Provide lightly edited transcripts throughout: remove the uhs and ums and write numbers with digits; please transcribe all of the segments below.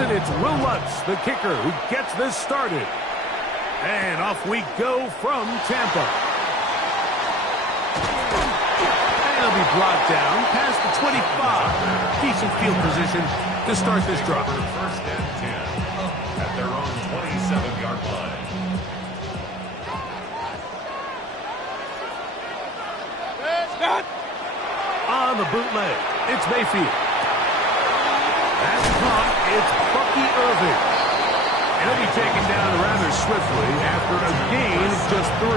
and it's Will Lutz, the kicker, who gets this started. And off we go from Tampa. And he'll be brought down past the 25. Decent field position to start this drive. First and 10 at their own 27-yard line. On the bootleg, it's Mayfield. That's caught. It's Bucky Irving. And he'll be taken down rather swiftly after a gain of just 3.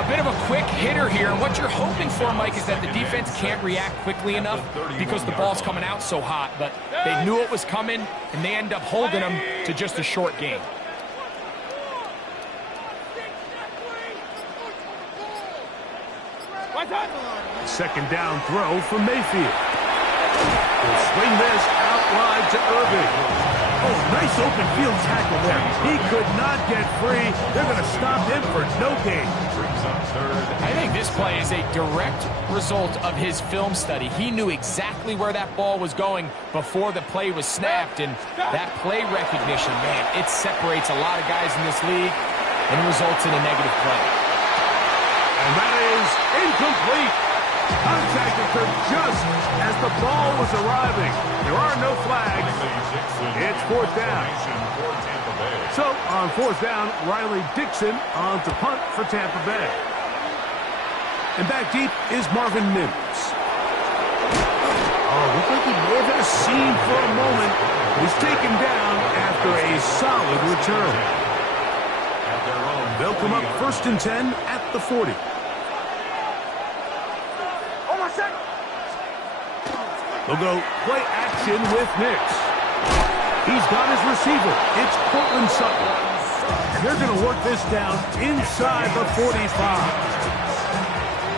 A bit of a quick hitter here. And what you're hoping for, Mike, is that the defense can't react quickly enough because the ball's coming out so hot. But they knew it was coming, and they end up holding them to just a short gain. Second down throw from Mayfield. He'll swing this out wide to Irving. Oh, nice open field tackle there. He could not get free. They're going to stop him for no gain. I think this play is a direct result of his film study. He knew exactly where that ball was going before the play was snapped, and that play recognition, man, it separates a lot of guys in this league and results in a negative play. And that is incomplete. Contact occurred just as the ball was arriving. There are no flags. It's fourth down. So on fourth down, Riley Dixon on to punt for Tampa Bay. And back deep is Marvin Mims. Oh, looked like he may have had a seam for a moment. He's taken down after a solid return. They'll come up first and 10 at the 40. They'll go play action with Nix. He's got his receiver. It's Cortland Sutton. And they're going to work this down inside the 45.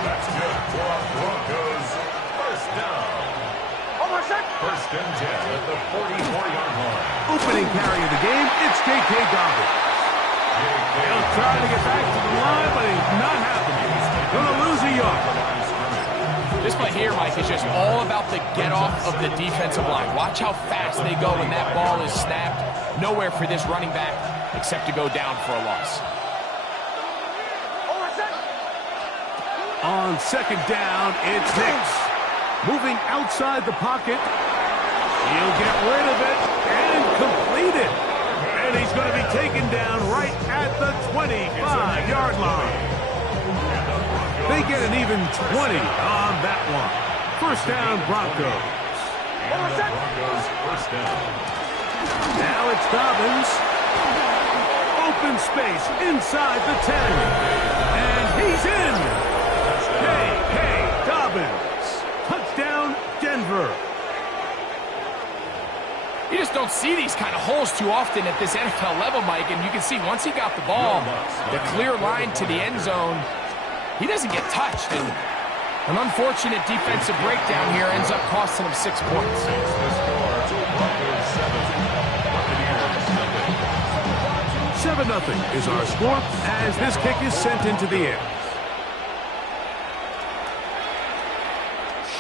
That's good for Broncos. First down. First and 10 at the 44-yard line. Opening carry of the game, it's J.K. Dobbins. He'll try to get back to the line, but it's not happening. Going to lose a yard. This play here, Mike, is just all about the get-off of the defensive line. Watch how fast they go when that ball is snapped. Nowhere for this running back except to go down for a loss. On second down, it's Nix. Moving outside the pocket. He'll get rid of it and complete it. And he's going to be taken down right at the 25-yard line. They get an even 20 on that one. First down, Broncos. And the Broncos first down. Now it's Dobbins. Open space inside the 10. And he's in. K.K. Dobbins. Touchdown, Denver. You just don't see these kind of holes too often at this NFL level, Mike. And you can see once he got the ball, the clear line to the end zone, he doesn't get touched, and an unfortunate defensive breakdown here ends up costing him 6 points. 7-0 is our score as this kick is sent into the air.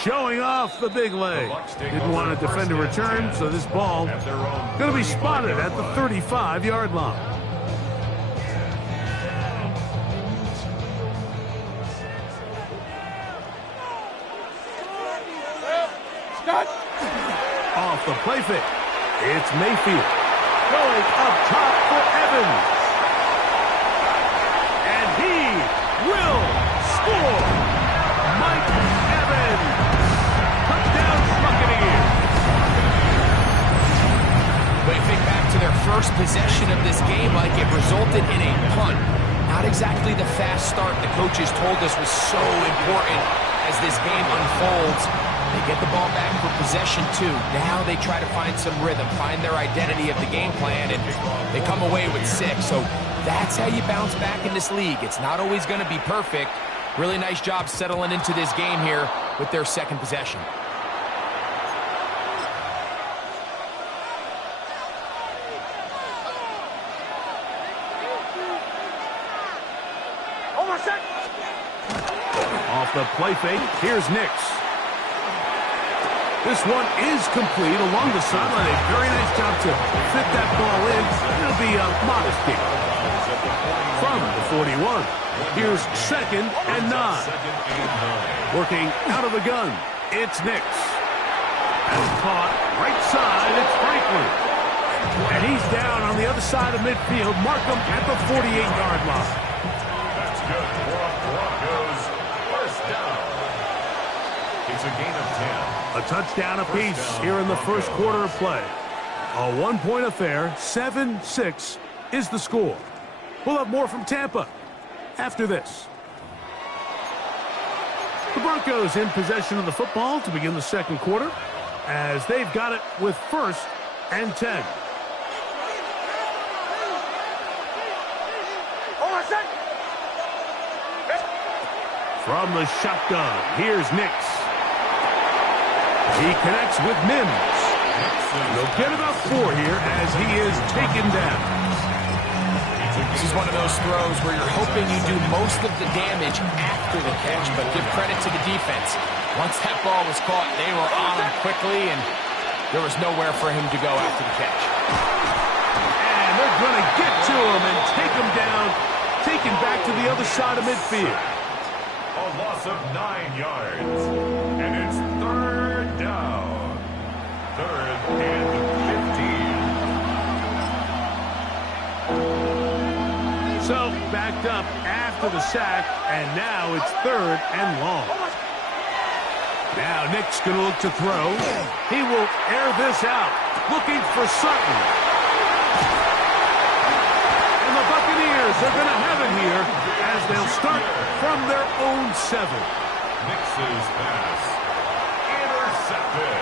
Showing off the big leg. Didn't want to defend a return, so this ball going to be spotted at the 35-yard line. Off the play fake. It's Mayfield. Going up top for Evans. And he will score. Mike Evans. Touchdown Buccaneers. But you think back to their first possession of this game, like it resulted in a punt. Not exactly the fast start the coaches told us was so important as this game unfolds. They get the ball back for possession two. Now they try to find some rhythm, find their identity of the game plan, and they come away with 6. So that's how you bounce back in this league. It's not always going to be perfect. Really nice job settling into this game here with their second possession. Off the play fake, here's Nix. This one is complete along the sideline. A very nice job to fit that ball in. It'll be a modest gain. From the 41, here's 2nd and 9. Working out of the gun, it's Nix. And caught right side, it's Franklin. And he's down on the other side of midfield. Mark him at the 48-yard line. That's good for Broncos. First down. It's a gain of 10. A touchdown apiece here in the first quarter of play. A one-point affair, 7-6 is the score. We'll have more from Tampa after this. The Broncos in possession of the football to begin the second quarter as they've got it with 1st and 10. From the shotgun, here's Nix. He connects with Mims. He'll get about 4 here as he is taken down. This is one of those throws where you're hoping you do most of the damage after the catch, but give credit to the defense. Once that ball was caught, they were on him quickly, and there was nowhere for him to go after the catch. And they're going to get to him and take him down, taken back to the other side of midfield. A loss of 9 yards. And it's 3rd down. 3rd and 15. So, backed up after the sack, and now it's 3rd and long. Now Nick's going to look to throw. He will air this out, looking for Sutton. And the Buccaneers are going to have it here as they'll start from their own 7. Nix's pass. Intercepted.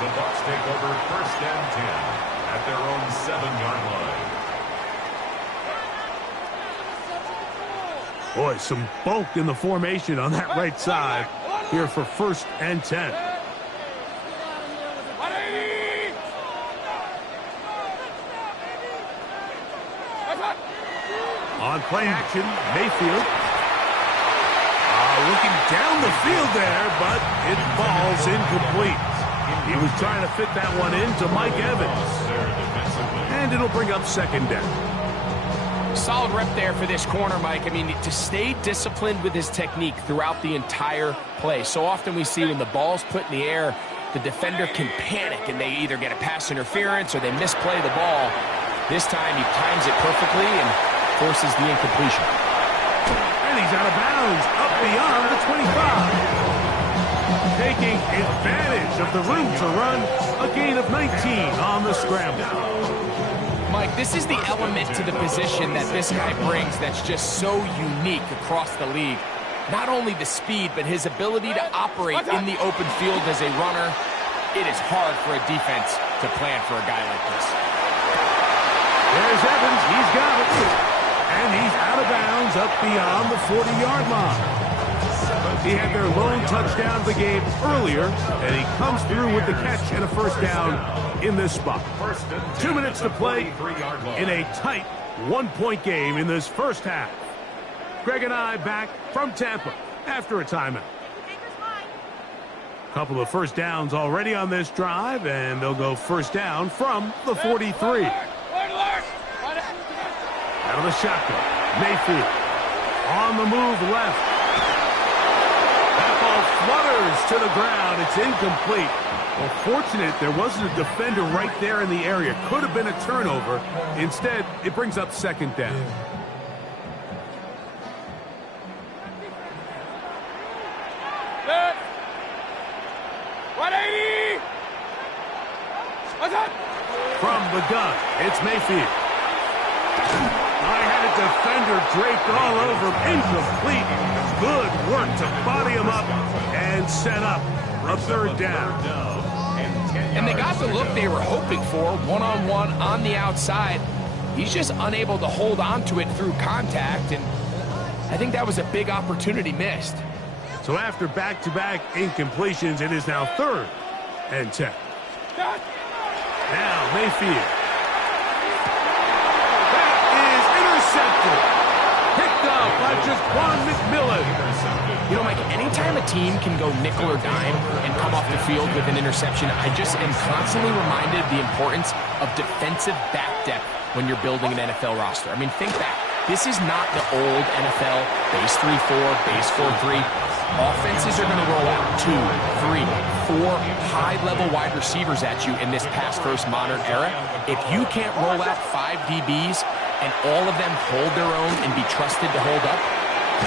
The Bucs take over 1st and 10 at their own 7-yard line. Boy, some bulk in the formation on that right side here for 1st and 10. On play action, Mayfield. Looking down the field there, but it falls incomplete. He was trying to fit that one into Mike Evans. And it'll bring up 2nd down. Solid rep there for this corner, Mike. I mean, to stay disciplined with his technique throughout the entire play. So often we see when the ball's put in the air, the defender can panic and they either get a pass interference or they misplay the ball. This time he times it perfectly and forces the incompletion. And he's out of bounds, up beyond the 25. Taking advantage of the room to run, a gain of 19 on the scramble. Mike, this is the element to the position that this guy brings that's just so unique across the league. Not only the speed, but his ability to operate in the open field as a runner. It is hard for a defense to plan for a guy like this. There's Evans, he's got it. And he's out of bounds up beyond the 40-yard line. He had their lone touchdown of the game earlier, and he comes through with the catch and a 1st down in this spot. 2 minutes to play in a tight 1-point game in this first half. Greg and I back from Tampa after a timeout. Couple of 1st downs already on this drive, and they'll go 1st down from the 43. Out of the shotgun, Mayfield on the move left. That ball flutters to the ground. It's incomplete. Well, fortunate there wasn't a defender right there in the area. Could have been a turnover. Instead, it brings up 2nd down. From the gun, it's Mayfield. I had a defender draped all over him. Incomplete. Good work to body him up and set up a 3rd down. And they got the look they were hoping for, one-on-one on the outside. He's just unable to hold on to it through contact, and I think that was a big opportunity missed. So after back-to-back incompletions, it is now 3rd and 10. Now Mayfield. That is intercepted. Picked up off by just Juan McMillan. You know, Mike, anytime a team can go nickel or dime and come off the field with an interception, I just am constantly reminded of the importance of defensive back depth when you're building an NFL roster. I mean, think back. This is not the old NFL base 3-4, base 4-3. Offenses are going to roll out 2, 3, 4 high-level wide receivers at you in this pass-first modern era. If you can't roll out 5 DBs and all of them hold their own and be trusted to hold up,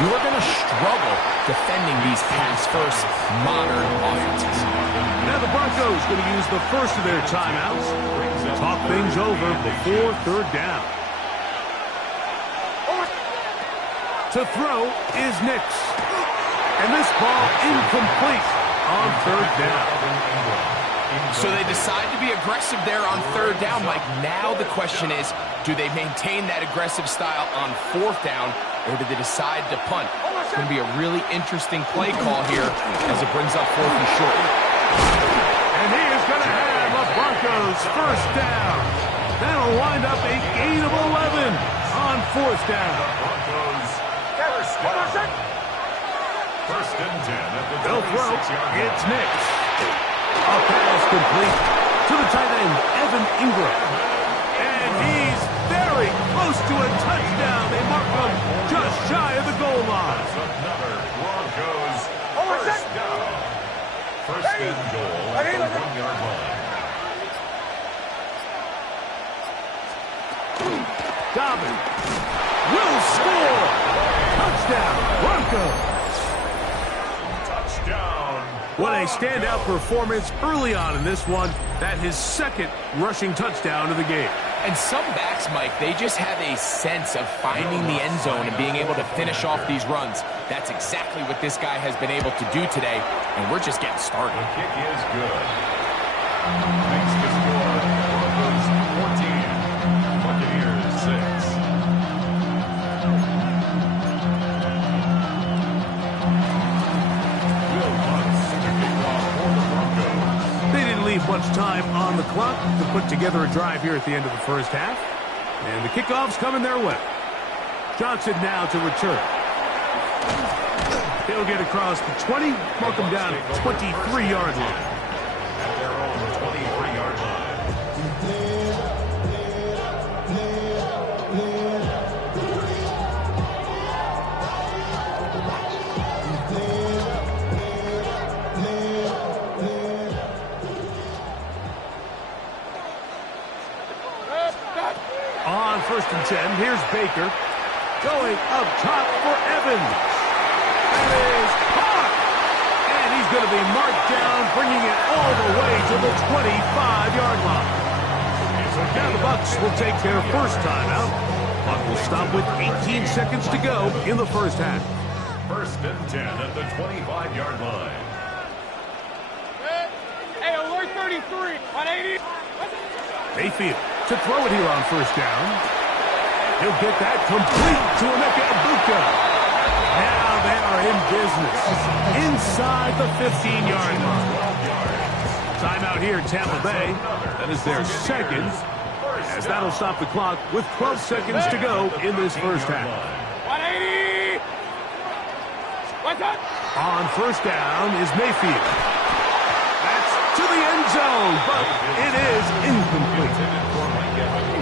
you are going to struggle defending these pass-first modern offenses. Now the Broncos going to use the first of their timeouts. Talk things over before third down. To throw is Nix. And this ball incomplete on third down. So they decide to be aggressive there on third down, Mike. Now the question is, do they maintain that aggressive style on fourth down, or do they decide to punt? It's going to be a really interesting play call here as it brings up fourth and short. And he is going to have the Broncos first down. That'll wind up a gain of 11 on fourth down. First and 10 at the They'll throw. 36-yard line. It's Nix. A pass complete to the tight end, Evan Ingram. And he's very close to a touchdown. They mark him just shy of the goal line. Another Broncos first down. First and goal at the 1-yard line. Dobbins will score. Touchdown, Broncos. What a standout performance early on in this one. That his second rushing touchdown of the game. And some backs, Mike, they just have a sense of finding the end zone and being able to finish off these runs. That's exactly what this guy has been able to do today, and we're just getting started. The kick is good. Makes the score Broncos 14, Buccaneers 6. Much time on the clock to put together a drive here at the end of the first half. And the kickoff's coming their way. Johnson now to return. He'll get across the 20, mark him down at 23-yard line. At their own 23-yard line. On first and 10, here's Baker. Going up top for Evans. That is caught. And he's going to be marked down, bringing it all the way to the 25-yard line. Now the Bucs will take their first timeout. Buck will stop with 18 seconds to go in the first half. First and 10 at the 25-yard line. Hey, alert 33, 180. Mayfield to throw it here on first down. He'll get that complete to Emeka Egbuka. Now they are in business inside the 15-yard line. Timeout here, Tampa Bay. That is their second, as that'll stop the clock with 12 seconds to go in this first half. 180. What's up? On first down is Mayfield. That's to the end zone, but it is incomplete.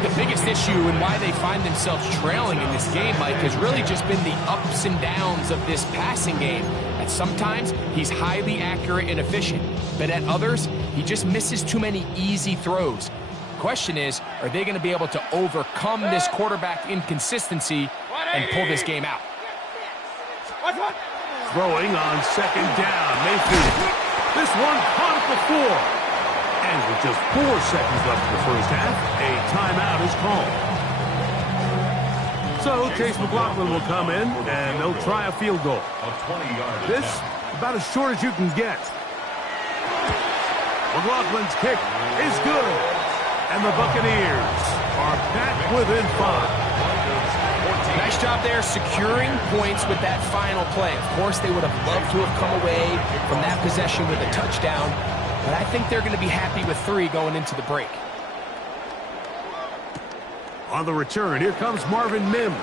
The biggest issue and why they find themselves trailing in this game, Mike, has really just been the ups and downs of this passing game. At sometimes, he's highly accurate and efficient, but at others, he just misses too many easy throws. Question is, are they going to be able to overcome this quarterback inconsistency and pull this game out? Throwing on second down, Mayfield. This one caught at the 4. And with just 4 seconds left in the first half, a timeout is called. So Chase McLaughlin will come in, and they'll try a field goal. This, about as short as you can get. McLaughlin's kick is good. And the Buccaneers are back within 5. Nice job there securing points with that final play. Of course, they would have loved to have come away from that possession with a touchdown, but I think they're going to be happy with 3 going into the break. On the return, here comes Marvin Mims.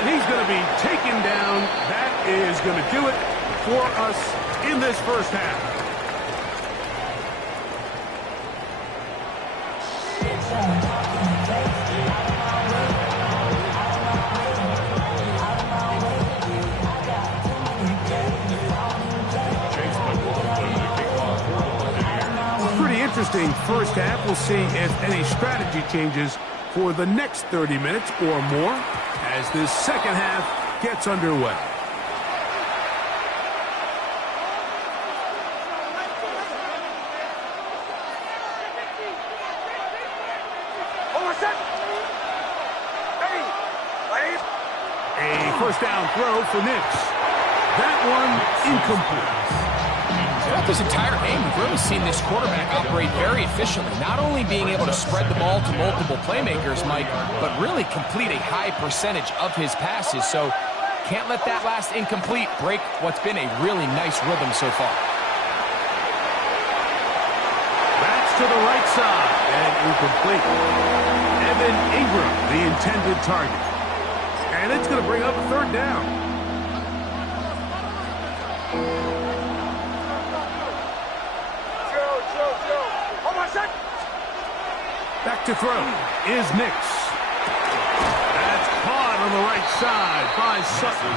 And he's going to be taken down. That is going to do it for us in this first half. Pretty interesting first half. We'll see if any strategy changes for the next 30 minutes or more as this second half gets underway. A first down throw for Nix. That one incomplete. Throughout this entire game, we've really seen this quarterback operate very efficiently, not only being able to spread the ball to multiple playmakers, Mike, but really complete a high percentage of his passes. So can't let that last incomplete break what's been a really nice rhythm so far. That's to the right side and incomplete. Evan Ingram, the intended target. And it's going to bring up a third down. Back to throw is Nix. That's caught on the right side by Sutton.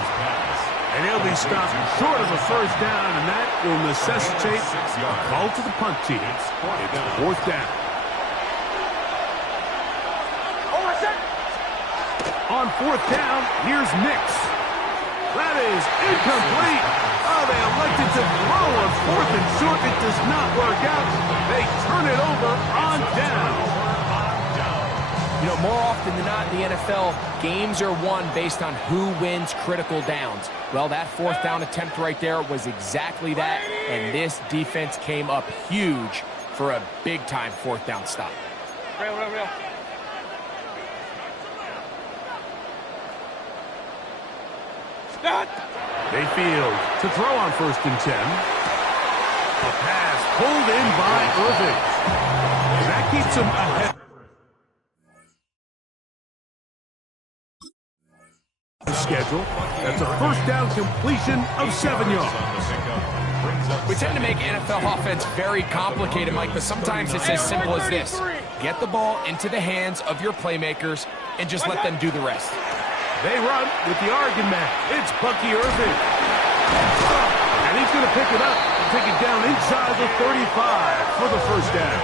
And he'll be stopped short of a first down, and that will necessitate a call to the punt team. It's fourth down. On fourth down, here's Nix. That is incomplete. Oh, they elected to throw on fourth and short. It does not work out. They turn it over on down. You know, more often than not in the NFL, games are won based on who wins critical downs. Well, that fourth down attempt right there was exactly that, and this defense came up huge for a big-time fourth down stop. Real. Mayfield to throw on first and 10. A pass pulled in by Irving. And that keeps him ahead. Schedule. That's a first down completion of 7 yards. We tend to make NFL offense very complicated, Mike, but sometimes it's as simple as this. Get the ball into the hands of your playmakers and just let them do the rest. They run with the Oregon man. It's Bucky Irving. And he's going to pick it up and take it down inside the 35 for the first down.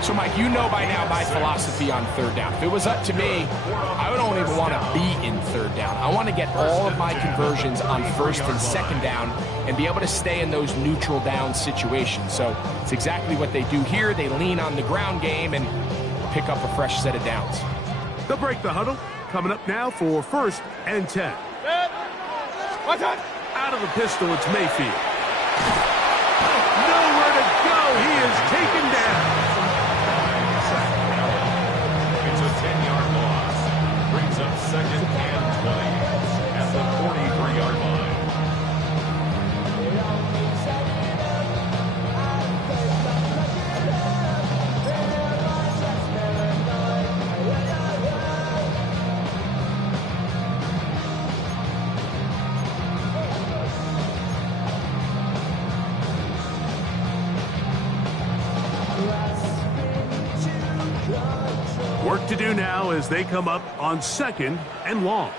So, Mike, you know by now my philosophy on third down. If it was up to me, I don't even want to be in third down. I want to get all of my conversions on first and second down and be able to stay in those neutral down situations. So it's exactly what they do here. They lean on the ground game and pick up a fresh set of downs. They'll break the huddle. Coming up now for first and 10. Out of the pistol, it's Mayfield. Nowhere to go. He is taken down. It's a 10-yard loss. Brings up second and 20 at the 43-yard line. Work to do now as they come up on second and long.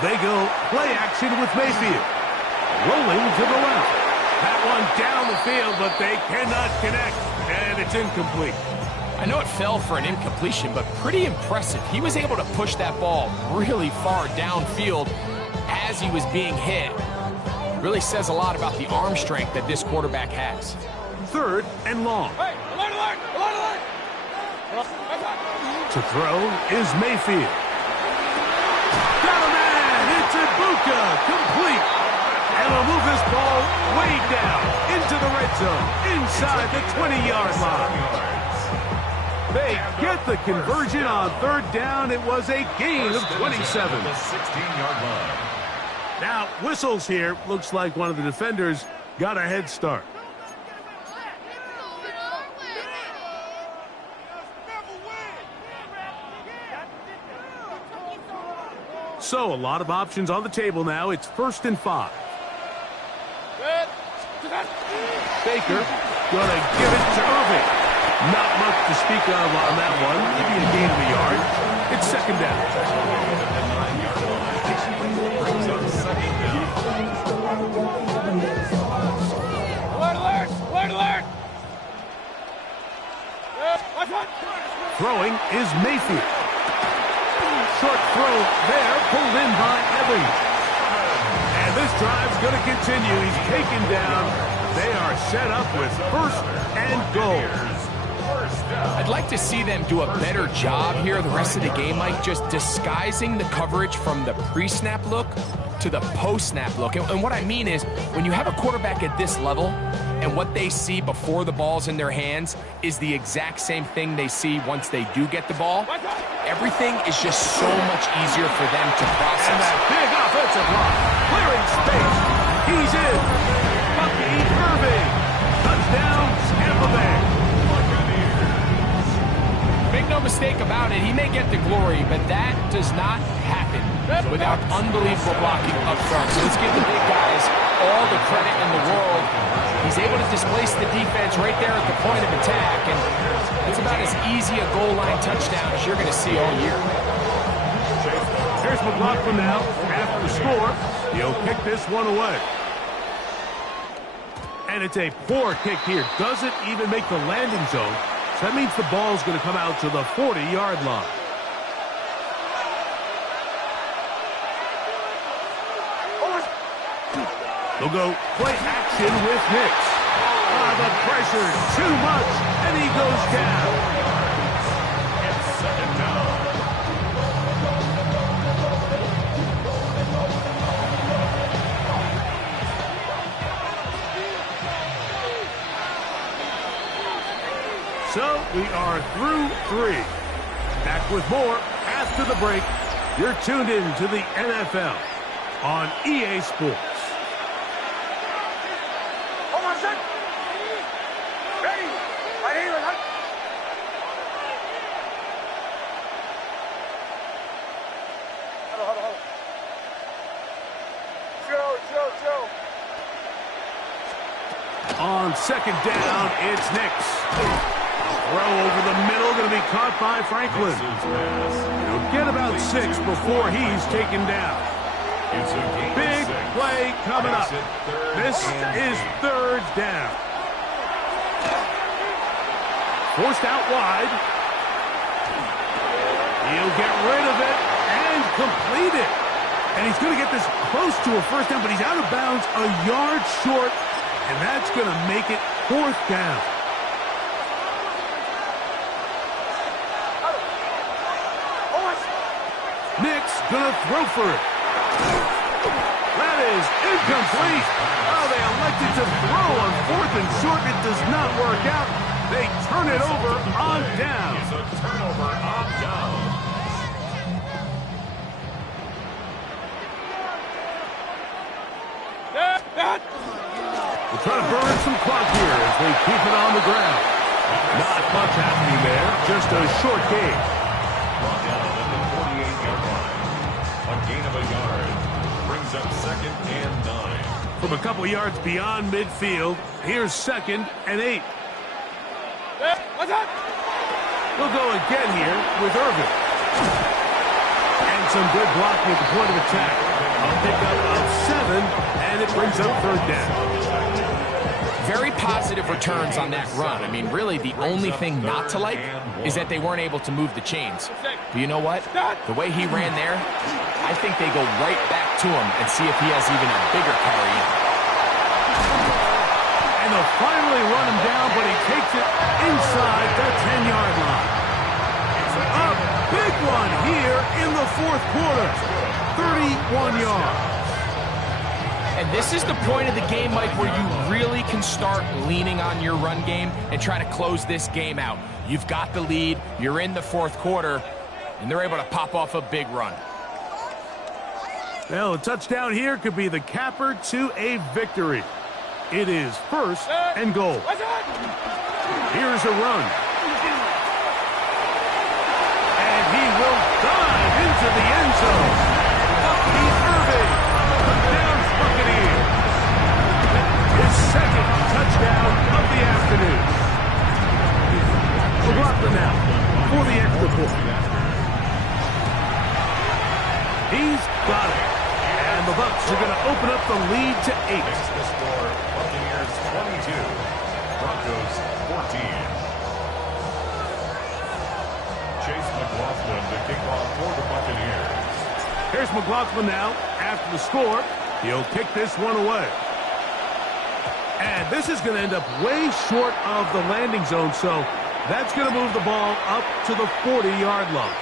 They go play action with Mayfield. Rolling to the left. That one down the field, but they cannot connect, and it's incomplete. I know it fell for an incompletion, but pretty impressive. He was able to push that ball really far downfield as he was being hit. It really says a lot about the arm strength that this quarterback has. Third and long. Hey, alert! To throw is Mayfield. Got a man! It's Ibuka! Complete! And they'll move this ball way down into the red zone, inside the 20-yard line. They get the conversion on third down. It was a gain of 27. The 16-yard line. Now, whistles here. Looks like one of the defenders got a head start. So a lot of options on the table now. It's 1st and 5. Baker gonna give it to Irving. Not much to speak of on that one. Maybe a gain of a yard. It's 2nd down. Alert! Alert! Throwing is Mayfield. Short throw there, pulled in by Evans. And this drive's going to continue. He's taken down. They are set up with 1st and goal. I'd like to see them do a better job here the rest of the game, Mike, just disguising the coverage from the pre-snap look to the post-snap look. And what I mean is, when you have a quarterback at this level and what they see before the ball's in their hands is the exact same thing they see once they do get the ball, everything is just so much easier for them to process. And that big offensive block, clearing space. He's in. Bucky Irving. Touchdown, Tampa Bay. Make no mistake about it, he may get the glory, but that does not happen without unbelievable blocking up front. So let's give the big guys all the credit in the world. He's able to displace the defense right there at the point of attack, and it's about as easy a goal line touchdown as you're going to see all year. Here's McLaughlin now. After the score, he'll kick this one away. And it's a poor kick here. Doesn't even make the landing zone. So that means the ball's going to come out to the 40-yard line. They'll go play action with Hicks. The pressure, too much, and he goes down. It's 2nd down. So we are through 3. Back with more after the break. You're tuned in to the NFL on EA Sports. On 2nd down, it's Nix. Throw over the middle, going to be caught by Franklin. He'll get about 6 before he's taken down. Big play coming up. This is 3rd down. Forced out wide. He'll get rid of it and complete it. And he's going to get this close to a 1st down, but he's out of bounds a yard short. And that's going to make it 4th down. Nick's going to throw for it. That is incomplete. Oh, they elected to throw on 4th and short. It does not work out. They turn it over on down. It's a turnover on down. We're trying to burn some clock here as they keep it on the ground. Not much happening there, just a short game. Brought down at the 48-yard line. A gain of a yard brings up 2nd and 9. From a couple yards beyond midfield, here's 2nd and 8. We'll go again here with Irving. And some good blocking at the point of attack. A pickup of 7, and it brings up 3rd down. Very positive returns on that run. I mean, really, the only thing not to like is that they weren't able to move the chains. But you know what? The way he ran there, I think they go right back to him and see if he has even a bigger carry in. And they'll finally run him down, but he takes it inside the 10-yard line. A big one here in the 4th quarter. 31 yards. And this is the point of the game, Mike, where you really can start leaning on your run game and try to close this game out. You've got the lead, you're in the 4th quarter, and they're able to pop off a big run. Well, a touchdown here could be the capper to a victory. It is 1st and goal. Here's a run. And he will dive into the end zone. He's got it. And the Bucs are going to open up the lead to 8. Makes the score Buccaneers 22, Broncos 14. Chase McLaughlin to kick off for the Buccaneers. Here's McLaughlin now. After the score, he'll kick this one away. And this is going to end up way short of the landing zone, so that's going to move the ball up to the 40-yard line.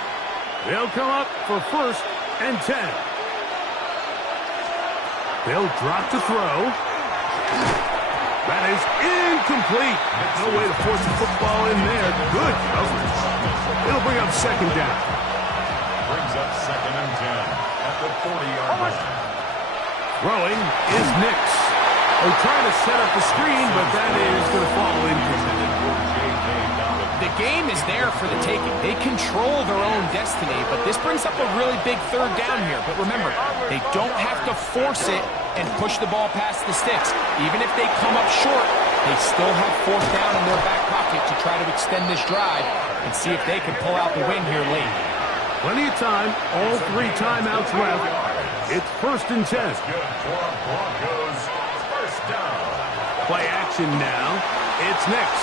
They'll come up for 1st and 10. They'll drop to throw. That is incomplete. No way to force the football in there. Good coverage. It'll bring up 2nd down. Brings up 2nd and 10 at the 40-yard line. Throwing is Nix. They're trying to set up the screen, but that is going to fall incomplete. The game is there for the taking. They control their own destiny, but this brings up a really big 3rd down here. But remember, they don't have to force it and push the ball past the sticks. Even if they come up short, they still have 4th down in their back pocket to try to extend this drive and see if they can pull out the win here late. Plenty of time, all 3 timeouts left. It's 1st and 10. Good for Broncos. 1st down. Play action now. It's Nix.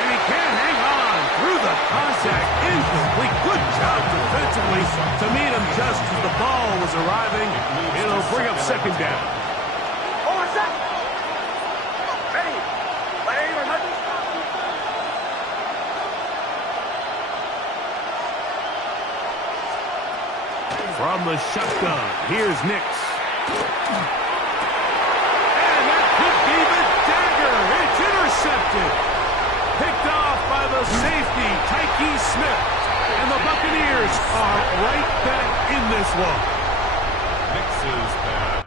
And he can't hang on through the contact. Incomplete. Good job defensively to meet him just as the ball was arriving. It'll bring up 2nd down. From the shotgun, here's Nix. And that could be the dagger. It's intercepted. Picked off by the safety, Tyke Smith. And the Buccaneers are right back in this one. Nix is back.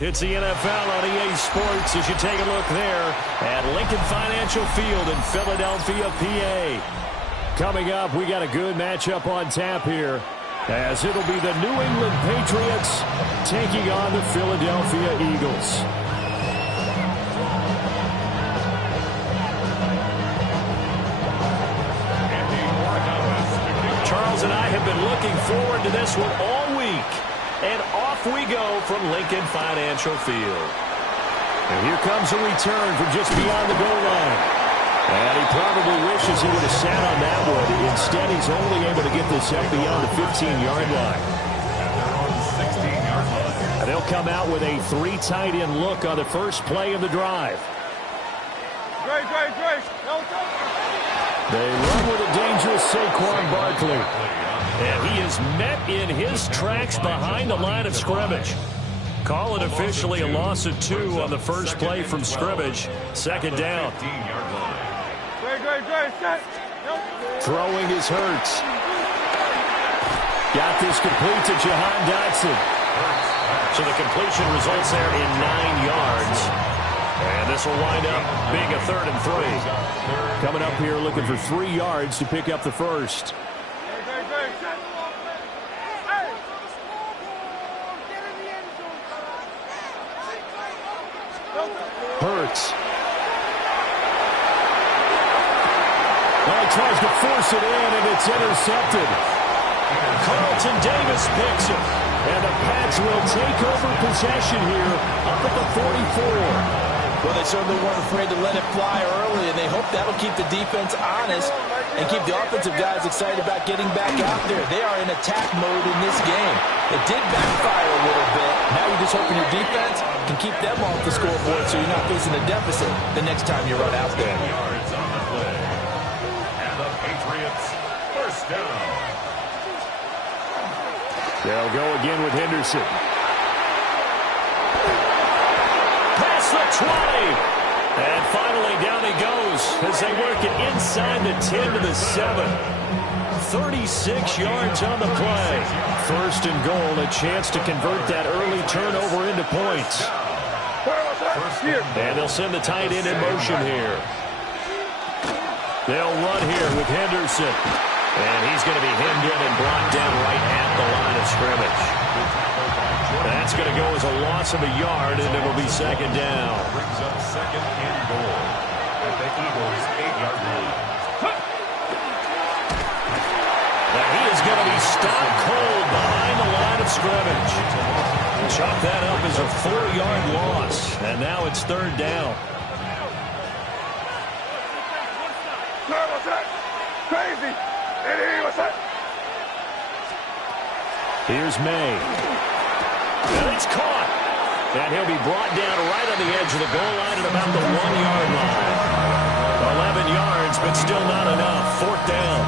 It's the NFL on EA Sports as you take a look there at Lincoln Financial Field in Philadelphia, PA. Coming up, we got a good matchup on tap here, as it'll be the New England Patriots taking on the Philadelphia Eagles. Charles and I have been looking forward to this one all week. And off we go from Lincoln Financial Field. And here comes a return from just beyond the goal line. And he probably wishes he would have sat on that one. Instead, he's only able to get this up beyond the 15-yard line. And they'll come out with a 3 tight end look on the first play of the drive. They run with a dangerous Saquon Barkley. And he is met in his tracks behind the line of scrimmage. Call it officially a loss of 2 on the first play from scrimmage. Second down. Throwing is Hurts. Got this complete to Jahan Dotson. So the completion results there in 9 yards. And this will wind up being a 3rd and 3. Coming up here looking for 3 yards to pick up the first. Hurts. Well, he tries to force it in, and it's intercepted. Carlton Davis picks it. And the Pats will take over possession here up at the 44. Well, they certainly weren't afraid to let it fly early, and they hope that'll keep the defense honest and keep the offensive guys excited about getting back out there. They are in attack mode in this game. It did backfire a little bit. Now you're just hoping your defense can keep them off the scoreboard so you're not facing a deficit the next time you run out there. Yards on the play. And the Patriots first down. They'll go again with Henderson. Past the 20. And finally down he goes as they work it inside the 10 to the 7. 36 yards on the play. First and goal, a chance to convert that early turnover into points. And they'll send the tight end in motion here. They'll run here with Henderson. And he's going to be hemmed in and brought down right at the line of scrimmage. That's going to go as a loss of a yard, and it will be second down. Brings up second and goal at the Eagles' 8-yard line. Now he is going to be stopped cold behind the line of scrimmage. Chalk that up as a 4-yard loss, and now it's third down. Crazy. Here's May. And it's caught. And he'll be brought down right on the edge of the goal line at about the 1-yard line. 11 yards, but still not enough. Fourth down.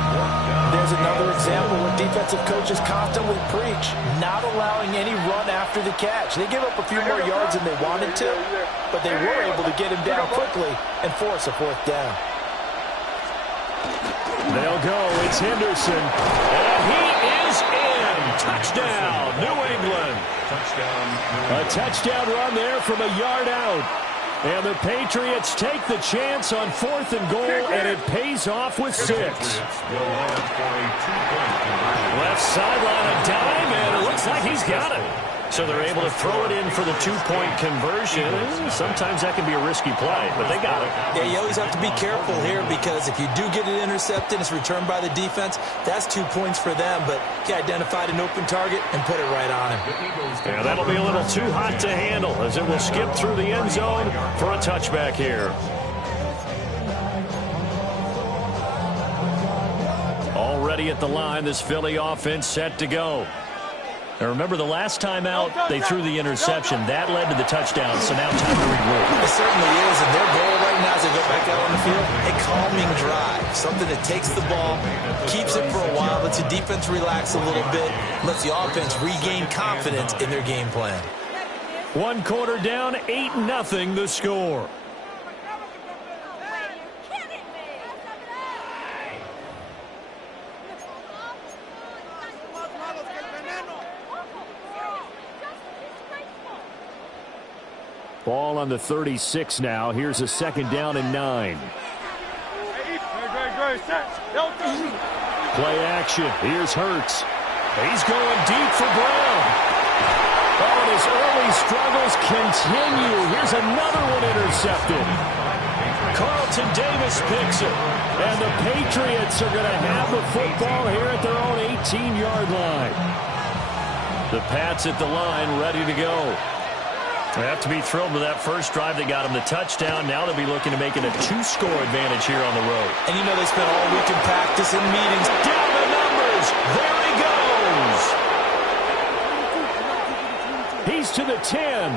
There's another example where defensive coaches constantly preach, not allowing any run after the catch. They give up a few more yards than they wanted to, but they were able to get him down quickly and force a fourth down. They'll go. It's Henderson. And he is in. Touchdown, New England. A touchdown run there from a yard out. And the Patriots take the chance on 4th and goal, and it pays off with 6. Left sideline a dime, and it looks like he's got it. So they're able to throw it in for the 2-point conversion. Sometimes that can be a risky play, but they got it. Yeah, you always have to be careful here because if you do get it intercepted, it's returned by the defense, that's 2 points for them. But he identified an open target and put it right on him. Yeah, that'll be a little too hot to handle as it will skip through the end zone for a touchback here. Already at the line, this Philly offense set to go. Now remember, the last time out, they threw the interception. That led to the touchdown, so now time to regroup. It certainly is, and their goal right exciting now as they go back out on the field? A calming drive, something that takes the ball, keeps it for a while, lets the defense relax a little bit, lets the offense regain confidence in their game plan. 1 quarter down, 8-0 the score. Ball on the 36 now. Here's a 2nd down and 9. Play action. Here's Hurts. He's going deep for Brown. Oh, and his early struggles continue. Here's another one intercepted. Carlton Davis picks it. And the Patriots are going to have the football here at their own 18-yard line. The Pats at the line, ready to go. They have to be thrilled with that first drive that got them the touchdown. Now they'll be looking to make it a 2-score advantage here on the road. And you know they spent all week in practice and meetings. Down the numbers. There he goes. He's to the 10.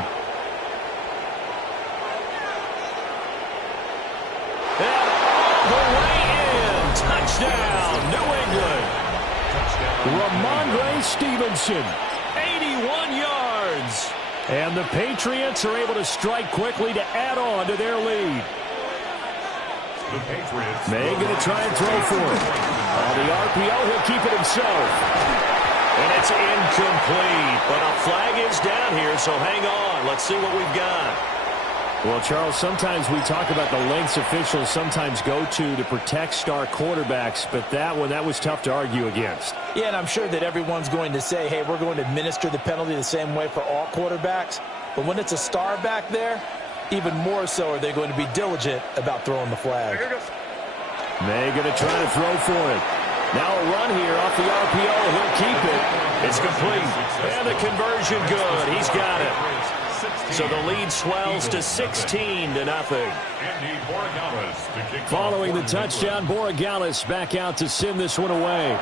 And all the way in. Touchdown, New England. Ramondre Stevenson, 81 yards. And the Patriots are able to strike quickly to add on to their lead. The Patriots. May going to try and throw for it. On the RPO, he'll keep it himself. And it's incomplete. But a flag is down here, so hang on. Let's see what we've got. Well, Charles, sometimes we talk about the lengths officials sometimes go to protect star quarterbacks, but that was tough to argue against. Yeah, and I'm sure that everyone's going to say, hey, we're going to administer the penalty the same way for all quarterbacks. But when it's a star back there, even more so are they going to be diligent about throwing the flag. May going to try to throw for it. Now a run here off the RPO. He'll keep it. It's complete. And the conversion good. He's got it. So the lead swells to 16-0. Following the touchdown, Borregales back out to send this one away.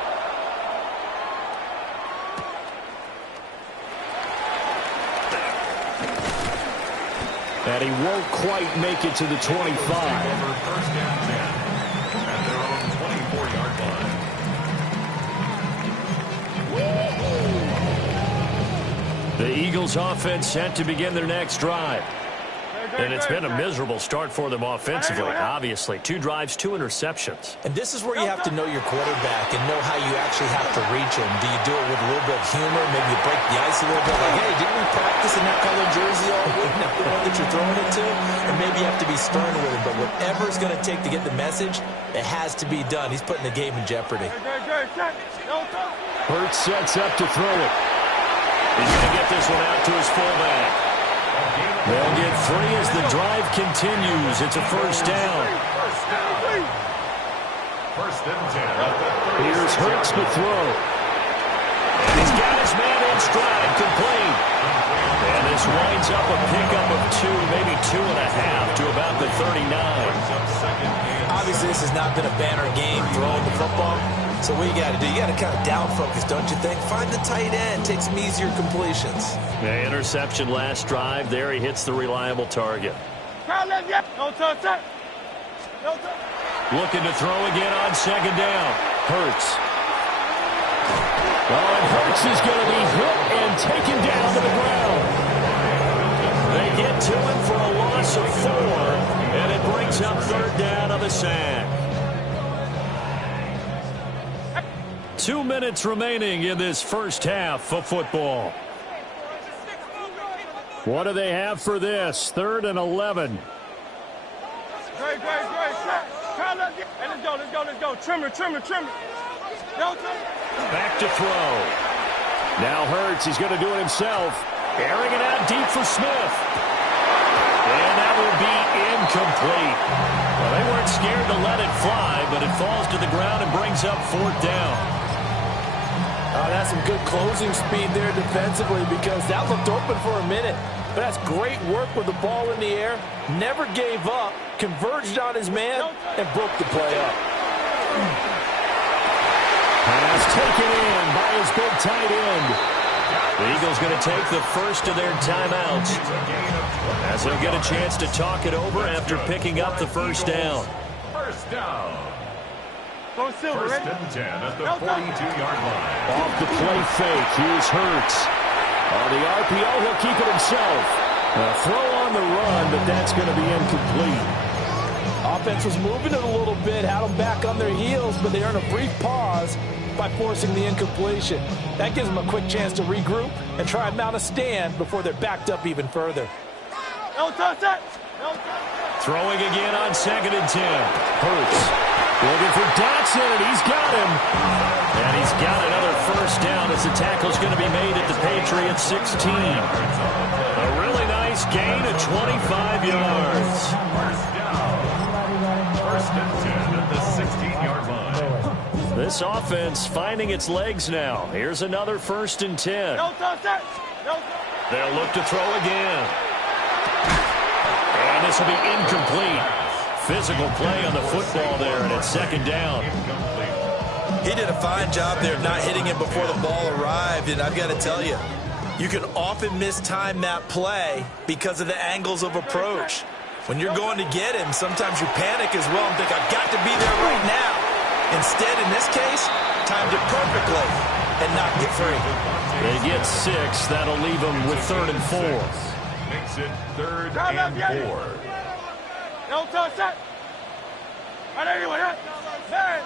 And he won't quite make it to the 25. The Eagles offense set to begin their next drive. And it's been a miserable start for them offensively, obviously. 2 drives, 2 interceptions. And this is where you have to know your quarterback and know how you actually have to reach him. Do you do it with a little bit of humor? Maybe you break the ice a little bit. Like, hey, didn't we practice in that color jersey all week? The one that you're throwing it to? And maybe you have to be stern with him. But whatever it's going to take to get the message, it has to be done. He's putting the game in jeopardy. Hurts sets up to throw it. He's going to get this one out to his fullback. They'll get 3 as the drive continues. It's a first down. First and 10. Here's Hurts to throw. And he's got his man in stride, complete. And this winds up a pickup of 2, maybe 2.5 to about the 39. Obviously, this has not been a banner game throwing the football. So what you got to do, you got to kind of down focus, don't you think? Find the tight end, take some easier completions. The interception last drive. There he hits the reliable target. Looking to throw again on 2nd down. Hurts. Oh, and Hurts is going to be hit and taken down to the ground. They get to him for a loss of 4, and it brings up 3rd down on the sack. 2 minutes remaining in this first half of football. What do they have for this? 3rd and 11. Great. Hey, let's go. Trimmer. Back to throw. Now Hurts, he's going to do it himself. Airing it out deep for Smith. And that will be incomplete. Well, they weren't scared to let it fly, but it falls to the ground and brings up 4th down. Oh, that's some good closing speed there defensively because that looked open for a minute. But that's great work with the ball in the air. Never gave up, converged on his man, and broke the play up. Pass taken in by his big tight end. The Eagles going to take the first of their timeouts as they'll get a chance to talk it over after picking up the first down. First down. Go Silver, First ready? and 10 at the 42-yard line. Off the play fake, here's Hurts. On the RPO, he'll keep it himself. A throw on the run, but that's going to be incomplete. Offense was moving it a little bit, had them back on their heels, but they earned a brief pause by forcing the incompletion. That gives them a quick chance to regroup and try and mount a stand before they're backed up even further. No touch that. Throwing again on 2nd and 10. Hurts looking for Dotson, and he's got him. And he's got another first down as the tackle's going to be made at the Patriots 16. A really nice gain of 25 yards. First down. First and 10 at the 16-yard line. This offense finding its legs now. Here's another 1st and 10. No touch that. No touch. They'll look to throw again. And this will be incomplete. Physical play on the football there, and it's 2nd down. He did a fine job there of not hitting him before the ball arrived, and I've got to tell you, you can often mistime that play because of the angles of approach. When you're going to get him, sometimes you panic as well and think, I've got to be there right now. Instead, in this case, timed it perfectly and not get free. They get 6. That'll leave them with 3rd and 4. Makes it 3rd and 4. No touch that. Right anyway, that. Man.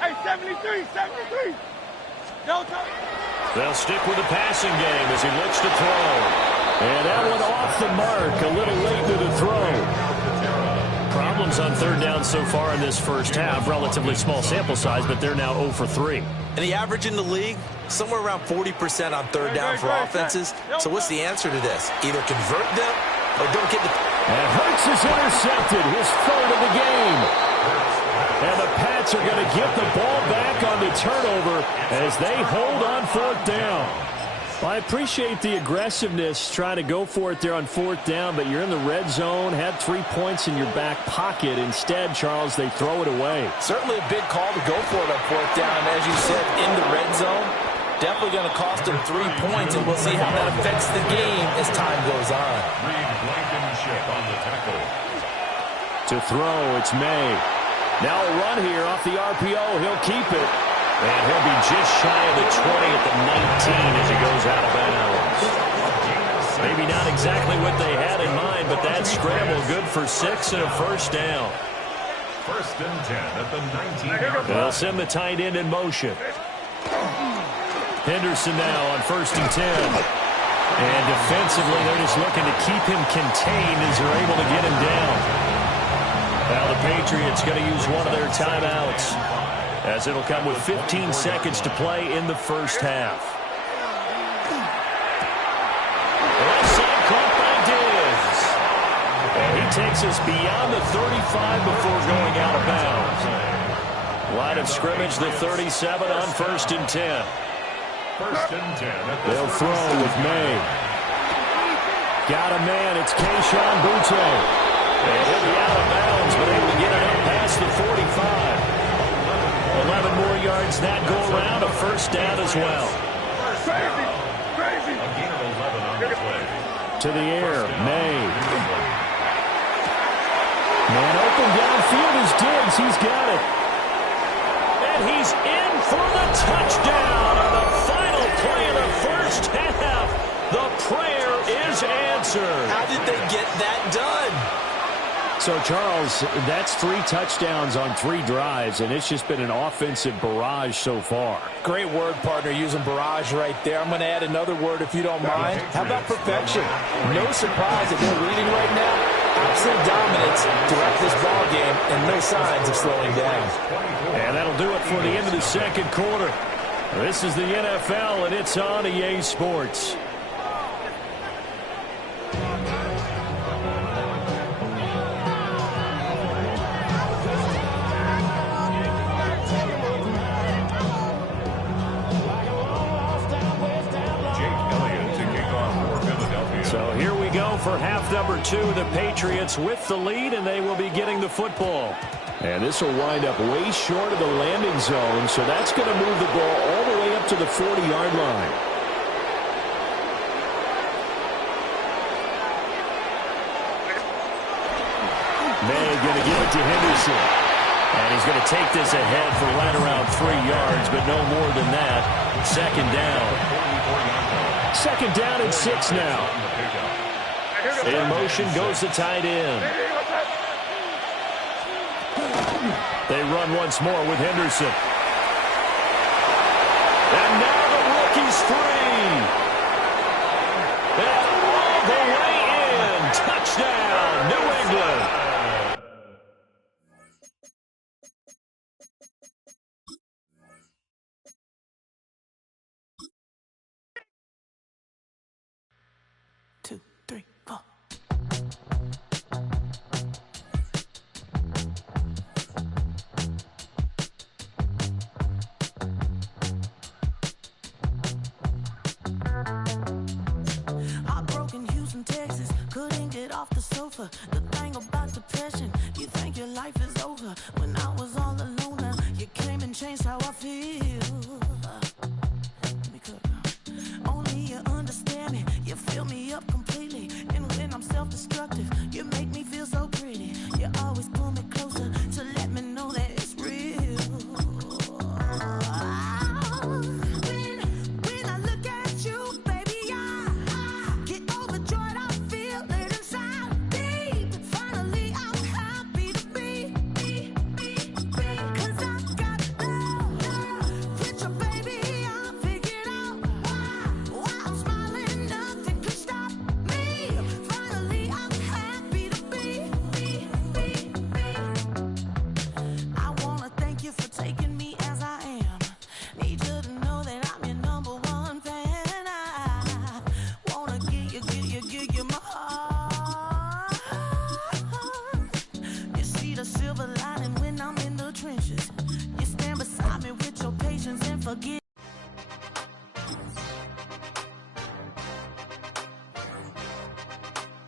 Hey, 73. No touch. They'll stick with the passing game as he looks to throw. And that one off the mark, a little late to the throw. Problems on 3rd down so far in this first half. Relatively small sample size, but they're now 0 for 3. And the average in the league, somewhere around 40% on 3rd down for offenses. So what's the answer to this? Either convert them or don't get the... And Hurts is intercepted, his 3rd of the game. And the Pats are going to get the ball back on the turnover as they hold on 4th down. Well, I appreciate the aggressiveness trying to go for it there on 4th down, but you're in the red zone, had 3 points in your back pocket. Instead, Charles, they throw it away. Certainly a big call to go for it on 4th down. As you said, in the red zone, definitely going to cost them 3 points, and we'll see how that affects the game as time goes on. Reed Blankenship on the tackle. To throw, it's May. Now a run here off the RPO. He'll keep it. And he'll be just shy of the 20 at the 19 as he goes out of bounds. Maybe not exactly what they had in mind, but that scramble good for 6 and a first down. First and 10 at the 19-yard line. They'll send the tight end in motion. Henderson now on 1st and 10. And defensively, they're just looking to keep him contained as they're able to get him down. Now the Patriots going to use one of their timeouts, as it'll come with 15 seconds to play in the first half. Offside caught by Diggs. And he takes us beyond the 35 before going out of bounds. Line of scrimmage, the 37 on 1st and 10. First and 10. They'll throw with May. Got a man, it's Keyshawn Butte. And he'll be out of bounds, but able to get it up past the 45. 11 more yards that go around, a first down as well. Crazy. A gain of 11 on the play. To the air, May. Man open downfield is Diggs. He's got it. And he's in for the touchdown on the final play of the first half. The prayer is answered. How did they get that done? So, Charles, that's 3 touchdowns on 3 drives, and it's just been an offensive barrage so far. Great word, partner, using barrage right there. I'm going to add another word if you don't mind. How about perfection? No surprise that they're leading right now. Absolute dominance throughout this ball game and no signs of slowing down. And that'll do it for the end of the second quarter. This is the NFL, and it's on EA Sports. So here we go for half number 2. The Patriots with the lead, and they will be getting the football. And this will wind up way short of the landing zone, so that's going to move the ball all the way up to the 40-yard line. it to Henderson. And he's going to take this ahead for right around 3 yards, but no more than that. Second down. Second down and 6 now. In motion goes the tight end. They run once more with Henderson. And now the rookie's free. And all the way in. Touchdown, New England. The thing about depression, you think your life is over. When I was all alone, now you came and changed how I feel. Let me cook. Only you understand me, you fill me up completely. And when I'm self-destructive, you make me feel so pretty. You always pull me closer to let me know that it's real. When I look at you, baby, I get overjoyed. I feel it inside. Finally, I'm happy to be, 'cause I got love. With your baby, I figured out why I'm smiling, nothing could stop me. Finally, I'm happy to be. I wanna thank you for taking me as I am. Need you to know that I'm your #1 fan. I wanna give you my heart. You see the silver lining when I'm in the trenches. You stand beside me with your patience and forgive.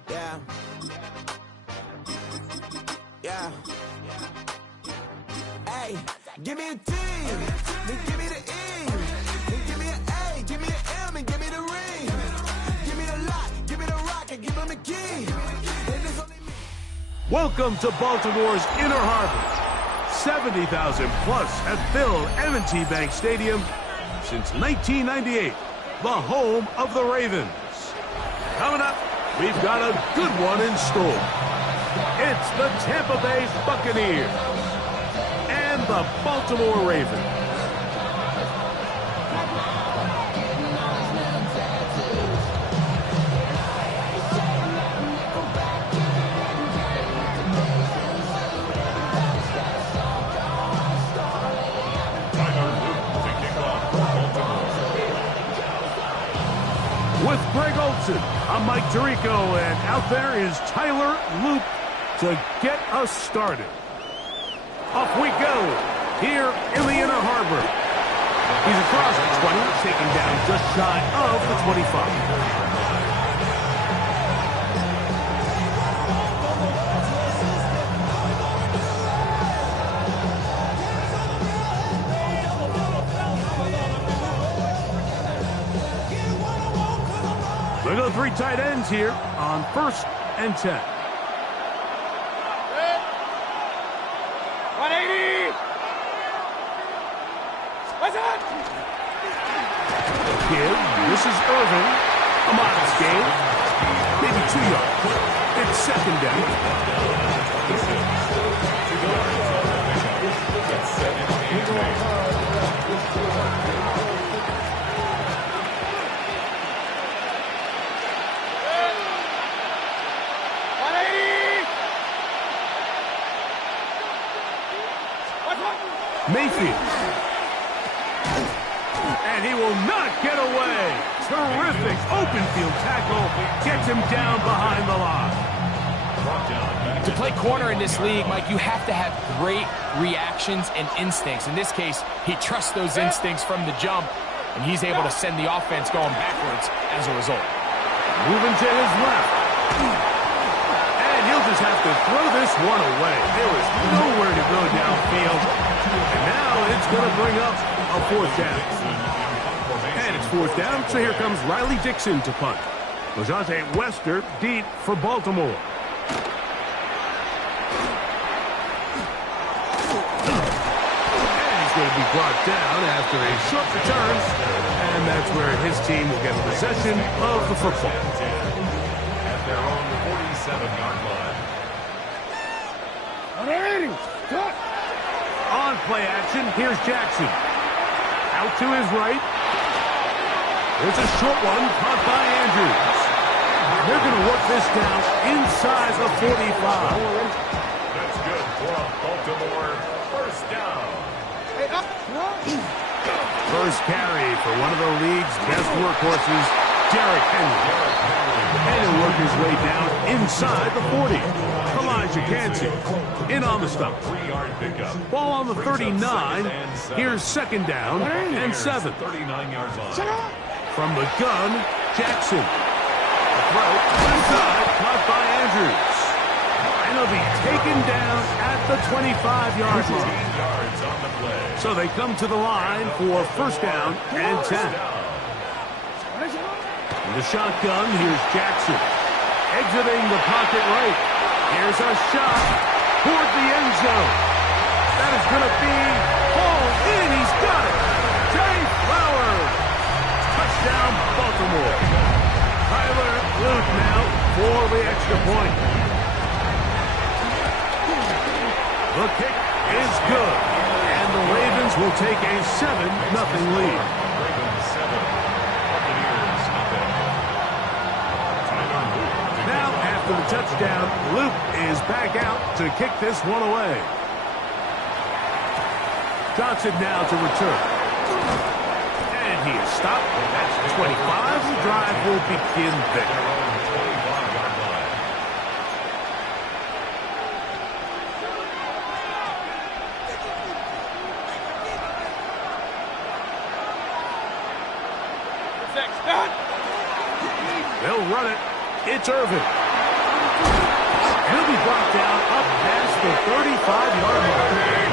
Yeah. Yeah. Hey, give me a T, then give me the E, then give me an A, give me an M, and give me the ring. Give me the lock, give me the rock, and give him the key. And it's only me. Welcome to Baltimore's Inner Harbor. 70,000 plus have filled M&T Bank Stadium since 1998, the home of the Ravens. Coming up, we've got a good one in store. It's the Tampa Bay Buccaneers and the Baltimore Ravens. With Greg Olson, I'm Mike Tirico, and out there is Tyler Luke to get us started. Off we go here in the Inner Harbor. He's across the 20, taken down just shy of the 25. We go 3 tight ends here on 1st and 10. 180! What's up? Give. This is Irvin. A modest gain. Maybe 2 yards. It's 2nd down. Mayfield. And he will not get away. Terrific open field tackle. Gets him down behind the line. To play corner in this league, Mike, you have to have great reactions and instincts. In this case, he trusts those instincts from the jump, and he's able to send the offense going backwards as a result. Moving to his left. And he'll just have to throw this one away. There is nowhere to go downfield. And now it's going to bring up a 4th down. And it's 4th down, so here comes Riley Dixon to punt. LaJohntay Wester deep for Baltimore. be brought down after a short return, and that's where his team will get possession of the football. At their own 47-yard line. On play action, here's Jackson. Out to his right. There's a short one caught by Andrews. They're going to work this down inside the 45. That's good for a Baltimore first down. First carry for one of the league's best workhorses, Derrick Henry. And he'll work his way down inside the 40. Elijah Cansey in on the stop. 3-yard pickup. Ball on the 39. Here's second down and 7. 39-yard line. From the gun, Jackson. Throw inside, caught by Andrews. And he'll be taken down at the 25-yard line. Yards on the play. So they come to the line for first down and 10. In the shotgun, here's Jackson. Exiting the pocket right. Here's a shot toward the end zone. That is going to be hauled in. He's got it. Jay Flowers. Touchdown, Baltimore. Tyler Luke now for the extra point. The kick is good. And the Ravens will take a 7-0 lead. Ravens 7. Buccaneers nothing. Tyler Luke. Now, after the touchdown, Luke is back out to kick this one away. Johnson now to return. And he is stopped. That's 25. The drive will begin there. 25-yard line. They'll run it. It's Irvin. He'll be brought down up past the 35-yard line.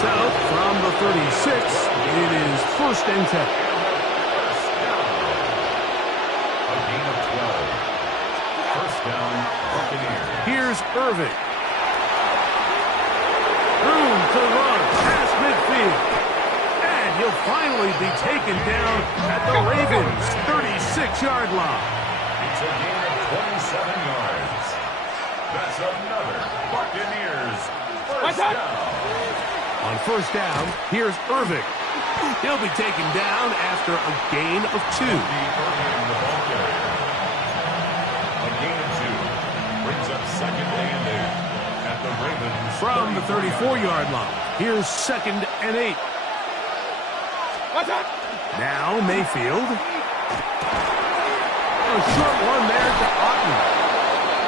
So, from the 36, it is first and 10. A gain of 12. First down, Buccaneers. Here's Irvin. Room to run past midfield. And he'll finally be taken down at the Ravens' 36-yard line. It's a gain of 27 yards. That's another Buccaneers first down. On first down, here's Irvin. He'll be taken down after a gain of 2. Irvin, the ball carrier. A gain of 2 brings up second and 8 at the Ravens. From the 34-yard line, here's second and 8. Now Mayfield. A short one there to Otten.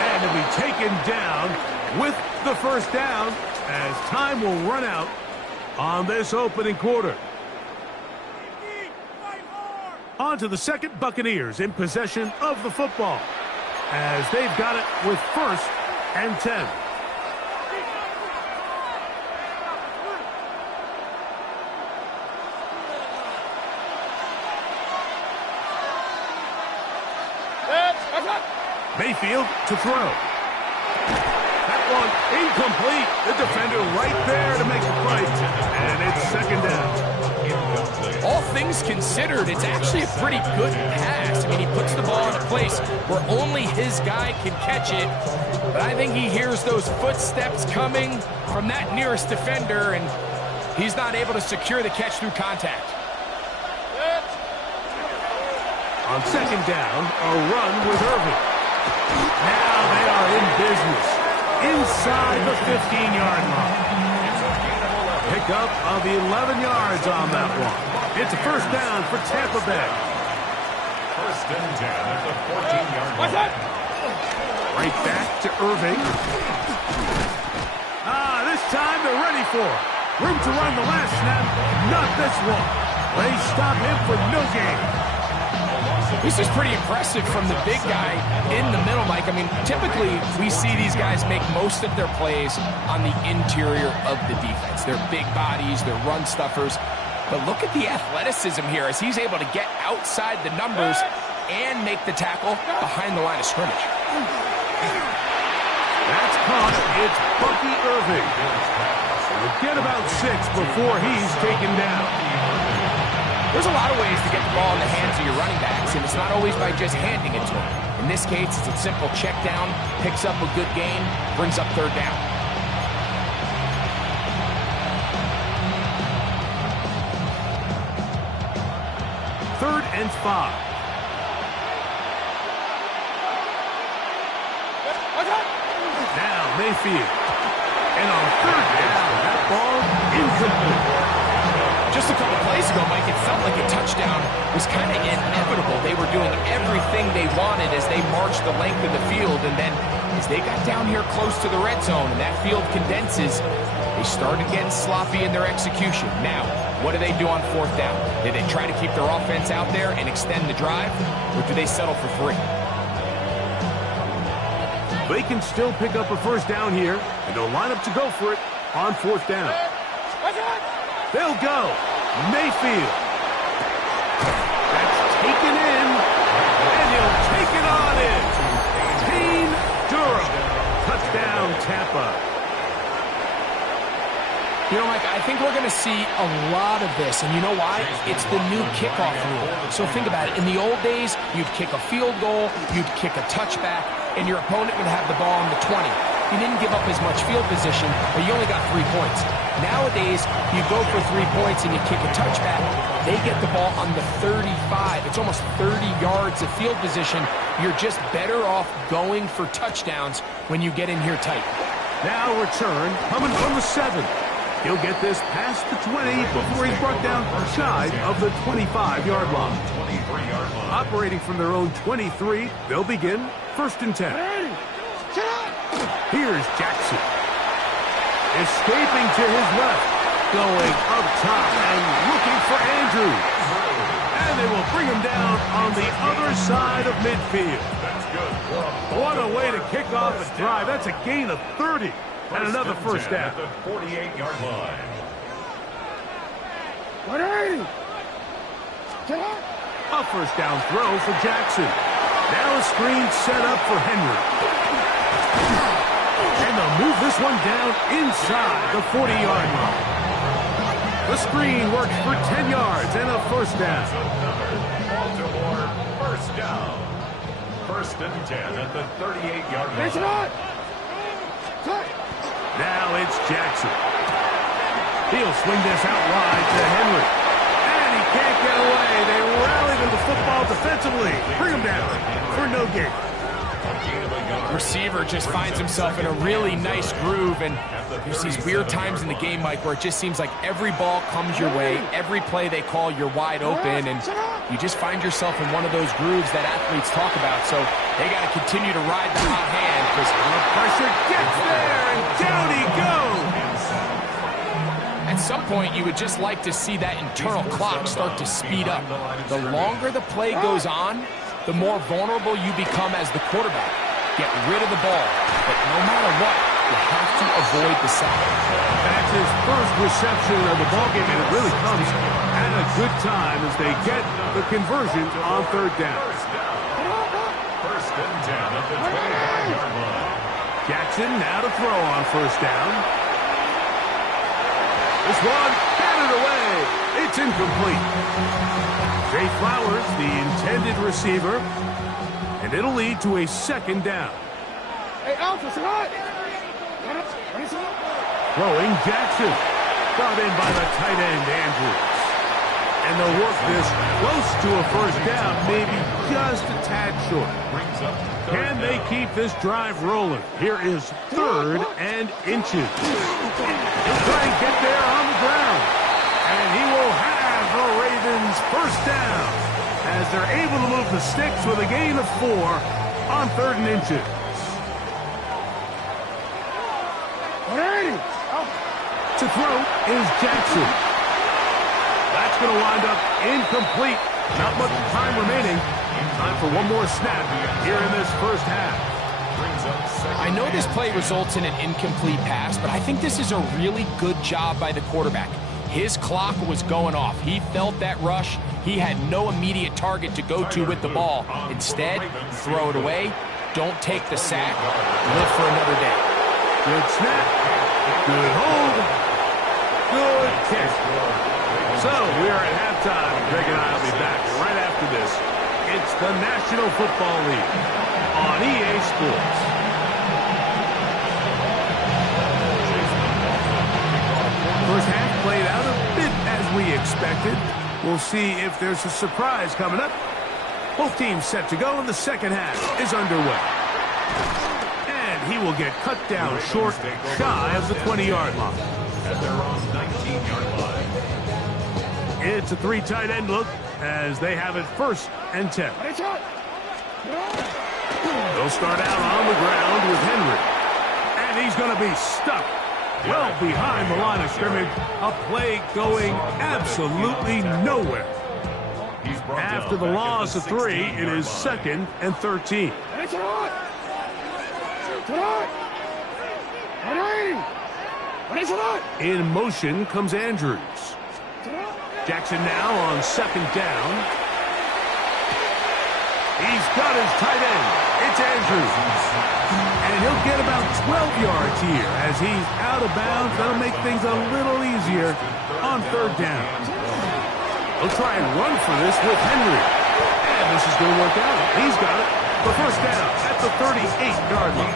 And to be taken down with the first down as time will run out on this opening quarter. On to the second, Buccaneers in possession of the football as they've got it with first and 10. Mayfield to throw. That one incomplete. The defender right there to make the play. And it's second down. All things considered, it's actually a pretty good pass. I mean, he puts the ball in a place where only his guy can catch it. But I think he hears those footsteps coming from that nearest defender, and he's not able to secure the catch through contact. On second down, a run with Irvin. Now they are in business inside the 15-yard line. Pickup of 11 yards on that one. It's a first down for Tampa Bay. First and 10 at the 14-yard line. Right back to Irving. This time they're ready for it. Room to run the last snap. Not this one. They stop him for no gain. This is pretty impressive from the big guy in the middle, Mike. I mean, typically we see these guys make most of their plays on the interior of the defense. They're big bodies, they're run stuffers. But look at the athleticism here as he's able to get outside the numbers and make the tackle behind the line of scrimmage. That's caught. It's Bucky Irving. He'll get about 6 before he's taken down. There's a lot of ways to get the ball in the hands of your running backs, and it's not always by just handing it to them. In this case, it's a simple check down, picks up a good gain, brings up 3rd down. Third and 5. Now Mayfield. And on 3rd down, that ball incomplete. Just a couple plays ago, Mike, it felt like a touchdown was kind of inevitable. They were doing everything they wanted as they marched the length of the field, and then as they got down here close to the red zone and that field condenses, they started getting sloppy in their execution. Now, what do they do on 4th down? Do they try to keep their offense out there and extend the drive, or do they settle for 3? They can still pick up a 1st down here, and they'll line up to go for it on 4th down. They'll go. Mayfield. That's taken in, and he'll take it on in. Team Durham. Touchdown, Tampa. You know, Mike, I think we're going to see a lot of this, and you know why? It's the new kickoff rule. So think about it. In the old days, you'd kick a field goal, you'd kick a touchback, and your opponent would have the ball on the 20. You didn't give up as much field position, but you only got 3 points. Nowadays, you go for 3 points and you kick a touchback. They get the ball on the 35. It's almost 30 yards of field position. You're just better off going for touchdowns when you get in here tight. Now return, coming from the 7. He'll get this past the 20 before he's brought down shy of the 25-yard line. Operating from their own 23, they'll begin 1st and 10. Here's Jackson. Escaping to his left. Going up top and looking for Andrews. And they will bring him down on the other side of midfield. What a way to kick off a drive. That's a gain of 30. And another 1st down. At the 48-yard line. A 1st down throw for Jackson. Now a screen set up for Henry. And they'll move this one down inside the 40-yard line. The screen works for 10 yards and a 1st down. Baltimore 1st down. 1st and 10 at the 38-yard line. Now it's Jackson. He'll swing this out wide to Henry. And he can't get away. They rally to the football defensively. Bring him down for no gain. Receiver just finds himself in a really nice groove, and there's these weird times in the game, Mike, where it just seems like every ball comes your way, every play they call, you're wide open, and you just find yourself in one of those grooves that athletes talk about. So they got to continue to ride the hot hand, because the pressure gets there, and down he goes. At some point, you would just like to see that internal clock start to speed up. The longer the play goes on, the more vulnerable you become as the quarterback. Get rid of the ball, but no matter what, you have to avoid the sack. That's his first reception of the ballgame, and it really comes at a good time as they get the conversion on 3rd down. 1st and 10 at the 25-yard line. Jackson now to throw on 1st down. This one batted away. It's incomplete. Zay Flowers, the intended receiver, and it'll lead to a 2nd down. Throwing Jackson. Brought in by the tight end, Andrews. And they'll work this close to a 1st down, maybe just a tad short. Can they keep this drive rolling? Here is 3rd and inches. He'll try and get there on the ground. And he will have the Ravens 1st down as they're able to move the sticks with a gain of 4 on 3rd and inches. To throw is Jackson. That's going to wind up incomplete. Not much time remaining. Time for one more snap here in this 1st half. I know this play results in an incomplete pass, but I think this is a really good job by the quarterback. His clock was going off. He felt that rush. He had no immediate target to go to with the ball. Instead, throw it away. Don't take the sack. Live for another day. Good snap. Good hold. So we are at halftime. Greg and I will be back right after this. It's the National Football League on EA Sports. First half played out a bit as we expected. We'll see if there's a surprise coming up. Both teams set to go, and the second half is underway. And he will get cut down short, shy of the 20-yard line. At their own 19-yard line. It's a three tight end look as they have it 1st and 10. They'll start out on the ground with Henry. And he's going to be stuck well behind the line of scrimmage. A play going absolutely nowhere. After the loss of 3, it is 2nd and 13. In motion comes Andrews. Jackson now on 2nd down. He's got his tight end. It's Andrews. And he'll get about 12 yards here as he's out of bounds. That'll make things a little easier on 3rd down. They'll try and run for this with Henry. And this is going to work out. He's got it. The 1st down at the 38-yard line.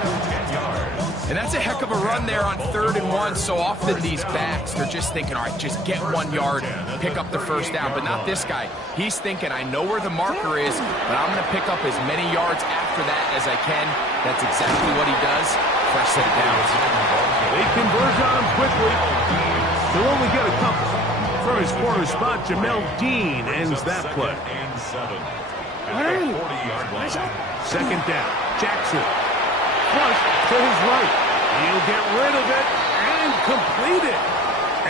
And that's a heck of a run there on 3rd and 1. So often these backs, they're just thinking, all right, just get 1 yard, pick up the 1st down. But not this guy. He's thinking, I know where the marker is, but I'm going to pick up as many yards after that as I can. That's exactly what he does. First set of downs. They converge on him quickly. They'll only get a couple. From his corner spot, Jamel Dean ends that play. And 7. At the 40-yard line. 2nd down. Jackson. Flush to his right. He'll get rid of it and complete it.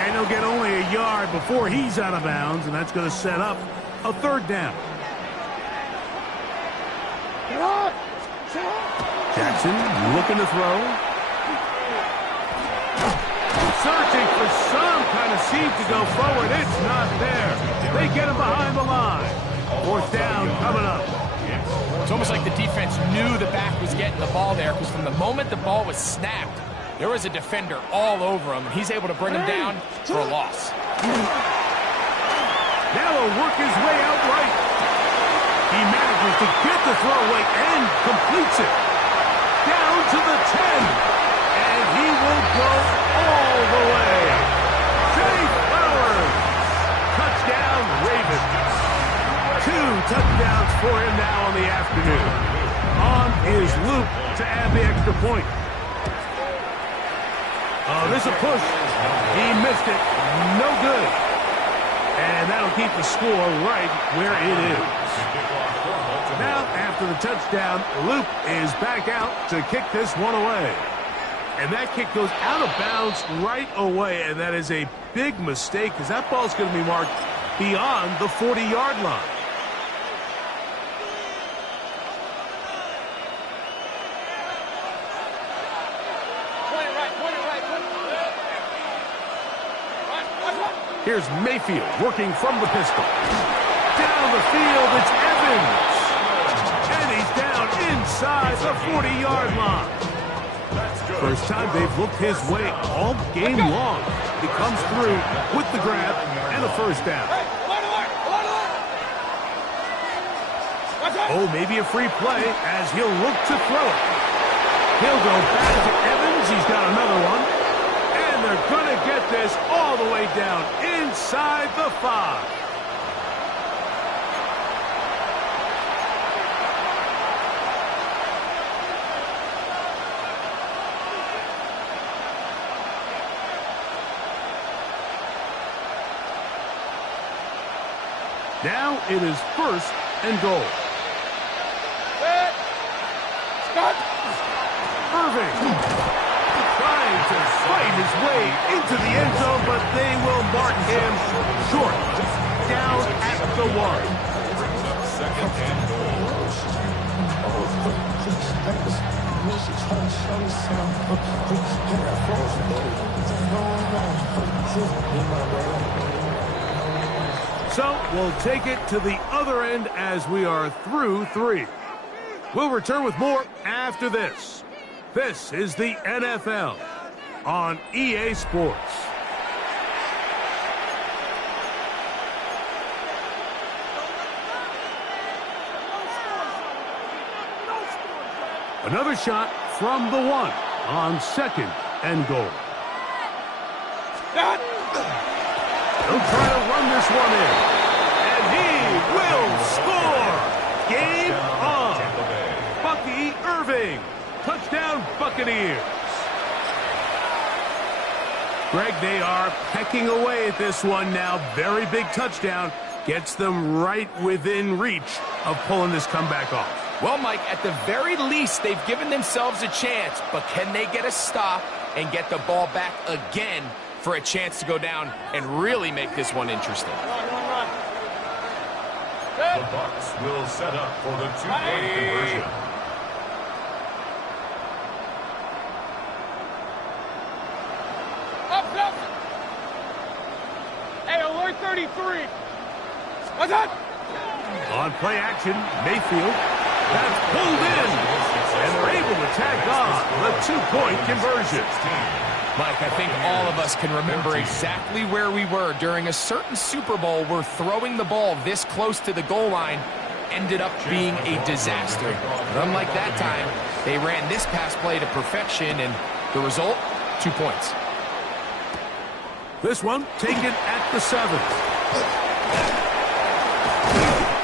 And he'll get only a yard before he's out of bounds, and that's going to set up a 3rd down. Jackson looking to throw. Searching for some kind of seed to go forward. It's not there. They get him behind the line. 4th down coming up. It's almost like the defense knew the back was getting the ball there, because from the moment the ball was snapped, there was a defender all over him, and he's able to bring him down for a loss. Now he'll work his way out right. He manages to get the throwaway and completes it. Down to the 10. And he will go all the way. Jay Flowers. Touchdown, Ravens. 2 touchdowns for him now on the afternoon. On his loop to add the extra point. Oh, there's a push. He missed it. No good. And that'll keep the score right where it is. Now, after the touchdown, Luke is back out to kick this one away. And that kick goes out of bounds right away, and that is a big mistake because that ball's going to be marked beyond the 40-yard line. Here's Mayfield working from the pistol. Down the field, it's Evans. And he's down inside the 40-yard line. First time they've looked his way all game long. He comes through with the grab and a 1st down. Oh, maybe a free play as he'll look to throw it. He'll go back to Evans. He's got another one. And they're going to get this all the way down inside the 5. Now it is 1st and goal. Irving trying to fight his way into the end zone, but they will mark him short. Down at the 1. 2nd and goal. So we'll take it to the other end as we are through 3. We'll return with more after this. This is the NFL on EA Sports. Another shot from the 1 on 2nd and goal. He'll try to run this one in. And he will score. Game on. Bucky Irving. Touchdown, Buccaneers. Greg, they are pecking away at this one now. Very big touchdown. Gets them right within reach of pulling this comeback off. Well, Mike, at the very least, they've given themselves a chance. But can they get a stop and get the ball back again for a chance to go down and really make this one interesting? The Bucs will set up for the 2-point conversion. Up. Hey, alert 33. What's that? On play action, Mayfield. That's pulled in. And they're able to tack on the 2-point conversion. Mike, I think all of us can remember exactly where we were during a certain Super Bowl where throwing the ball this close to the goal line ended up being a disaster. But unlike that time, they ran this pass play to perfection, and the result, 2 points. This one taken at the 7.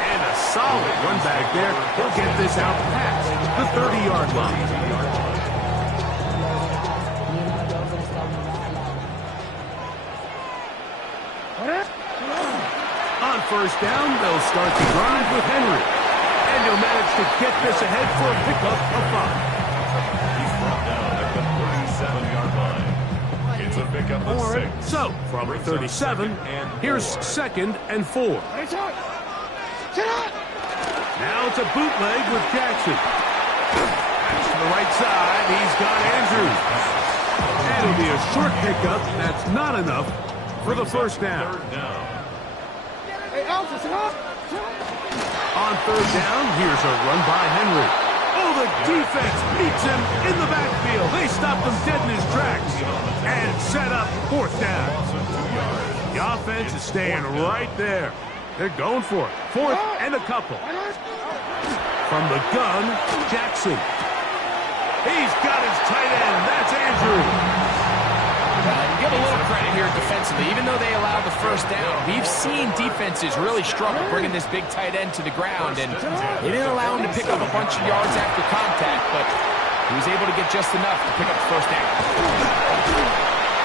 And a solid run back there. He'll get this out past the 30-yard line. On first down, they'll start the drive with Henry. And he'll manage to get this ahead for a pickup of 5. He's brought down at the 37-yard line. It's a pickup of 6. So, from 37, here's 2nd and 4. Now it's a bootleg with Jackson. Back to the right side, he's got Andrews. And it'll be a short pickup. That's not enough for the first down. On third down, here's a run by Henry. Oh, the defense meets him in the backfield. They stopped him dead in his tracks and set up 4th down. The offense is staying right there. They're going for it. 4th and a couple. From the gun, Jackson. He's got his tight end. That's Andrew. Give a little credit here defensively. Even though they allowed the first down, we've seen defenses really struggle bringing this big tight end to the ground, and they didn't allow him to pick up a bunch of yards after contact, but he was able to get just enough to pick up the first down.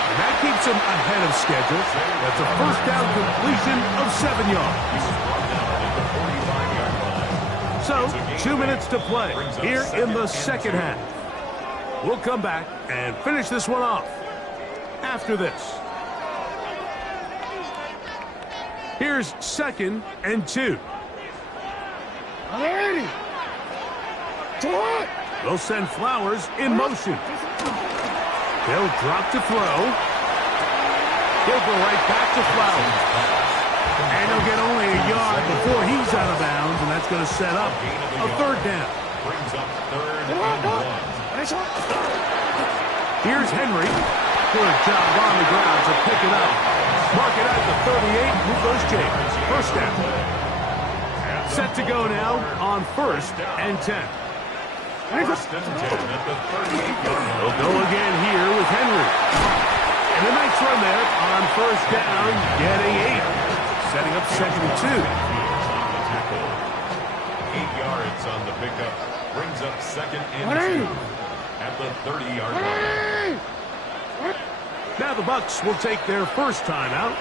And that keeps him ahead of schedule. That's a first down completion of 7 yards. So, 2 minutes to play here in the second half. We'll come back and finish this one off after this. Here's 2nd and 2. They'll send Flowers in motion. They'll drop to throw. He'll go right back to Flowers. And he'll get only a yard before he's out of bounds, and that's going to set up a 3rd down. Brings up 3rd and 1. Here's Henry. Good job on the ground to pick it up. Mark it at the 38. Move those James. First down. Set to go now on 1st and 10. 1st and 10 at the 38-yard line. They'll go again here with Henry. And a nice run there on 1st down, getting 8. Setting up 2nd and 2. 8 yards on the pickup. Brings up 2nd and 2 at the 30-yard line. Now the Bucs will take their first timeout,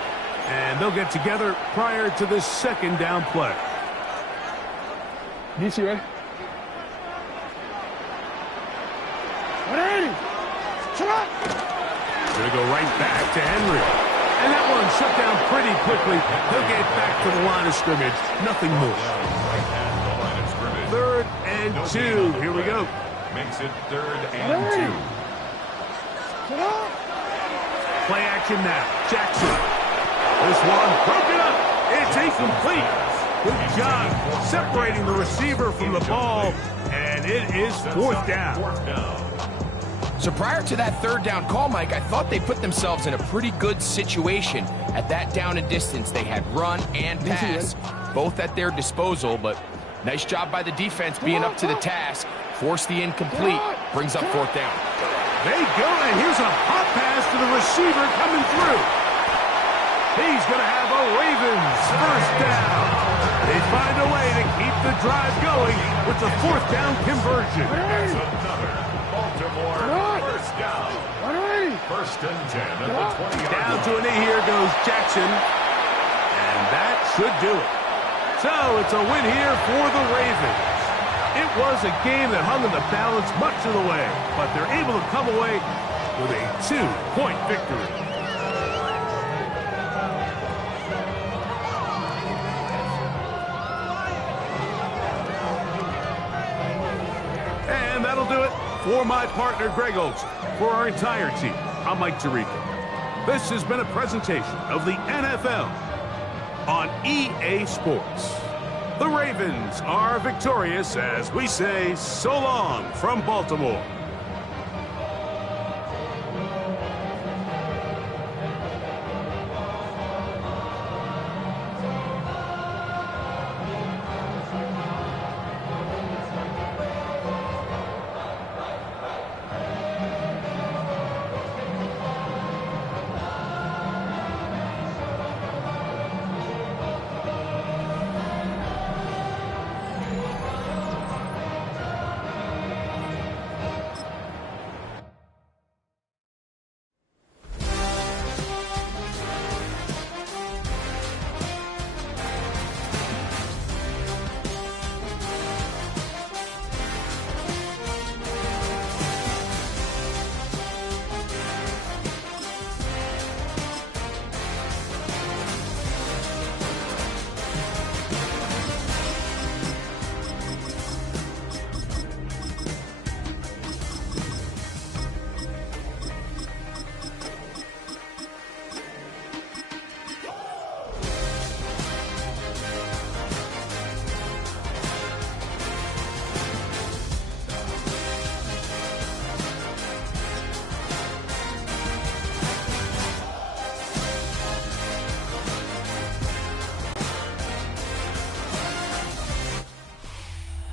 and they'll get together prior to this 2nd down play. DC, right? Going to go right back to Henry. And that one shut down pretty quickly. He'll get back to the line of scrimmage. Nothing more. 3rd and 2. Here we go. Makes it 3rd and 2. Play action now. Jackson. This one broken up. It's incomplete. Good job separating the receiver from the ball. And it is 4th down. So prior to that 3rd down call, Mike, I thought they put themselves in a pretty good situation at that down and distance. They had run and pass, both at their disposal, but nice job by the defense being up to the task, Force the incomplete. Brings up fourth down. They go, and here's a pop pass to the receiver coming through. He's going to have a Ravens first down. They find a way to keep the drive going with the fourth down conversion. That's another Baltimore first down. First and 10 at the 20-yard Down line. to a knee, here goes Jackson. And that should do it. So it's a win here for the Ravens. It was a game that hung in the balance much of the way, but they're able to come away with a 2-point victory. And that'll do it for my partner, Greg Olson. For our entire team, I'm Mike Tirico. This has been a presentation of the NFL on EA Sports. The Ravens are victorious as we say so long from Baltimore.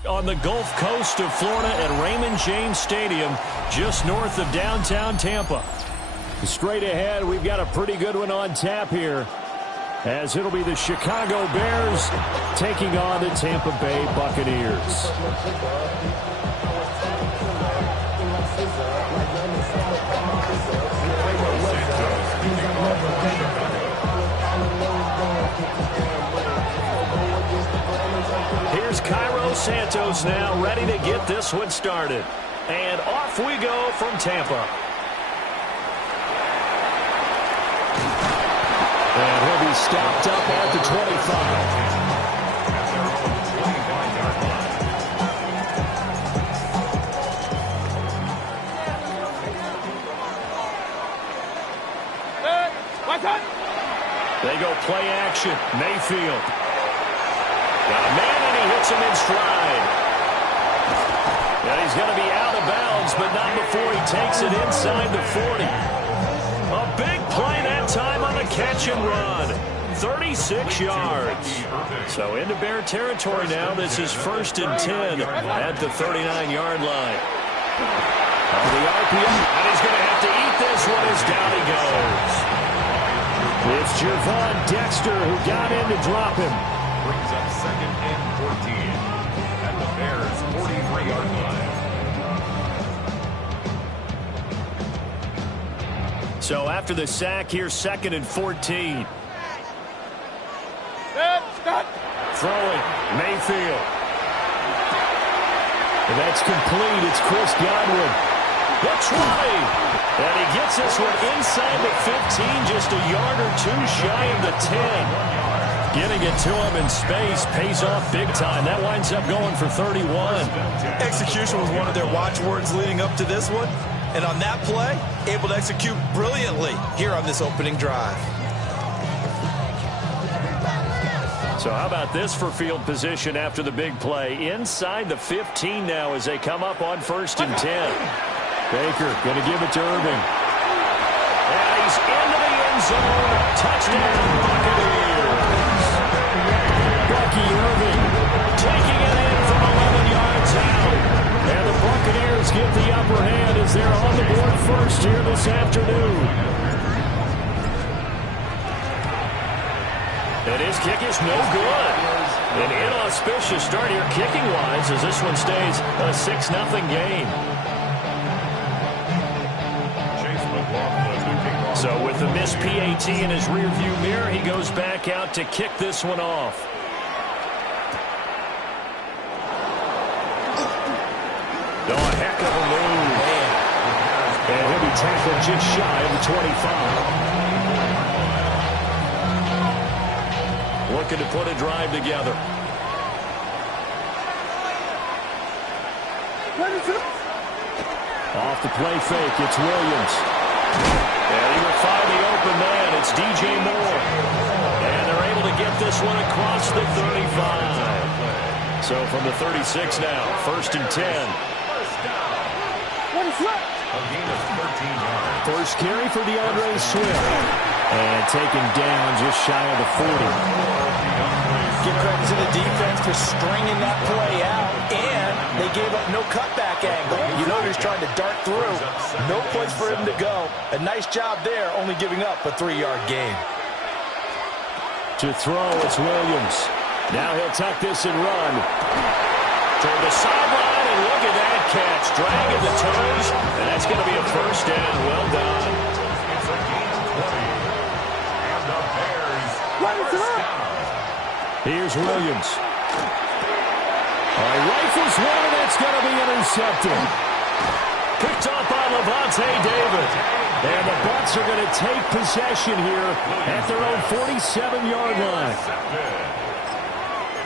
On the Gulf Coast of Florida at Raymond James Stadium, just north of downtown Tampa. Straight ahead, we've got a pretty good one on tap here, as it'll be the Chicago Bears taking on the Tampa Bay Buccaneers. Here's Cairo Santos now ready to get this one started. And off we go from Tampa. And he'll be stopped up at the 25. They go play action. Mayfield. Got a man, and he hits him in stride. And he's going to be out of bounds, but not before he takes it inside the 40. A big play that time on the catch and run. 36 yards. So into Bear territory now. This is 1st and 10 at the 39-yard line. On the RPM, and he's going to have to eat this one as down he goes. It's Javon Dexter who got in to drop him. Brings up 2nd and 14 at the Bears' 43-yard line. So after the sack, here's 2nd and 14. Throwing, Mayfield. And that's complete. It's Chris Godwin. The 20. And he gets this one inside the 15, just a yard or two shy of the 10. Getting it to him in space pays off big time. That winds up going for 31. Execution was one of their watchwords leading up to this one. And on that play, able to execute brilliantly here on this opening drive. So how about this for field position after the big play? Inside the 15 now as they come up on 1st and 10. Baker going to give it to Irving. And he's into the end zone. Touchdown, Buccaneers. Bucky Irving taking it in from 11 yards out. And the get the upper hand as they're on the board first here this afternoon. And his kick is no good. An inauspicious start here kicking-wise as this one stays a 6-0 game. So with the missed PAT in his rearview mirror, he goes back out to kick this one off. Oh, a heck of a move. And he'll be tackled just shy of the 25. Looking to put a drive together. Off the play fake, it's Williams. And he will find the open man. It's DJ Moore. And they're able to get this one across the 35. So from the 36 now, 1st and 10. A gain of 13 yards. First carry for DeAndre Swift. And taken down just shy of the 40. Give credit to the defense for stringing that play out, and they gave up no cutback angle. You know he's trying to dart through. No place for him to go. A nice job there, only giving up a 3-yard gain. To throw, it's Williams. Now he'll tuck this and run. Toward the sideline, and look at that catch. Dragging the toes, and that's going to be a first down. Well done. It's a gain of 20. And the Bears first down. Here's Williams. Rifles one, and that's going to be intercepted. Picked up by Levante David. And the Bucs are going to take possession here at their own 47-yard line.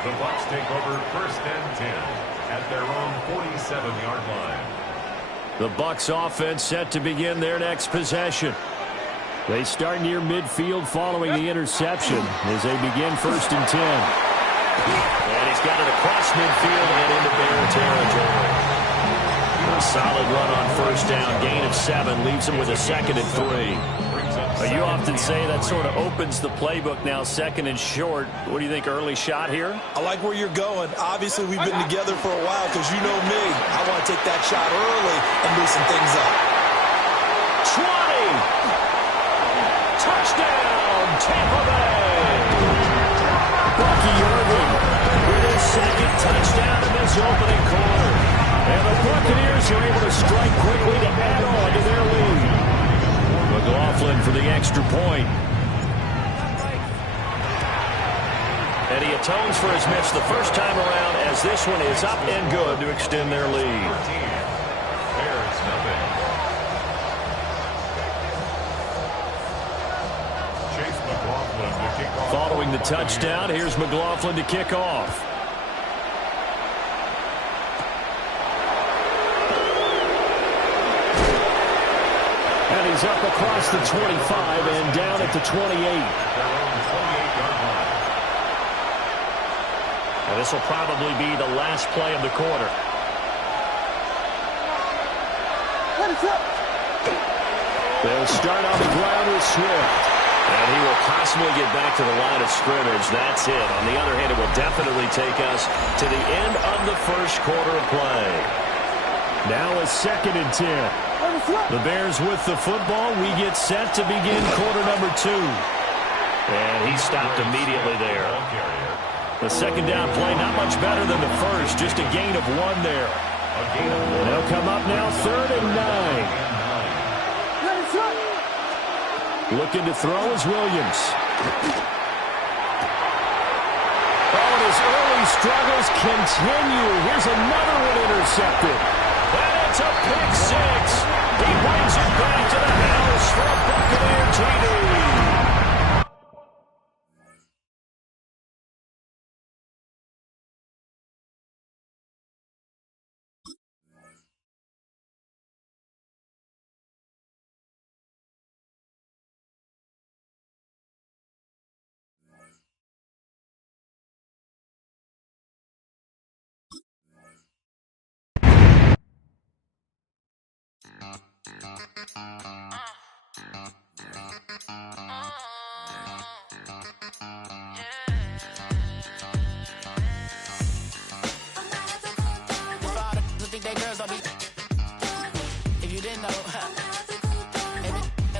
The Bucs take over 1st and 10 at their own 47-yard line. The Bucs offense set to begin their next possession. They start near midfield following the interception as they begin 1st and 10. And he's got it across midfield and into Bear territory. A solid run on 1st down, gain of 7, leaves him with a 2nd and 3. You often say that sort of opens the playbook now, 2nd and short. What do you think, early shot here? I like where you're going. Obviously, we've been together for a while because you know me. I want to take that shot early and loosen things up. 20! Touchdown, Tampa Bay! Bucky Irving with his 2nd touchdown in this opening quarter. And the Buccaneers are able to strike quickly to add on to their lead. McLaughlin for the extra point. And he atones for his miss the first time around as this one is up and good to extend their lead. Bears nothing. Following the touchdown, here's McLaughlin to kick off. And he's up across the 25 and down at the 28. And this will probably be the last play of the quarter. They'll start on the ground with Swift. And he will possibly get back to the line of scrimmage. That's it. On the other hand, it will definitely take us to the end of the first quarter of play. Now a 2nd and 10. The Bears with the football. We get set to begin quarter number 2. And he stopped immediately there. The 2nd down play, not much better than the first. Just a gain of 1 there. They'll come up now 3rd and 9. Looking to throw is Williams. Oh, and his early struggles continue. Here's another one intercepted. And it's a pick 6. He brings it back to the house for a Buccaneer TD.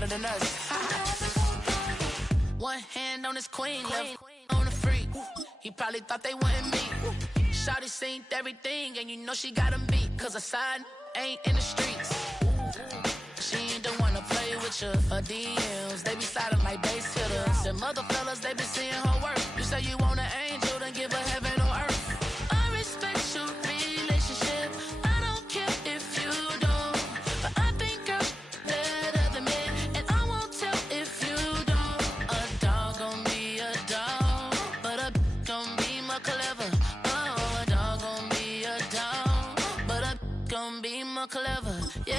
better than us. One hand on his queen, left on the freak. He probably thought they wouldn't meet. Shawty seen everything, and you know she got him beat. Cause her side ain't in the streets. She ain't the one to play with you. Her DMs, they be sliding like base hitters. And mother fellas, they be seeing her work. You say you want an angel, then give her heaven or earth. I respect your relationship. I don't care if you don't. But I think girls better than men. And I won't tell if you don't. A dog gon' be a dog, but a gon' be more clever. Oh, a dog gon' be a dog, but a gon' be more clever. Yeah.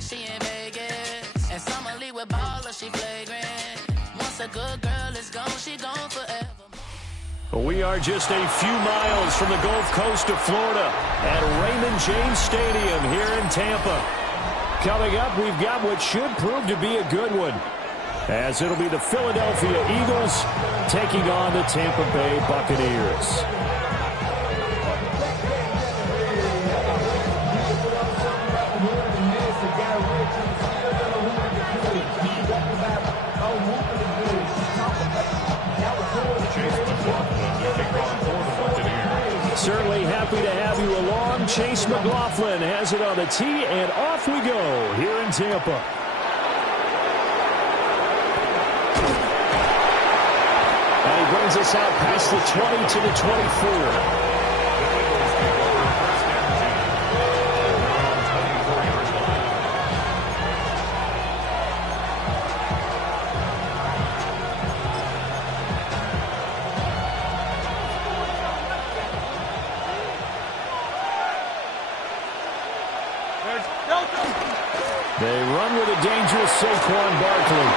She in Vegas, and Summer Lee with baller, she flagrant. Once a good girl is gone, she gone forever. We are just a few miles from the Gulf Coast of Florida at Raymond James Stadium here in Tampa. Coming up, we've got what should prove to be a good one, as it'll be the Philadelphia Eagles taking on the Tampa Bay Buccaneers. Certainly happy to have you along. Chase McLaughlin has it on the tee, and off we go here in Tampa. And he brings us out past the 20 to the 24. They run with a dangerous Saquon Barkley.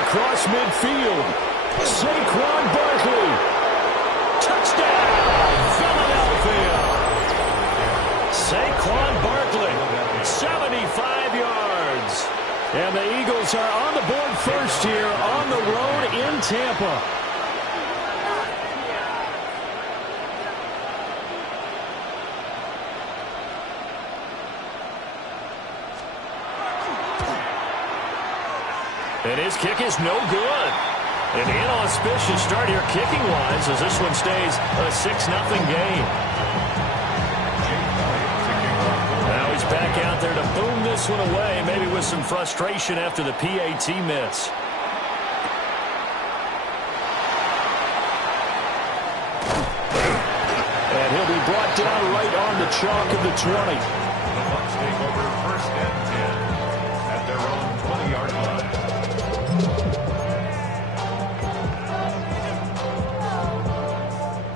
Across midfield, Saquon Barkley. Touchdown, Philadelphia. Saquon Barkley, 75 yards. And the Eagles are on the board first here on the road in Tampa. And his kick is no good. An inauspicious start here kicking-wise as this one stays a 6-0 game. Now he's back out there to boom this one away, maybe with some frustration after the PAT miss. And he'll be brought down right on the chalk of the 20. The Bucs take over 1st and 10 at their own 20-yard line.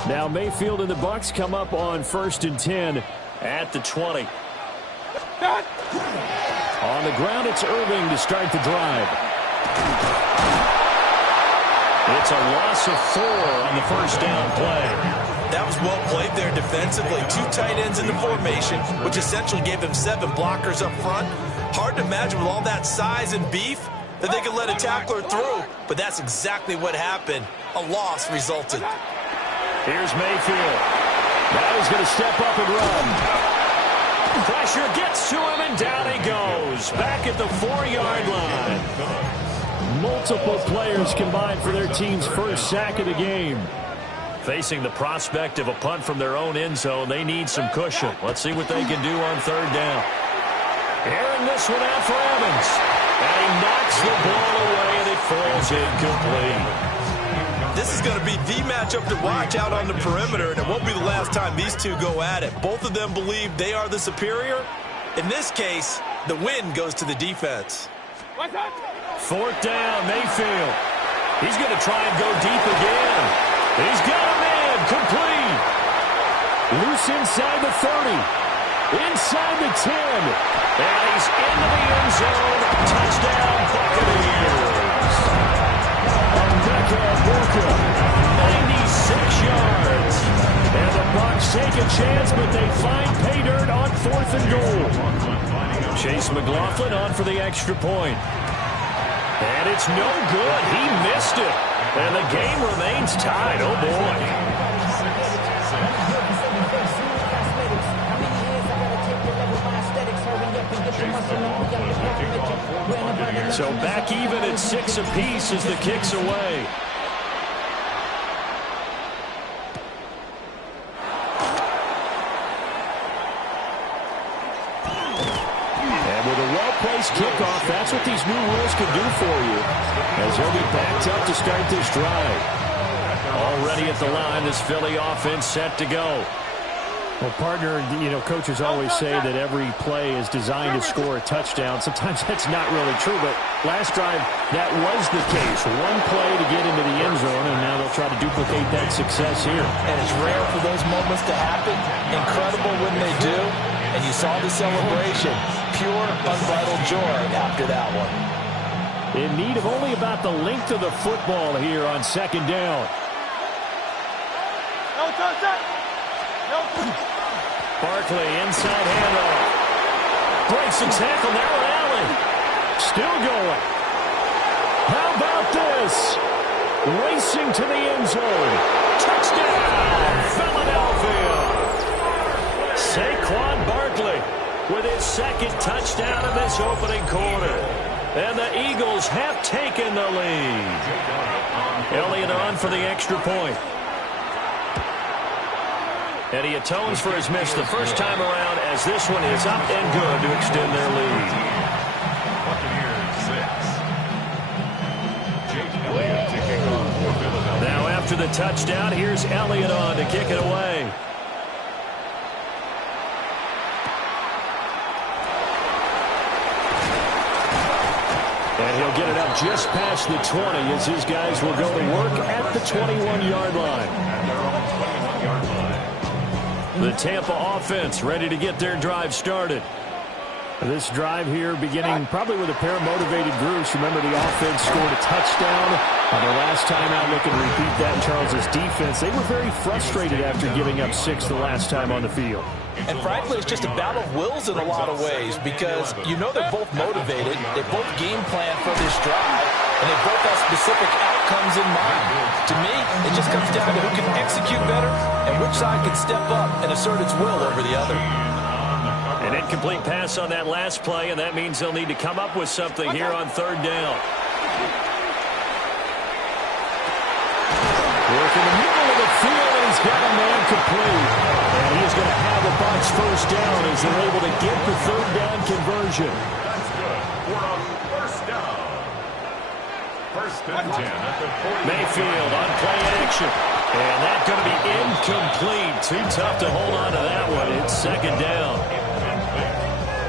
Now Mayfield and the Bucs come up on 1st and 10 at the 20. On the ground, it's Irving to start the drive. It's a loss of 4 on the first down play. That was well played there defensively. 2 tight ends in the formation, which essentially gave them 7 blockers up front. Hard to imagine with all that size and beef that they could let a tackler through, but that's exactly what happened. A loss resulted. Here's Mayfield. Now he's going to step up and run. Pressure gets to him, and down he goes. Back at the 4-yard line. Multiple players combined for their team's first sack of the game. Facing the prospect of a punt from their own end zone, they need some cushion. Let's see what they can do on 3rd down. Airing this one out for Evans. And he knocks the ball away, and it falls incomplete. This is going to be the matchup to watch out on the perimeter, and it won't be the last time these two go at it. Both of them believe they are the superior. In this case, the win goes to the defense. 4th down, Mayfield. He's going to try and go deep again. He's got a man complete. Loose inside the 30. Inside the 10. And he's into the end zone. Touchdown, Buccaneers. Emeka Egbuka, 96 yards. And the Bucs take a chance, but they find pay dirt on 4th and goal. Chase McLaughlin on for the extra point. And it's no good. He missed it. And the game remains tied. Oh, boy. So back even at 6 apiece as the kick's away. And with a well-placed kickoff, that's what these new rules can do for you, as he'll be backed up to start this drive. Already at the line, this Philly offense set to go. Well, partner, coaches always say that every play is designed to score a touchdown. Sometimes that's not really true, but last drive, that was the case. One play to get into the end zone, and now they'll try to duplicate that success here. And it's rare for those moments to happen. Incredible when they do. And you saw the celebration. Pure, unbridled joy after that one. In need of only about the length of the football here on 2nd down. Barkley, inside handoff. Breaks the tackle, now Allen. Still going. How about this? Racing to the end zone. Touchdown, Philadelphia. Saquon Barkley with his 2nd touchdown of this opening quarter. And the Eagles have taken the lead. Elliott on for the extra point. And he atones for his miss the first time around as this one is up and good to extend their lead. Now after the touchdown, here's Elliott on to kick it away. And he'll get it up just past the 20 as his guys will go to work at the 21-yard line. The Tampa offense ready to get their drive started. This drive here beginning probably with a pair of motivated groups. Remember, the offense scored a touchdown on their last time out. Looking to repeat that in Charles's defense. They were very frustrated after giving up 6 the last time on the field. And frankly, it's just a battle of wills in a lot of ways because they're both motivated. They both game plan for this drive, and they both have specific outcomes in mind. To me, it just comes down to who can execute better and which side can step up and assert its will over the other. An incomplete pass on that last play, and that means they'll need to come up with something here on 3rd down. Work in the middle of the field, and he's got a man complete. And he's going to have the Bucs 1st down as they're able to get the 3rd down conversion. That's good. We're on 1st down. 1st and 10 at the 40. Mayfield on play action. And that's going to be incomplete. Too tough to hold on to that one. It's 2nd down.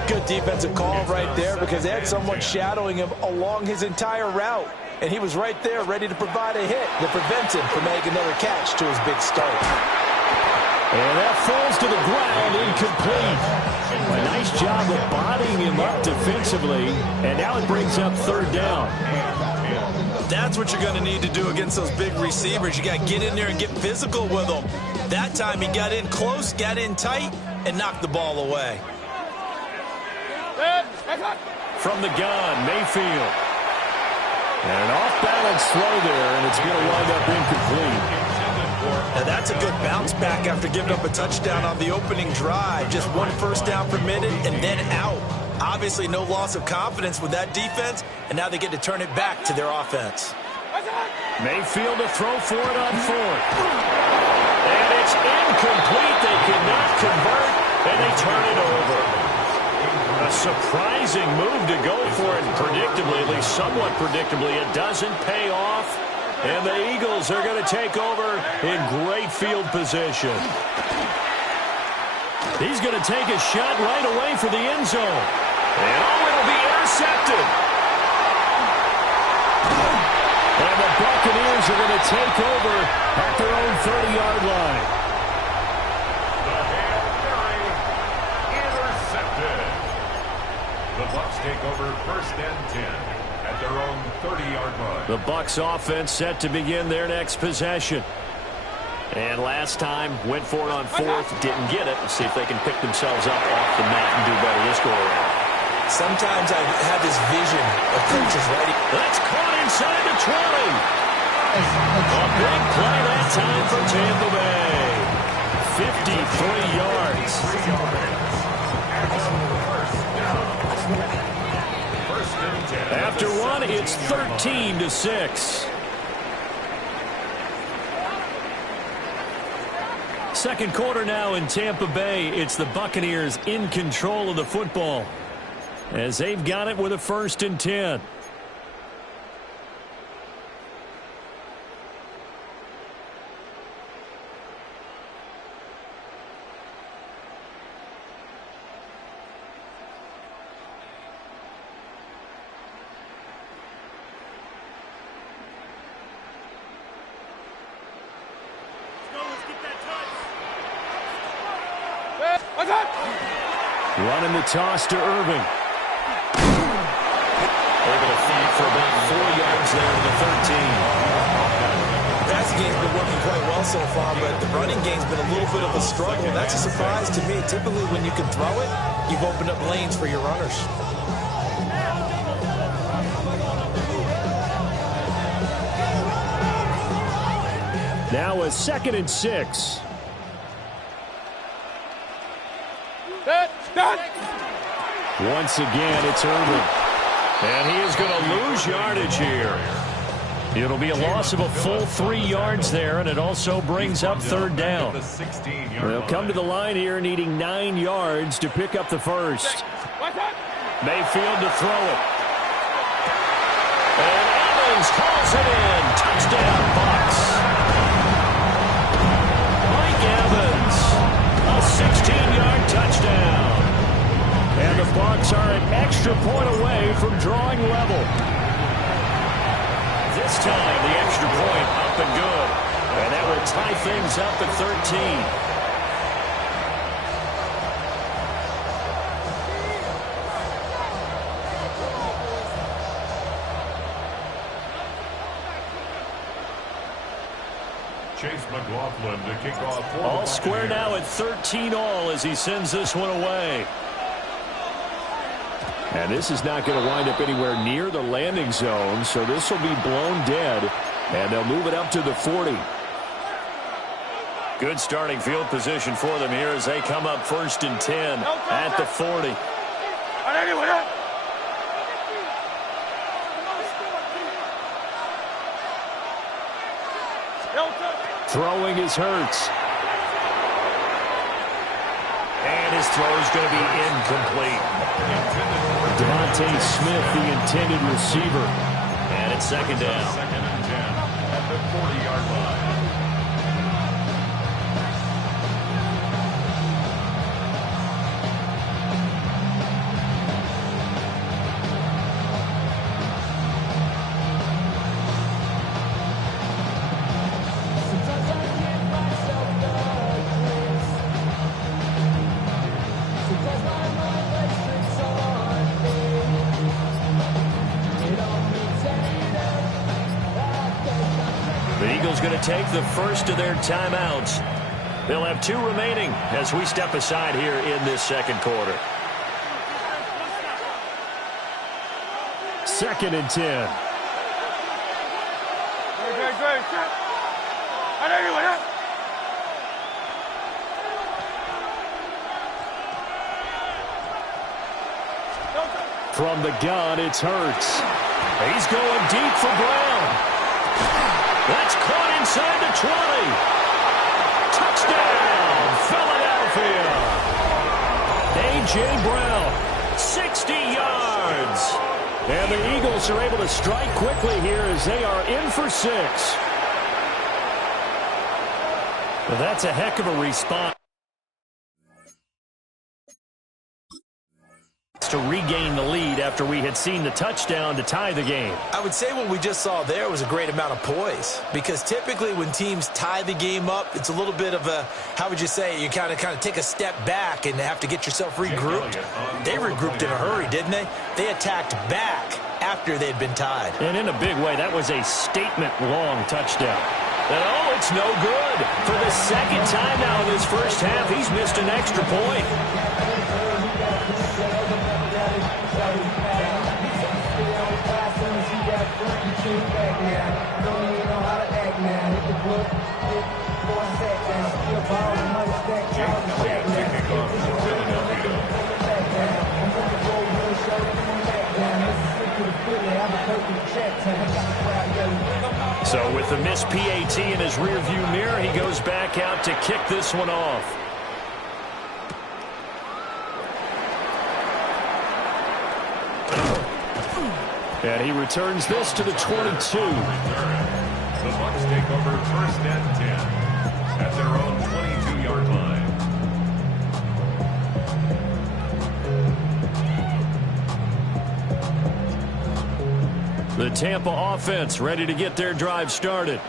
Good defensive call right there because they had someone shadowing him along his entire route. And he was right there ready to provide a hit that prevents him from making another catch to his big start. And that falls to the ground, incomplete. A nice job of bodying him up defensively. And now it brings up 3rd down. That's what you're going to need to do against those big receivers. You got to get in there and get physical with them. That time he got in close, got in tight, and knocked the ball away. From the gun, Mayfield. And an off-balance throw there, and it's going to wind up incomplete. Now that's a good bounce back after giving up a touchdown on the opening drive. Just 1 first down permitted and then out. Obviously no loss of confidence with that defense, and now they get to turn it back to their offense. Mayfield to throw for it on 4th. And it's incomplete. They cannot convert, and they turn it over. A surprising move to go for it predictably, at least somewhat predictably. It doesn't pay off, and the Eagles are going to take over in great field position. He's going to take a shot right away for the end zone. And it'll be intercepted. And the Buccaneers are going to take over at their own 30-yard line. take over 1st and 10 at their own 30-yard line. The Bucs offense set to begin their next possession. And last time, went for it on 4th, didn't get it. Let's see if they can pick themselves up off the mat and do better this go-around. Sometimes I have this vision of coaches ready. That's caught inside the 20. A big play that time for Tampa Bay. 53 yards. After one, it's 13-6. Second quarter now in Tampa Bay. It's the Buccaneers in control of the football as they've got it with a 1st and 10. Running the toss to Irving. Able to feed for about 4 yards there to the 13. The passing game's been working quite well so far, but the running game's been a little bit of a struggle. That's a surprise to me. Typically, when you can throw it, you've opened up lanes for your runners. Now a 2nd and 6. Once again, it's Irving. And he is going to lose yardage here. It'll be a loss of a full 3 yards there, and it also brings up 3rd down. They'll come to the line here needing 9 yards to pick up the first. Mayfield to throw it. And Evans calls it in. Touchdown, Bucs. Mike Evans, a 16-yard touchdown. And the Bucs are an extra point away from drawing level. This time, the extra point up and good. And that will tie things up at 13. Chase McLaughlin to kick off. All square now at 13-all as he sends this one away. And this is not going to wind up anywhere near the landing zone, so this will be blown dead, and they'll move it up to the 40. Good starting field position for them here as they come up 1st and 10 at the 40. Throwing is Hurts. And his throw is going to be incomplete. Devontae Smith, the intended receiver. And it's 2nd down. 2nd and 10 at the 40-yard line. Going to take the first of their timeouts. They'll have 2 remaining as we step aside here in this 2nd quarter. 2nd and 10. From the gun, it's Hurts. He's going deep for Brown. That's caught inside the 20. Touchdown, Philadelphia. A.J. Brown, 60 yards. And the Eagles are able to strike quickly here as they are in for 6. Well, that's a heck of a response to regain the lead after we had seen the touchdown to tie the game. I would say what we just saw there was a great amount of poise, because typically when teams tie the game up, it's a little bit of a, how would you say, you kind of take a step back and have to get yourself regrouped. They regrouped in a hurry, didn't they? They attacked back after they'd been tied. And in a big way, that was a statement-long touchdown. And oh, it's no good. For the second time now in this first half, he's missed an extra point. So with the missed PAT in his rearview mirror, he goes back out to kick this one off. And he returns this to the 22. The Bucs take over 1st and 10 at their own 22-yard line. The Tampa offense ready to get their drive started.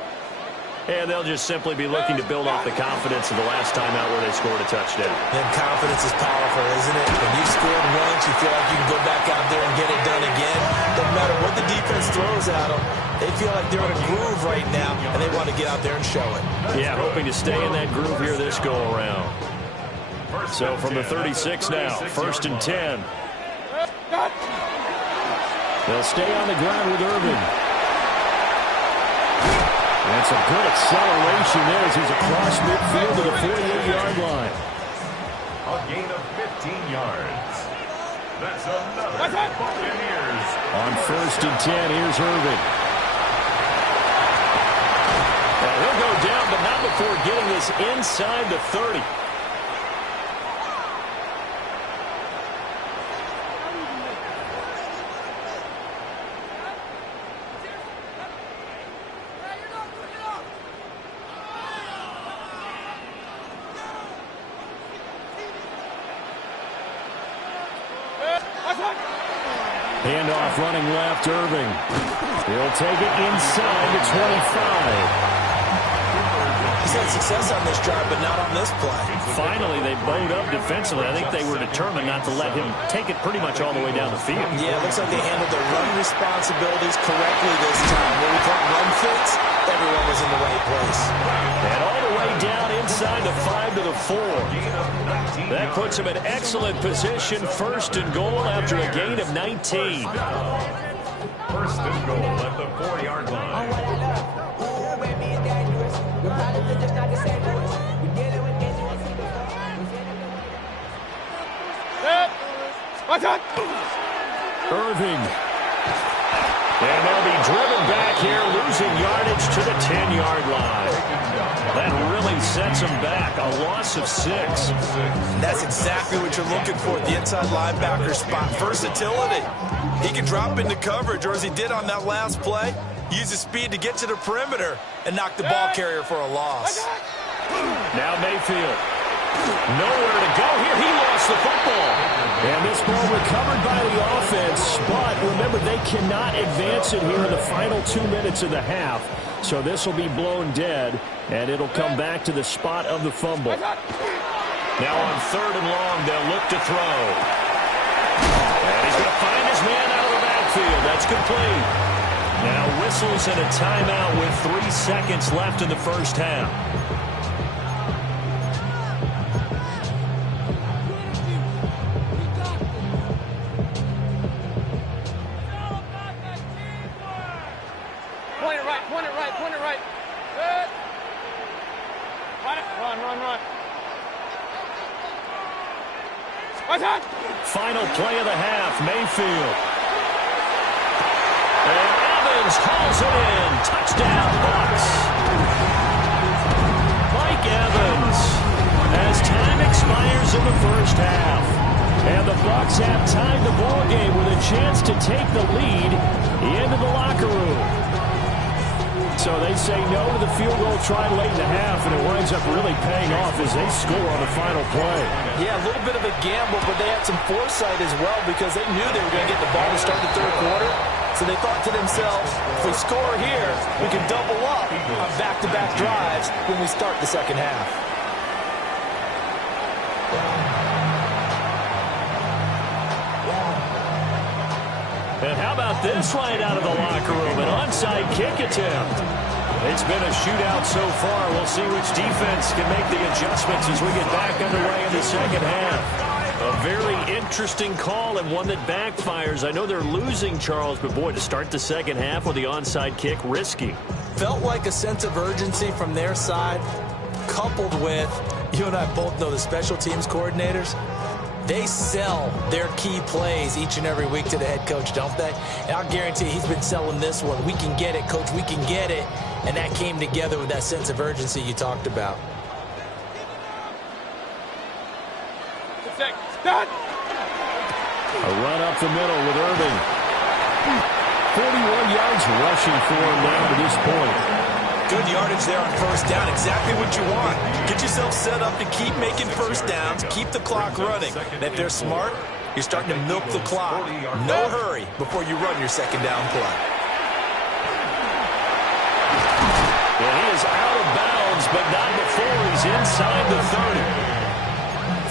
And they'll just simply be looking to build off the confidence of the last time out where they scored a touchdown. And confidence is powerful, isn't it? When you've scored once, you feel like you can go back out there and get it done again. Doesn't matter what the defense throws at them. They feel like they're in a groove right now, and they want to get out there and show it. Yeah, hoping to stay in that groove here this go-around. So from the 36 now, 1st and 10. They'll stay on the ground with Irving. That's a good acceleration there as he's across midfield to the 48-yard line. A gain of 15 yards. That's another Buccaneers. On 1st and 10, here's Irving. And he'll go down, but not before getting this inside the 30. Handoff running left, Irving. He'll take it inside the 25. He's had success on this drive, but not on this play. Finally, they bowed up defensively. I think they were determined not to let him take it pretty much all the way down the field. Yeah, it looks like they handled their run responsibilities correctly this time. When we call run fits, everyone was in the right place. And all the way down inside the 5 to the 4. That puts him in excellent position, 1st and goal after a gain of 19. 1st and goal at the 4-yard line. Irving. And they'll be driven back here, losing yardage to the 10-yard line. That really sets them back, a loss of 6. That's exactly what you're looking for at the inside linebacker spot. Versatility. He can drop into coverage, or as he did on that last play, use his speed to get to the perimeter and knock the ball carrier for a loss. Now Mayfield. Nowhere to go here. He lost the football. And this ball recovered by the offense, but remember, they cannot advance it here in the final 2 minutes of the half. So this will be blown dead, and it'll come back to the spot of the fumble. Now on 3rd and long, they'll look to throw. And he's going to find his man out of the backfield. That's complete. Now whistles and a timeout with 3 seconds left in the first half. Final play of the half, Mayfield. And Evans hauls it in. Touchdown, Bucs. Mike Evans, as time expires in the first half. And the Bucs have tied the ball game with a chance to take the lead into the locker room. So they say no to the field goal try late in the half, and it winds up really paying off as they score on the final play. Yeah, a little bit of a gamble, but they had some foresight as well because they knew they were going to get the ball to start the third quarter. So they thought to themselves, if we score here, we can double up on back-to-back drives when we start the second half. And how about this right out of the locker room? An onside kick attempt. It's been a shootout so far. We'll see which defense can make the adjustments as we get back underway in the second half. A very interesting call and one that backfires. I know they're losing, Charles, but boy, to start the second half with the onside kick, risky. Felt like a sense of urgency from their side, coupled with, you and I both know the special teams coordinators. They sell their key plays each and every week to the head coach, don't they? And I'll guarantee he's been selling this one. We can get it, coach, we can get it. And that came together with that sense of urgency you talked about. A run up the middle with Irving. 41 yards rushing for him now to this point. Good yardage there on first down. Exactly what you want. Get yourself set up to keep making first downs, keep the clock running. And if they're smart, you're starting to milk the clock. No hurry before you run your second down play. Well, he is out of bounds, but not before he's inside the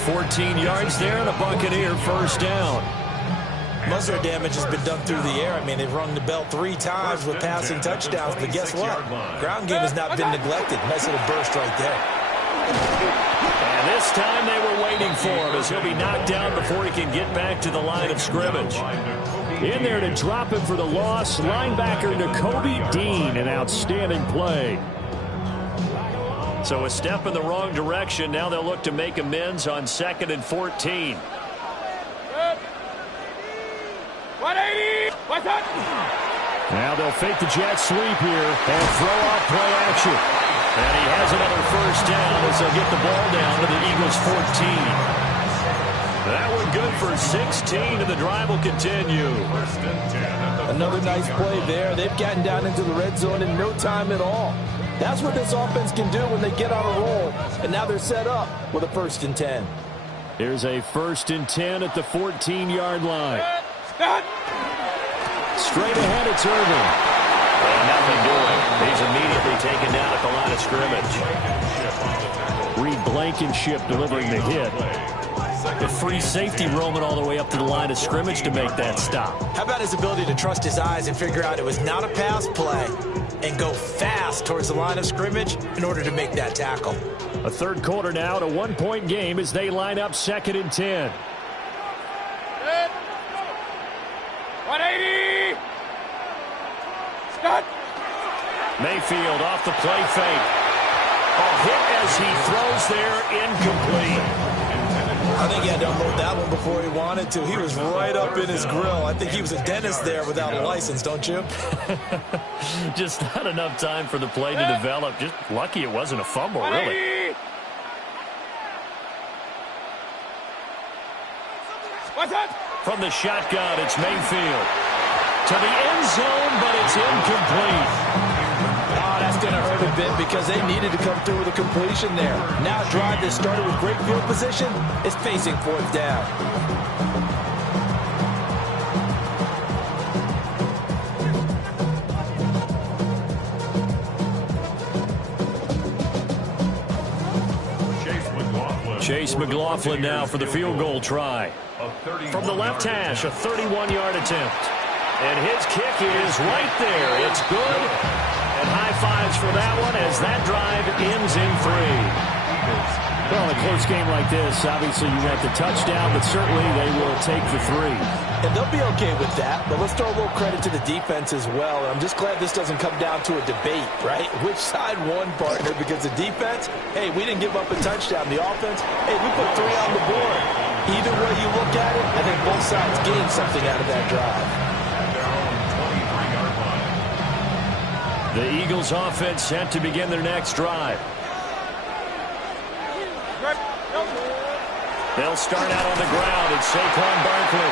30. 14 yards there and a Buccaneer first down. Most of their damage has been done through the air. I mean, they've rung the bell 3 times with passing touchdowns, but guess what? Ground game has not been neglected. Nice little burst right there. And this time they were waiting for him as he'll be knocked down before he can get back to the line of scrimmage. In there to drop him for the loss, linebacker Nakobe Dean, an outstanding play. So a step in the wrong direction. Now they'll look to make amends on 2nd and 14. 180! What's up? Now they'll fake the jet sweep here and throw off play action. And he has another first down as they'll get the ball down to the Eagles' 14. That one good for 16, and the drive will continue. Another nice play there. They've gotten down into the red zone in no time at all. That's what this offense can do when they get on a roll. And now they're set up with a 1st and 10. Here's a 1st and 10 at the 14-yard line. Straight ahead, it's Irving. And nothing doing. He's immediately taken down at the line of scrimmage. Reed Blankenship delivering the hit. The free safety roaming all the way up to the line of scrimmage to make that stop. How about his ability to trust his eyes and figure out it was not a pass play and go fast towards the line of scrimmage in order to make that tackle. A third quarter now, a 1-point game as they line up 2nd and 10. 180! Start! Mayfield off the play fake. A hit as he throws there, incomplete. I think he had to unload that one before he wanted to. He was right up in his grill. I think he was a dentist there without a license, don't you? Just not enough time for the play to develop. Just lucky it wasn't a fumble, really. What's up? From the shotgun, it's Mayfield. To the end zone, but it's incomplete. Oh, that's going to hurt a bit because they needed to come through with a completion there. Now a drive that started with great field position is facing 4th down. Chase McLaughlin now for the field goal try. From the left hash, a 31-yard attempt. And his kick is right there. It's good. And high fives for that one as that drive ends in 3. Well, in a close game like this, obviously you got the touchdown, but certainly they will take the 3. And they'll be okay with that, but let's throw a little credit to the defense as well. I'm just glad this doesn't come down to a debate, right? Which side won, partner? Because the defense, hey, we didn't give up a touchdown. The offense, hey, we put 3 on the board. Either way you look at it, I think both sides gained something out of that drive. The Eagles offense set to begin their next drive. They'll start out on the ground. It's Saquon Barkley.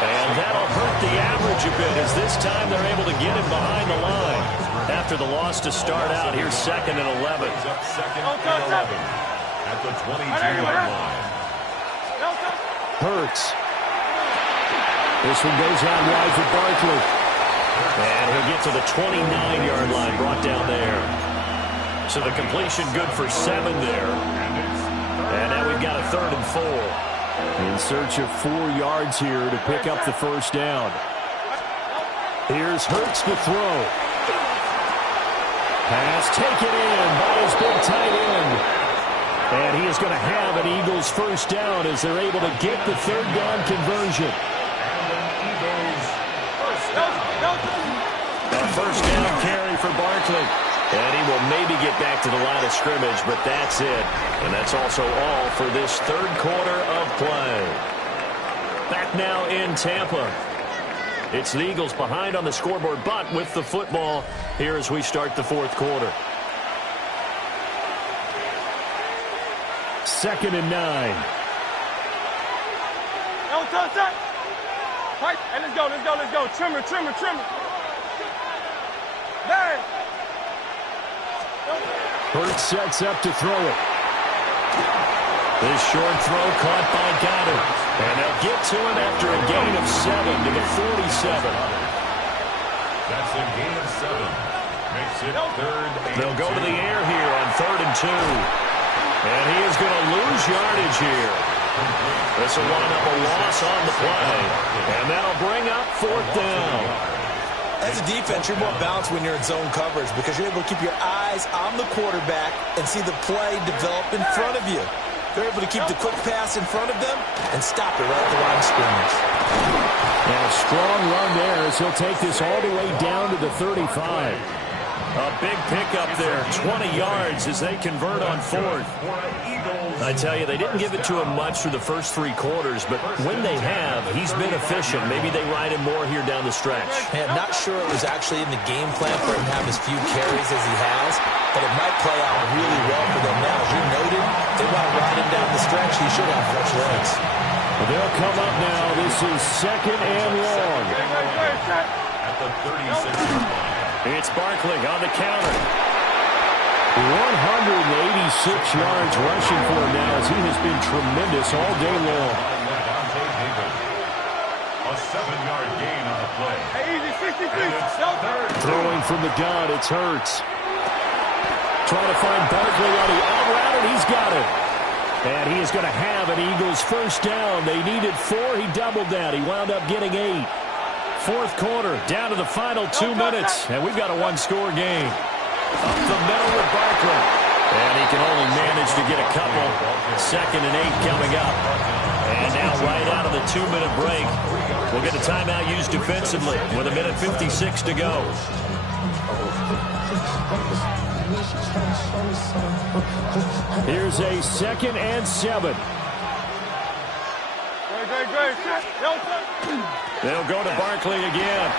And that'll hurt the average a bit as this time they're able to get him behind the line. after the loss to start out. Here's 2nd and 11. Up 2nd and 11 at the 22-yard line. Hurts. This one goes out wide for Barkley. And he'll get to the 29-yard line, brought down there. So the completion good for 7 there. And now we've got a 3rd and 4. In search of 4 yards here to pick up the first down. Here's Hurts to throw. Pass taken in by his big tight end. And he is going to have an Eagles first down as they're able to get the 3rd down conversion. A first down carry for Barkley. And he will maybe get back to the line of scrimmage, but that's it. And that's also all for this 3rd quarter of play. Back now in Tampa. It's the Eagles behind on the scoreboard, but with the football here as we start the 4th quarter. 2nd and 9. Hey, let's go. Trimmer. There. Hurts sets up to throw it. This short throw caught by Goddard. And they'll get to him after a gain of 7 to the 47. That's a gain of 7. Makes it 3rd and 2. They'll go to the air here on 3rd and 2. And he is going to lose yardage here. This will wind up a loss on the play. And that'll bring up 4th down. As a defense, you're more balanced when you're in zone coverage because you're able to keep your eyes on the quarterback and see the play develop in front of you. They're able to keep the quick pass in front of them and stop it right at the line of scrimmage. And a strong run there as he'll take this all the way down to the 35. A big pickup there, 20 yards as they convert on 4th. I tell you, they didn't give it to him much through the first 3 quarters, but when they have, he's been efficient. Maybe they ride him more here down the stretch. Man, not sure it was actually in the game plan for him to have as few carries as he has, but it might play out really well for them now. As you noted, they want to ride him down the stretch. He should have fresh legs. Well, they'll come up now. This is 2nd and long. At the 36-yard line. It's Barkley on the counter. 186 yards rushing for him now as he has been tremendous all day long. A 7-yard gain on the play. Easy, 63. Throwing from the gun, it's Hurts. Trying to find Barkley on the out route, and he's got it. And he is going to have an Eagles first down. They needed 4. He doubled that. He wound up getting 8. 4th quarter, down to the final 2 minutes, and we've got a 1-score game. Up the middle with Barkley. And he can only manage to get a couple. 2nd and 8 coming up. And now right out of the 2-minute break, we'll get a timeout used defensively with 1:56 to go. Here's a 2nd and 7. They'll go to Barkley again.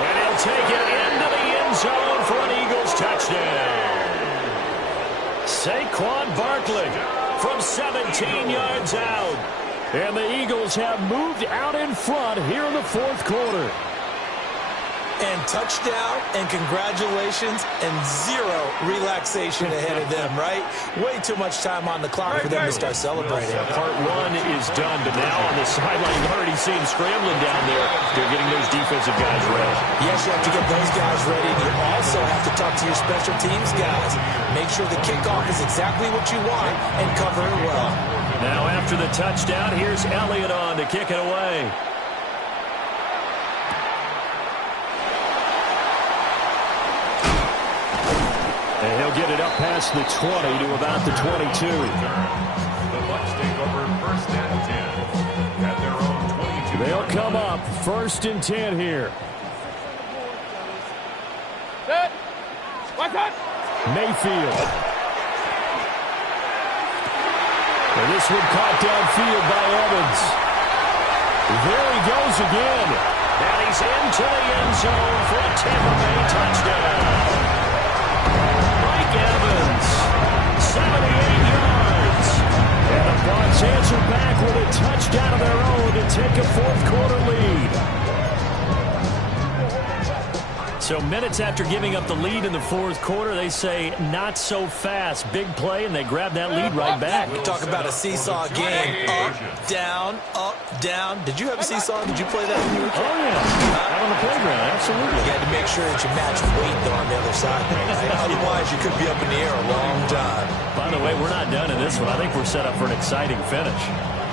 And he'll take it into the end zone for an Eagles touchdown. Saquon Barkley from 17 yards out. And the Eagles have moved out in front here in the 4th quarter. And touchdown, and congratulations, and 0 relaxation ahead of them, right? Way too much time on the clock for them to start celebrating. Part 1 is done, but now on the sideline, you already see him scrambling down there. They're getting those defensive guys ready. Yes, you have to get those guys ready, and you also have to talk to your special teams guys. Make sure the kickoff is exactly what you want and cover it well. Now after the touchdown, here's Elliott on to kick it away. And he'll get it up past the 20 to about the 22. The Bucs take over 1st and 10 at their own 22. They'll come up 1st and 10 here. Set. What's that? Mayfield. And this one caught downfield by Evans. There he goes again. And he's into the end zone for a Tampa Bay touchdown. Evans, 78 yards. And the Bucs answer back with a touchdown of their own to take a 4th quarter lead. So minutes after giving up the lead in the fourth quarter, they say not so fast. Big play, and they grab that lead right back. Talk about a seesaw game. Up, down, up, down. Did you have a seesaw? Did you play that when you were a kid? Oh, yeah. Out on the playground, absolutely. You had to make sure that you match weight, though, on the other side. Otherwise, you could be up in the air a long time. By the way, we're not done in this one. I think we're set up for an exciting finish.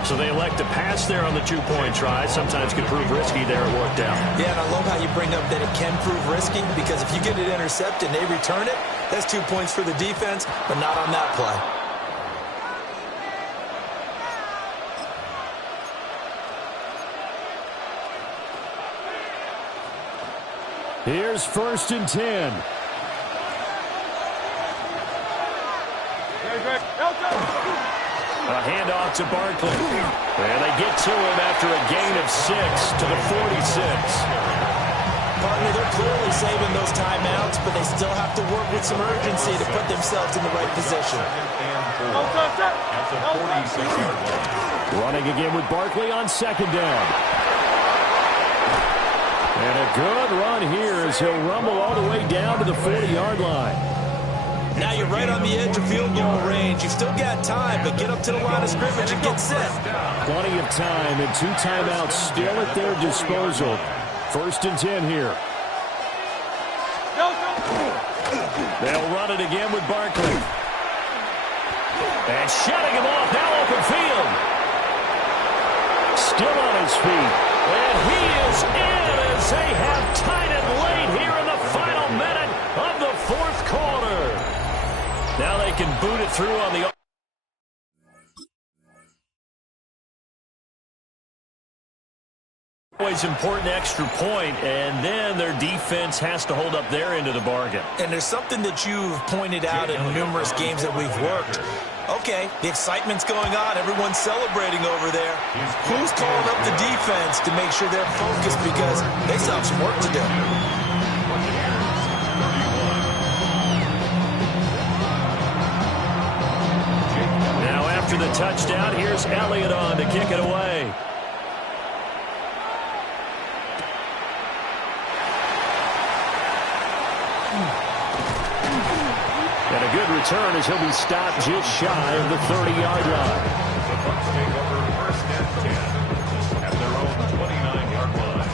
So they elect to pass there on the two-point try. Sometimes could prove risky there. It worked out. Yeah, and I love how you bring up that it can prove risky, because if you get it intercepted and they return it, that's 2 points for the defense, but not on that play. Here's 1st and 10. A handoff to Barkley. And they get to him after a gain of 6 to the 46. Partner, they're clearly saving those timeouts, but they still have to work with some urgency to put themselves in the right position. Running again with Barkley on 2nd down. And a good run here as he'll rumble all the way down to the 40-yard line. Now you're right on the edge of field goal range. You've still got time, but get up to the line of scrimmage and get set. Plenty of time and 2 timeouts still at their disposal. 1st and 10 here. They'll run it again with Barkley. And shutting him off, now open field. Still on his feet. And he is in as they have tied it late here in the final minute of the fourth quarter. Now they can boot it through on the... Always important extra point, and then their defense has to hold up their end of the bargain. And there's something that you've pointed out in numerous games that we've worked. Okay, the excitement's going on. Everyone's celebrating over there. Who's calling up the defense to make sure they're focused, because they still have some work to do? Now after the touchdown, here's Elliott on to kick it away. And a good return as he'll be stopped just shy of the 30-yard line. The Bucs take over 1st and 10 at their own 29-yard line.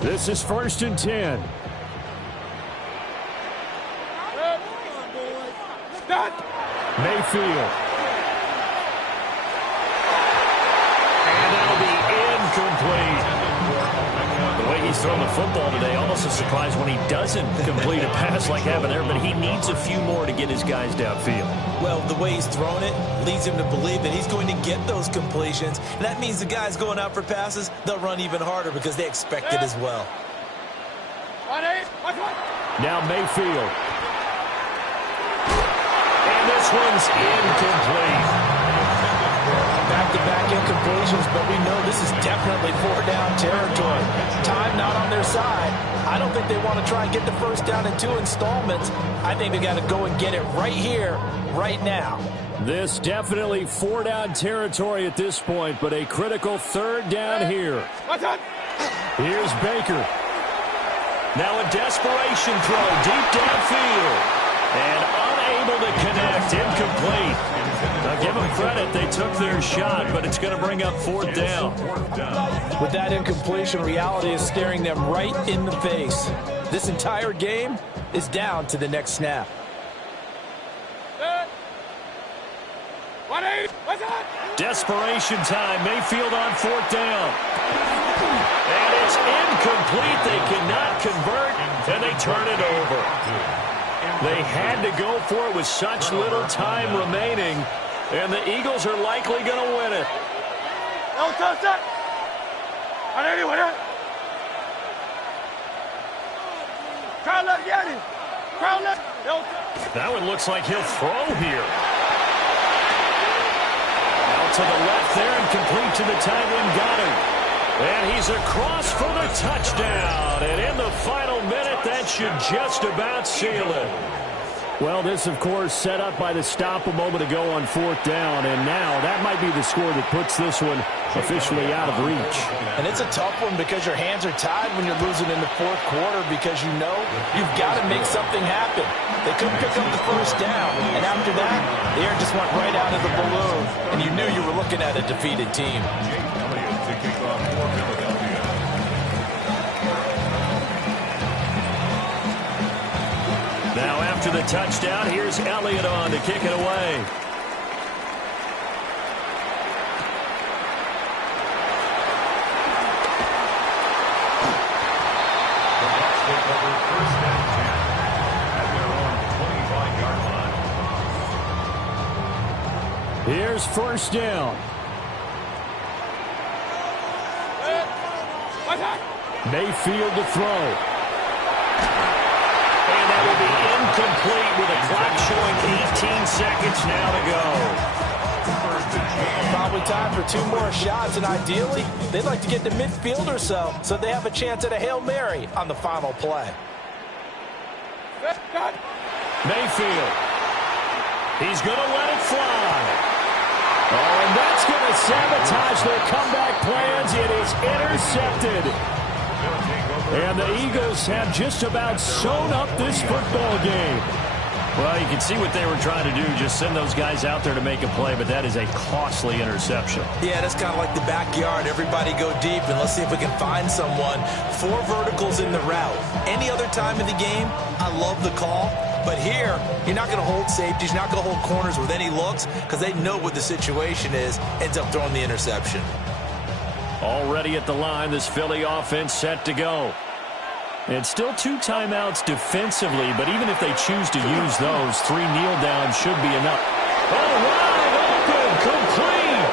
This is 1st and 10. Mayfield. And that'll be incomplete. The way he's throwing the football today, almost a surprise when he doesn't complete a pass like happened there, but he needs a few more to get his guys downfield. Well, the way he's thrown it leads him to believe that he's going to get those completions. And that means the guys going out for passes, they'll run even harder because they expect it as well. Now Mayfield. This one's incomplete. Back-to-back incompletions, but we know this is definitely 4-down territory. Time not on their side. I don't think they want to try and get the first down in 2 installments. I think they got to go and get it right here, right now. This definitely 4-down territory at this point, but a critical 3rd down here. Here's Baker. Now a desperation throw deep downfield. And unable to connect, incomplete. Now give them credit, they took their shot, but it's going to bring up 4th down. With that incompletion, reality is staring them right in the face. This entire game is down to the next snap. Desperation time, Mayfield on 4th down. And it's incomplete, they cannot convert, and they turn it over. They had to go for it with such little time remaining, and the Eagles are likely going to win it. That one looks like he'll throw here. Out to the left there and complete to the tight end Goddard. And he's across for the touchdown. And in the final minute, that should just about seal it. Well, this, of course, set up by the stop a moment ago on 4th down. And now that might be the score that puts this one officially out of reach. And it's a tough one because your hands are tied when you're losing in the 4th quarter because you know you've got to make something happen. They couldn't pick up the first down. And after that, the air just went right out of the balloon. And you knew you were looking at a defeated team. Now after the touchdown, here's Elliott on to kick it away. The Bucs take over 1st and 10 at their own 25-yard line. Here's 1st down. Mayfield to throw. And that will be incomplete with a clock showing 18 seconds now to go. Probably time for 2 more shots, and ideally, they'd like to get to midfield or so they have a chance at a Hail Mary on the final play. Mayfield. He's going to let it fly. Oh, and that's going to sabotage their comeback plans. It is intercepted. And the Eagles have just about sewn up this football game. Well, you can see what they were trying to do, just send those guys out there to make a play, but that is a costly interception. Yeah, that's kind of like the backyard. Everybody go deep, and let's see if we can find someone. 4 verticals in the route. Any other time in the game, I love the call. But here, you're not going to hold safeties, you're not going to hold corners with any looks because they know what the situation is, ends up throwing the interception. Already at the line, this Philly offense set to go. And still 2 timeouts defensively, but even if they choose to use those, 3 kneel downs should be enough. Oh, wide open, complete.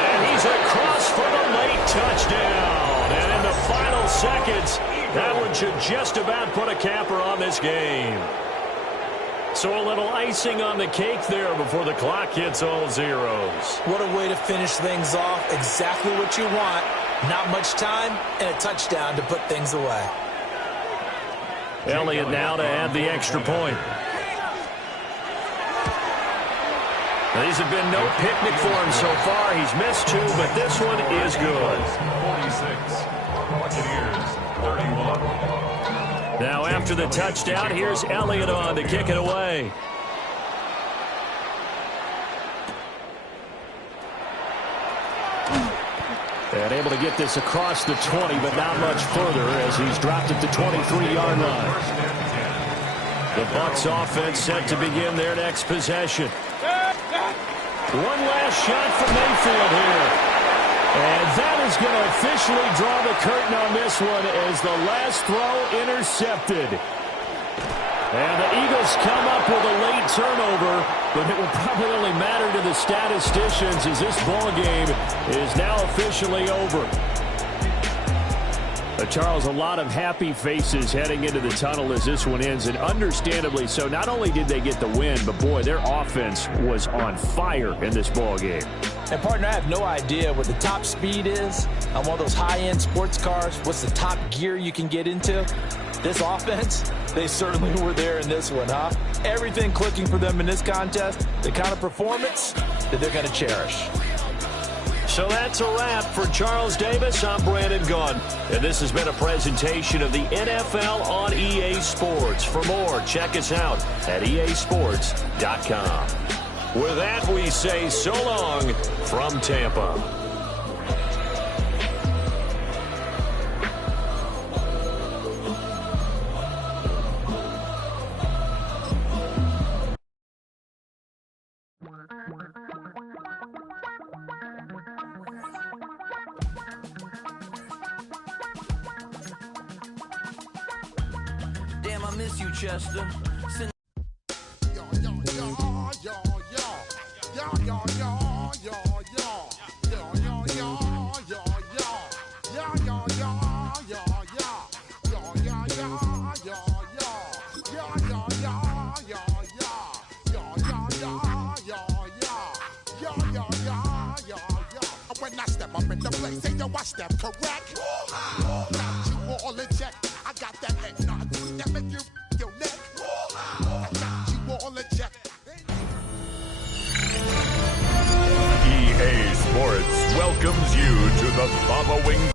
And he's across for the late touchdown. And in the final seconds, that one should just about put a capper on this game. So a little icing on the cake there before the clock hits all zeros. What a way to finish things off. Exactly what you want. Not much time and a touchdown to put things away. Elliott now to add the extra point. Now, these have been no picnic for him so far. He's missed 2, but this one is good. 46. Buccaneers, 31. Now after the touchdown, here's Elliott on to kick it away. And able to get this across the 20, but not much further as he's dropped it to 23-yard line. The Bucs offense set to begin their next possession. One last shot from Mayfield here. And that is going to officially draw the curtain on this one as the last throw intercepted. And the Eagles come up with a late turnover, but it will probably only matter to the statisticians as this ball game is now officially over. Charles, a lot of happy faces heading into the tunnel as this one ends, and understandably so. Not only did they get the win, but boy, their offense was on fire in this ball game. And partner, I have no idea what the top speed is on one of those high-end sports cars. What's the top gear you can get into? This offense, they certainly were there in this one, huh? Everything clicking for them in this contest, the kind of performance that they're going to cherish. So that's a wrap for Charles Davis. I'm Brandon Gaudin, and this has been a presentation of the NFL on EA Sports. For more, check us out at easports.com. With that, we say so long from Tampa. Damn, I miss you, Chester. When I step up up in the place. Hey, yo, watch that, correct? Got you all in check. I got that eggnog that make you your neck. I got you all in check. EA Sports welcomes you to the following.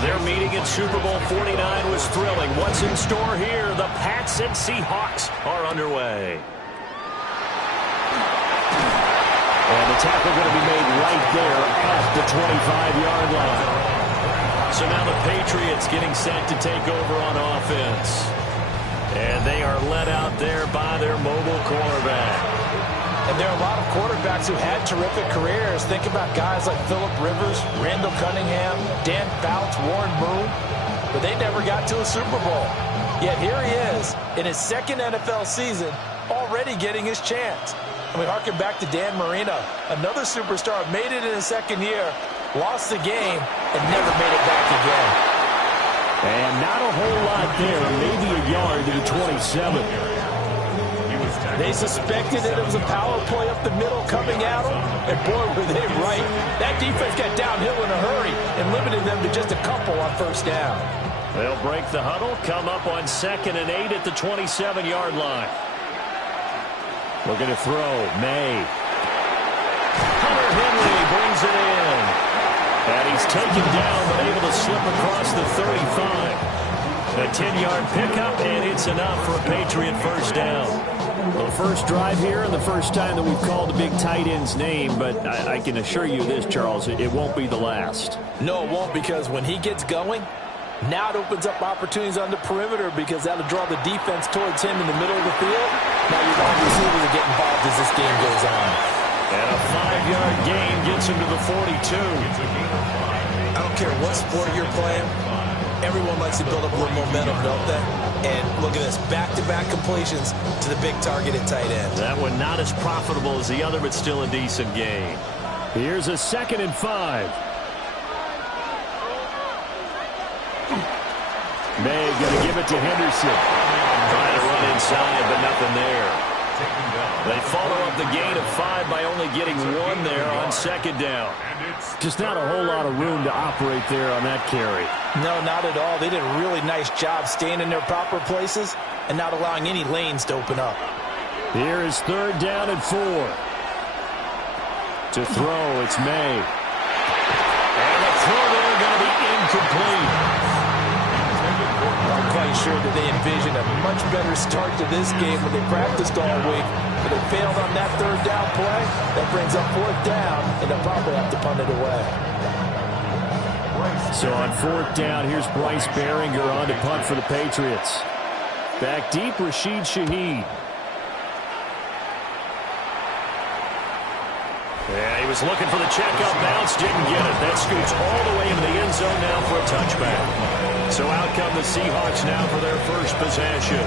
Their meeting in Super Bowl 49 was thrilling. What's in store here? The Pats and Seahawks are underway. And the tackle going to be made right there at the 25-yard line. So now the Patriots getting set to take over on offense. And they are led out there by their mobile quarterback. And there are a lot of quarterbacks who had terrific careers. Think about guys like Phillip Rivers, Randall Cunningham, Dan Fouts, Warren Moon. But they never got to a Super Bowl. Yet here he is in his second NFL season, already getting his chance. And we harken back to Dan Marino, another superstar, made it in his second year, lost the game, and never made it back again. And not a whole lot there, maybe a yard to the 27. They suspected that it was a power play up the middle coming at them, and boy, were they right. That defense got downhill in a hurry and limited them to just a couple on first down. They'll break the huddle, come up on 2nd and 8 at the 27-yard line. Looking to throw, May. Hunter Henry brings it in. And he's taken down, but able to slip across the 35. A 10-yard pickup, and it's enough for a Patriot first down. Well, the first drive here and the first time that we've called the big tight end's name, but I can assure you this, Charles, it won't be the last. No, it won't, because when he gets going, now it opens up opportunities on the perimeter because that'll draw the defense towards him in the middle of the field. Now your wide receivers will get involved as this game goes on. And a 5-yard gain gets him to the 42. I don't care what sport you're playing. Everyone likes to build up a little momentum, don't they? And look at this, back-to-back completions to the big targeted tight end. That one not as profitable as the other, but still a decent gain. Here's a 2nd and 5. May going to give it to Henderson. Trying to run inside, but nothing there. They follow up the gain of 5 by only getting 1 there on 2nd down. Just not a whole lot of room to operate there on that carry. No, not at all. They did a really nice job staying in their proper places and not allowing any lanes to open up. Here is 3rd down and 4. To throw, it's May. And the throw there going to be incomplete. I'm quite sure that they envisioned a much better start to this game when they practiced all week, but they failed on that 3rd down play. That brings up 4th down, and they'll probably have to punt it away. So on 4th down, here's Bryce Behringer on to punt for the Patriots. Back deep, Rashid Shaheed. Yeah, he was looking for the checkout bounce, didn't get it. That scoots all the way into the end zone now for a touchback. So out come the Seahawks now for their first possession.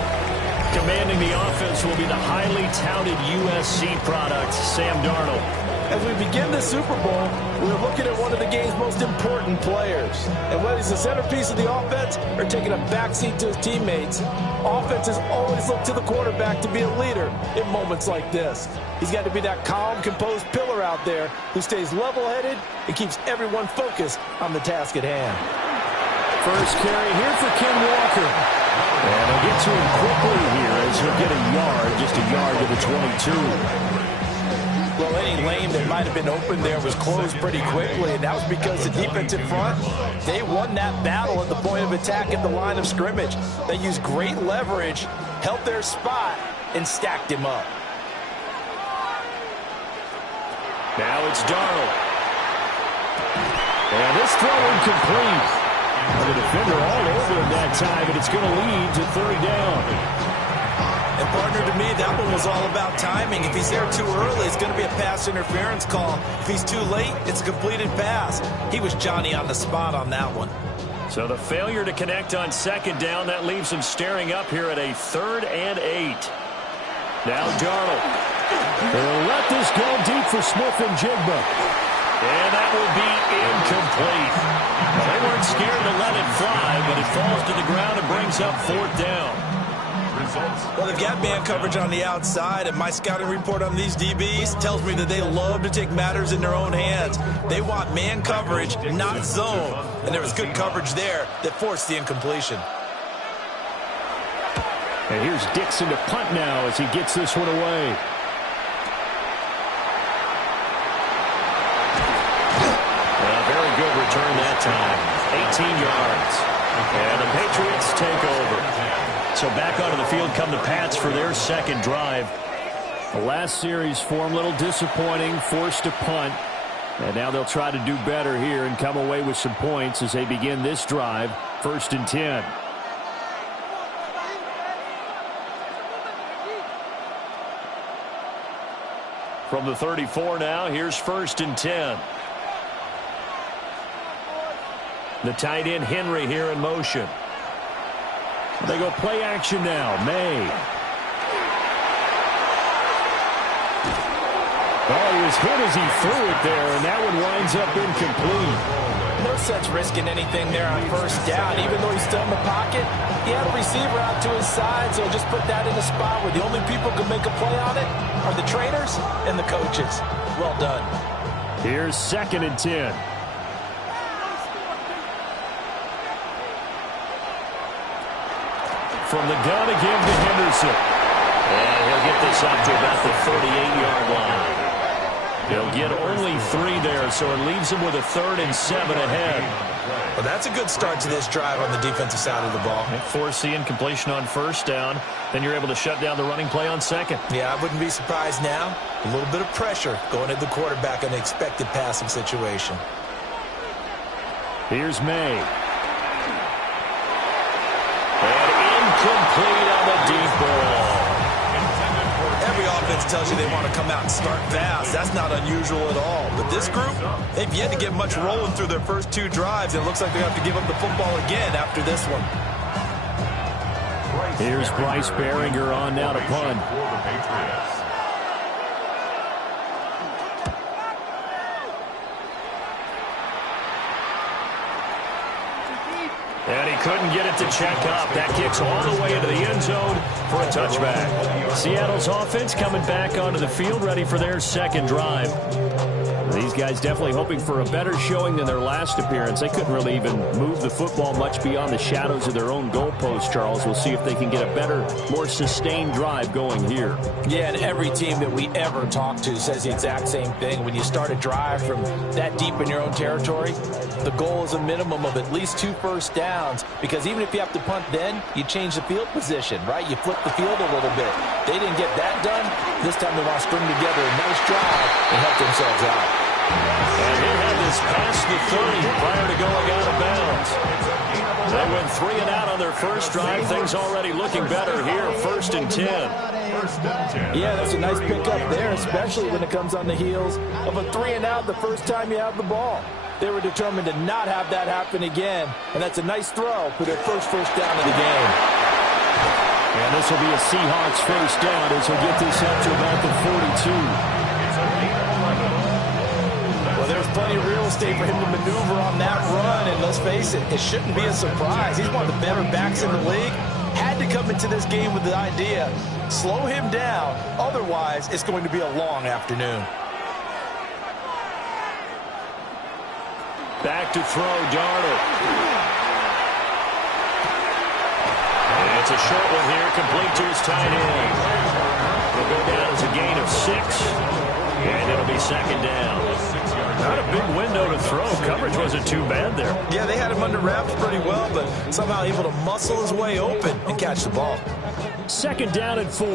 Commanding the offense will be the highly touted USC product, Sam Darnold. As we begin the Super Bowl, we're looking at one of the game's most important players. And whether he's the centerpiece of the offense or taking a backseat to his teammates, offenses always look to the quarterback to be a leader in moments like this. He's got to be that calm, composed pillar out there who stays level-headed and keeps everyone focused on the task at hand. First carry here for Ken Walker. And they'll get to him quickly here as he'll get a yard, just a yard to the 22. Well, any lane that might have been open there was closed pretty quickly, and that was because the defense in front, they won that battle at the point of attack at the line of scrimmage. They used great leverage, held their spot, and stacked him up. Now it's Darnold. And this throw incomplete. The defender all over him that time, and it's going to lead to 3rd down. And partner, to me, that one was all about timing. If he's there too early, it's going to be a pass interference call. If he's too late, it's a completed pass. He was Johnny on the spot on that one. So the failure to connect on second down, that leaves him staring up here at a 3rd and 8. Now Darnold. They'll let this go deep for Smith and Jigba. And that will be incomplete. Well, they weren't scared to let it fly, but it falls to the ground and brings up 4th down. Well, they've got man coverage on the outside, and my scouting report on these DBs tells me that they love to take matters in their own hands. They want man coverage, not zone. And there was good coverage there that forced the incompletion. And here's Dixon to punt now as he gets this one away. A very good return that time. 18 yards. And the Patriots take over. So back onto the field come the Pats for their second drive. The last series for him, a little disappointing, forced to punt. And now they'll try to do better here and come away with some points as they begin this drive. 1st and 10. From the 34 now, here's 1st and 10. The tight end Henry here in motion. They go play action now. May. Oh, he was hit as he threw it there, and that one winds up incomplete. No sense risking anything there on 1st down. Even though he's still in the pocket, he had a receiver out to his side, so just put that in a spot where the only people who can make a play on it are the trainers and the coaches. Well done. Here's 2nd and 10. From the gun again to Henderson. And he'll get this up to about the 38-yard line. He'll get only 3 there, so it leaves him with a 3rd and 7 ahead. Well, that's a good start to this drive on the defensive side of the ball. Force the incompletion on 1st down. Then you're able to shut down the running play on 2nd. Yeah, I wouldn't be surprised now. A little bit of pressure going at the quarterback in an expected passing situation. Here's May. Complete on the deep ball. Every offense tells you they want to come out and start fast. That's not unusual at all. But this group, they've yet to get much rolling through their first 2 drives. And it looks like they have to give up the football again after this one. Here's Bryce Behringer on now to punt. And he couldn't get it to check up. That kicks all the way into the end zone for a touchback. Seattle's offense coming back onto the field, ready for their second drive. These guys definitely hoping for a better showing than their last appearance. They couldn't really even move the football much beyond the shadows of their own goalpost, Charles. We'll see if they can get a better, more sustained drive going here. Yeah, and every team that we ever talk to says the exact same thing. When you start a drive from that deep in your own territory, the goal is a minimum of at least 2 first downs, because even if you have to punt then, you change the field position, right? You flip the field a little bit. They didn't get that done. This time they want to string together a nice drive and help themselves out. And he had this past the 30 prior to going out of bounds. They went 3 and out on their first drive. Things already looking better here. 1st and 10. Yeah, that's a nice pickup there, especially when it comes on the heels of a 3 and out the first time you have the ball. They were determined to not have that happen again, and that's a nice throw for their first down of the game. And this will be a Seahawks first down as he'll get this up to about the 42. Well, there's plenty of real estate for him to maneuver on that run, and let's face it, it shouldn't be a surprise. He's one of the better backs in the league. Had to come into this game with the idea, slow him down, otherwise it's going to be a long afternoon. Back to throw, Darnold. And it's a short one here, complete to his tight end. It'll go down as a gain of 6, and it'll be 2nd down. Not a big window to throw. Coverage wasn't too bad there. Yeah, they had him under wraps pretty well, but somehow able to muscle his way open and catch the ball. 2nd down and 4.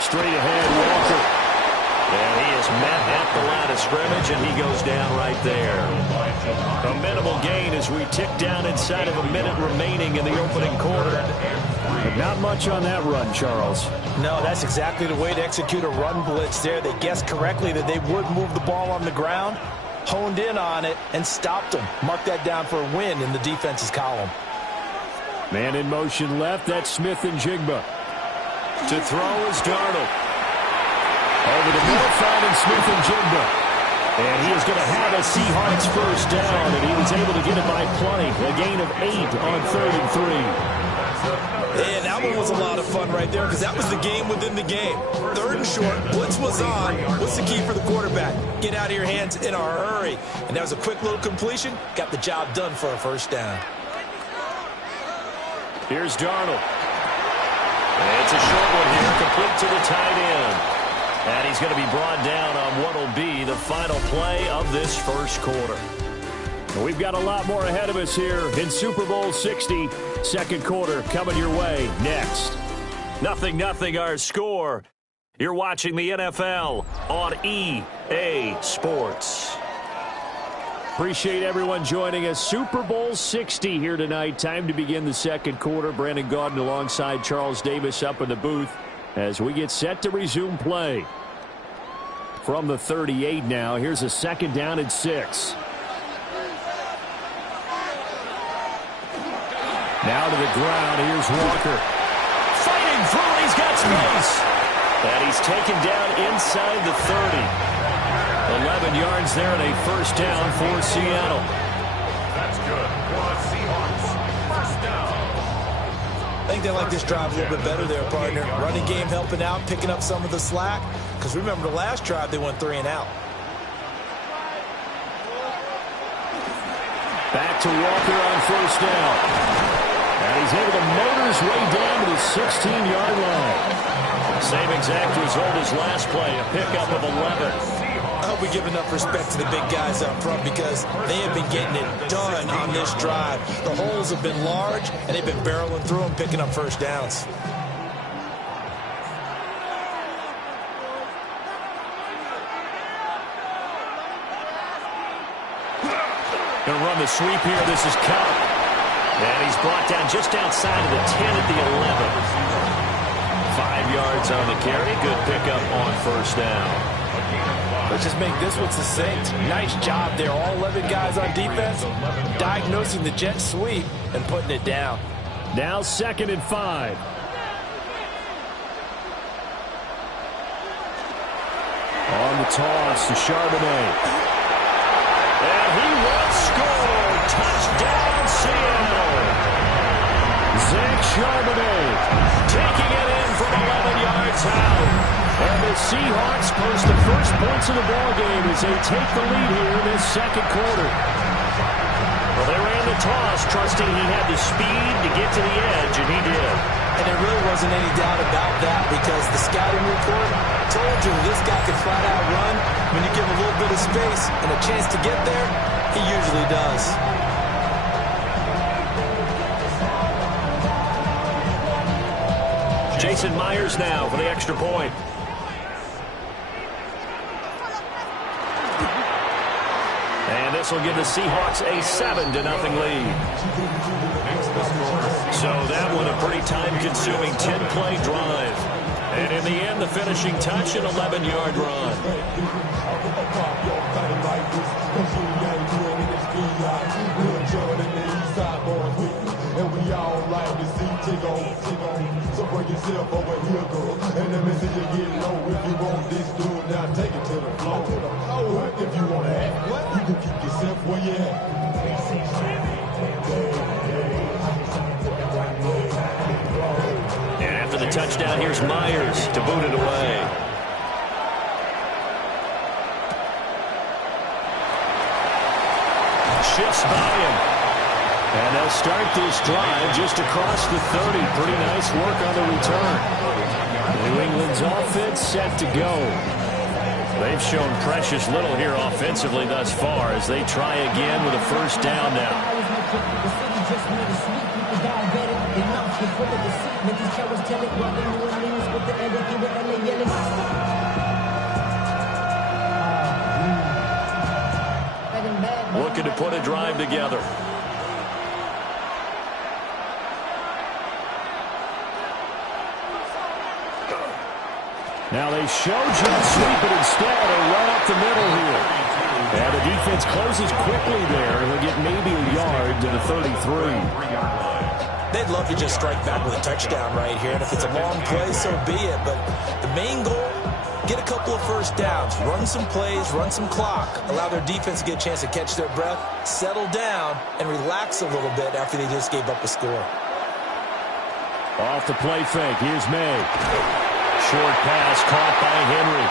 Straight ahead, Walker. And he is met at the line of scrimmage, and he goes down right there. A minimal gain as we tick down inside of a minute remaining in the opening quarter. But not much on that run, Charles. No, that's exactly the way to execute a run blitz there. They guessed correctly that they would move the ball on the ground, honed in on it, and stopped them. Mark that down for a win in the defense's column. Man in motion left. That's Smith and Jigba. To throw is Darnold. Over the middle, finding Smith and Jigba. And he is going to have a Seahawks first down, and he was able to get it by plenty. A gain of 8 on 3rd and 3. And that one was a lot of fun right there because that was the game within the game. 3rd and short, blitz was on. What's the key for the quarterback? Get out of your hands in a hurry. And that was a quick little completion. Got the job done for a first down. Here's Darnold. It's a short one here, complete to the tight end. And he's going to be brought down on what will be the final play of this first quarter. We've got a lot more ahead of us here in Super Bowl 60. Second quarter coming your way next. 0-0 our score. You're watching the NFL on EA Sports. Appreciate everyone joining us. Super Bowl 60 here tonight. Time to begin the second quarter. Brandon Gaudin alongside Charles Davis up in the booth as we get set to resume play. From the 38 now, here's a 2nd down and 6. Now to the ground, here's Walker. Fighting through, he's got space. And he's taken down inside the 30. 11 yards there and a first down for Seattle. That's good for the Seahawks. First down. I think they like this drive a little bit better there, partner. Running game helping out, picking up some of the slack. Because remember the last drive, they went 3 and out. Back to Walker on first down. And he's able to motor his way down to the 16-yard line. Same exact result as last play, a pickup of 11. I hope we give enough respect to the big guys up front because they have been getting it done on this drive. The holes have been large, and they've been barreling through them, picking up first downs. Going to run the sweep here. This is Cup. And he's brought down just outside of the 10 at the 11. 5 yards on the carry. Good pickup on first down. Let's just make this one succinct. Nice job there. All 11 guys on defense diagnosing the jet sweep and putting it down. Now 2nd and 5. On the toss to Charbonnet. And he will score. Touchdown, Seattle. Zach Charbonnet taking it in from 11 yards out. And the Seahawks post the first points of the ballgame as they take the lead here in this second quarter. Well, they ran the toss, trusting he had the speed to get to the edge, and he did. And there really wasn't any doubt about that because the scouting report told you this guy could flat out run. When you give him a little bit of space and a chance to get there, he usually does. Jason Myers now for the extra point. And this will give the Seahawks a 7-0 lead. So that one a pretty time-consuming 10-play drive. And in the end, the finishing touch, an 11-yard run. And we all like to see tick on. So bring yourself over here, girl. And let me see you get low. If you want this, do it now. Take it to the floor. If you want to act, you can keep yourself where you at. And after the touchdown, here's Myers to boot it away. Shifts by him. And they'll start this drive just across the 30. Pretty nice work on the return. New England's offense set to go. They've shown precious little here offensively thus far as they try again with a first down now. Looking to put a drive together. Now they show jet sweep it instead, or run up the middle here. And the defense closes quickly there. He'll get maybe a yard to the 33. They'd love to just strike back with a touchdown right here, and if it's a long play, so be it. But the main goal, get a couple of first downs, run some plays, run some clock, allow their defense to get a chance to catch their breath, settle down, and relax a little bit after they just gave up a score. Off the play fake, here's May. Short pass caught by Henry.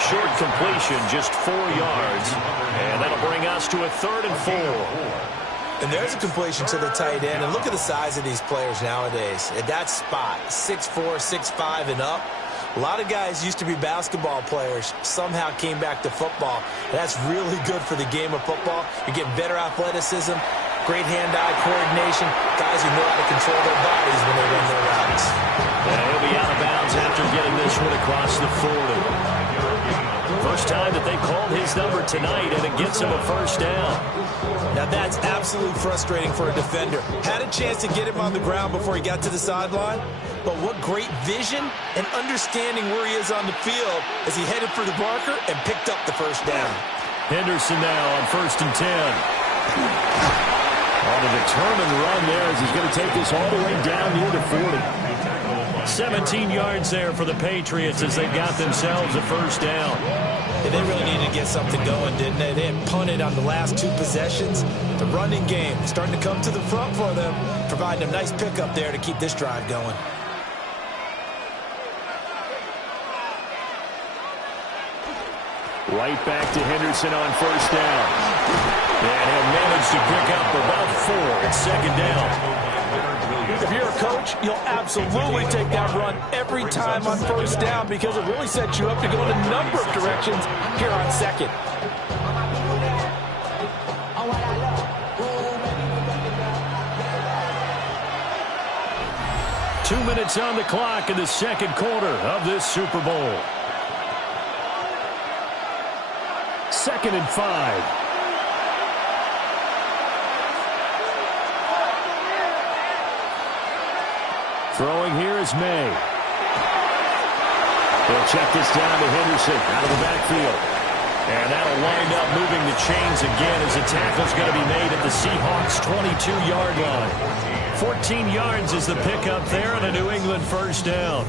Short completion, just 4 yards. And that'll bring us to a 3rd and 4. And there's a completion to the tight end. And look at the size of these players nowadays. At that spot, 6'4", 6'5", and up. A lot of guys used to be basketball players, somehow came back to football. And that's really good for the game of football. You're getting better athleticism, great hand-eye coordination, guys who know how to control their bodies when they run their routes. And he'll be out of bounds after getting this one across the 40. First time that they called his number tonight, and it gets him a first down. Now that's absolutely frustrating for a defender. Had a chance to get him on the ground before he got to the sideline, but what great vision and understanding where he is on the field as he headed for the marker and picked up the first down. Henderson now on 1st and 10. On a determined run there as he's going to take this all the way down near the 40. 17 yards there for the Patriots as they got themselves a first down. And they really needed to get something going, didn't they? They had punted on the last 2 possessions. The running game starting to come to the front for them, providing a nice pickup there to keep this drive going. Right back to Henderson on 1st down. And he'll manage to pick up about 4 at 2nd down. If you're a coach, you'll absolutely take that run every time on 1st down because it really sets you up to go in a number of directions here on 2nd. Two minutes on the clock in the 2nd quarter of this Super Bowl. 2nd and 5. Throwing here is May. They'll check this down to Henderson out of the backfield. And that'll wind up moving the chains again as the tackle's going to be made at the Seahawks' 22-yard line. 14 yards is the pickup there and a New England first down.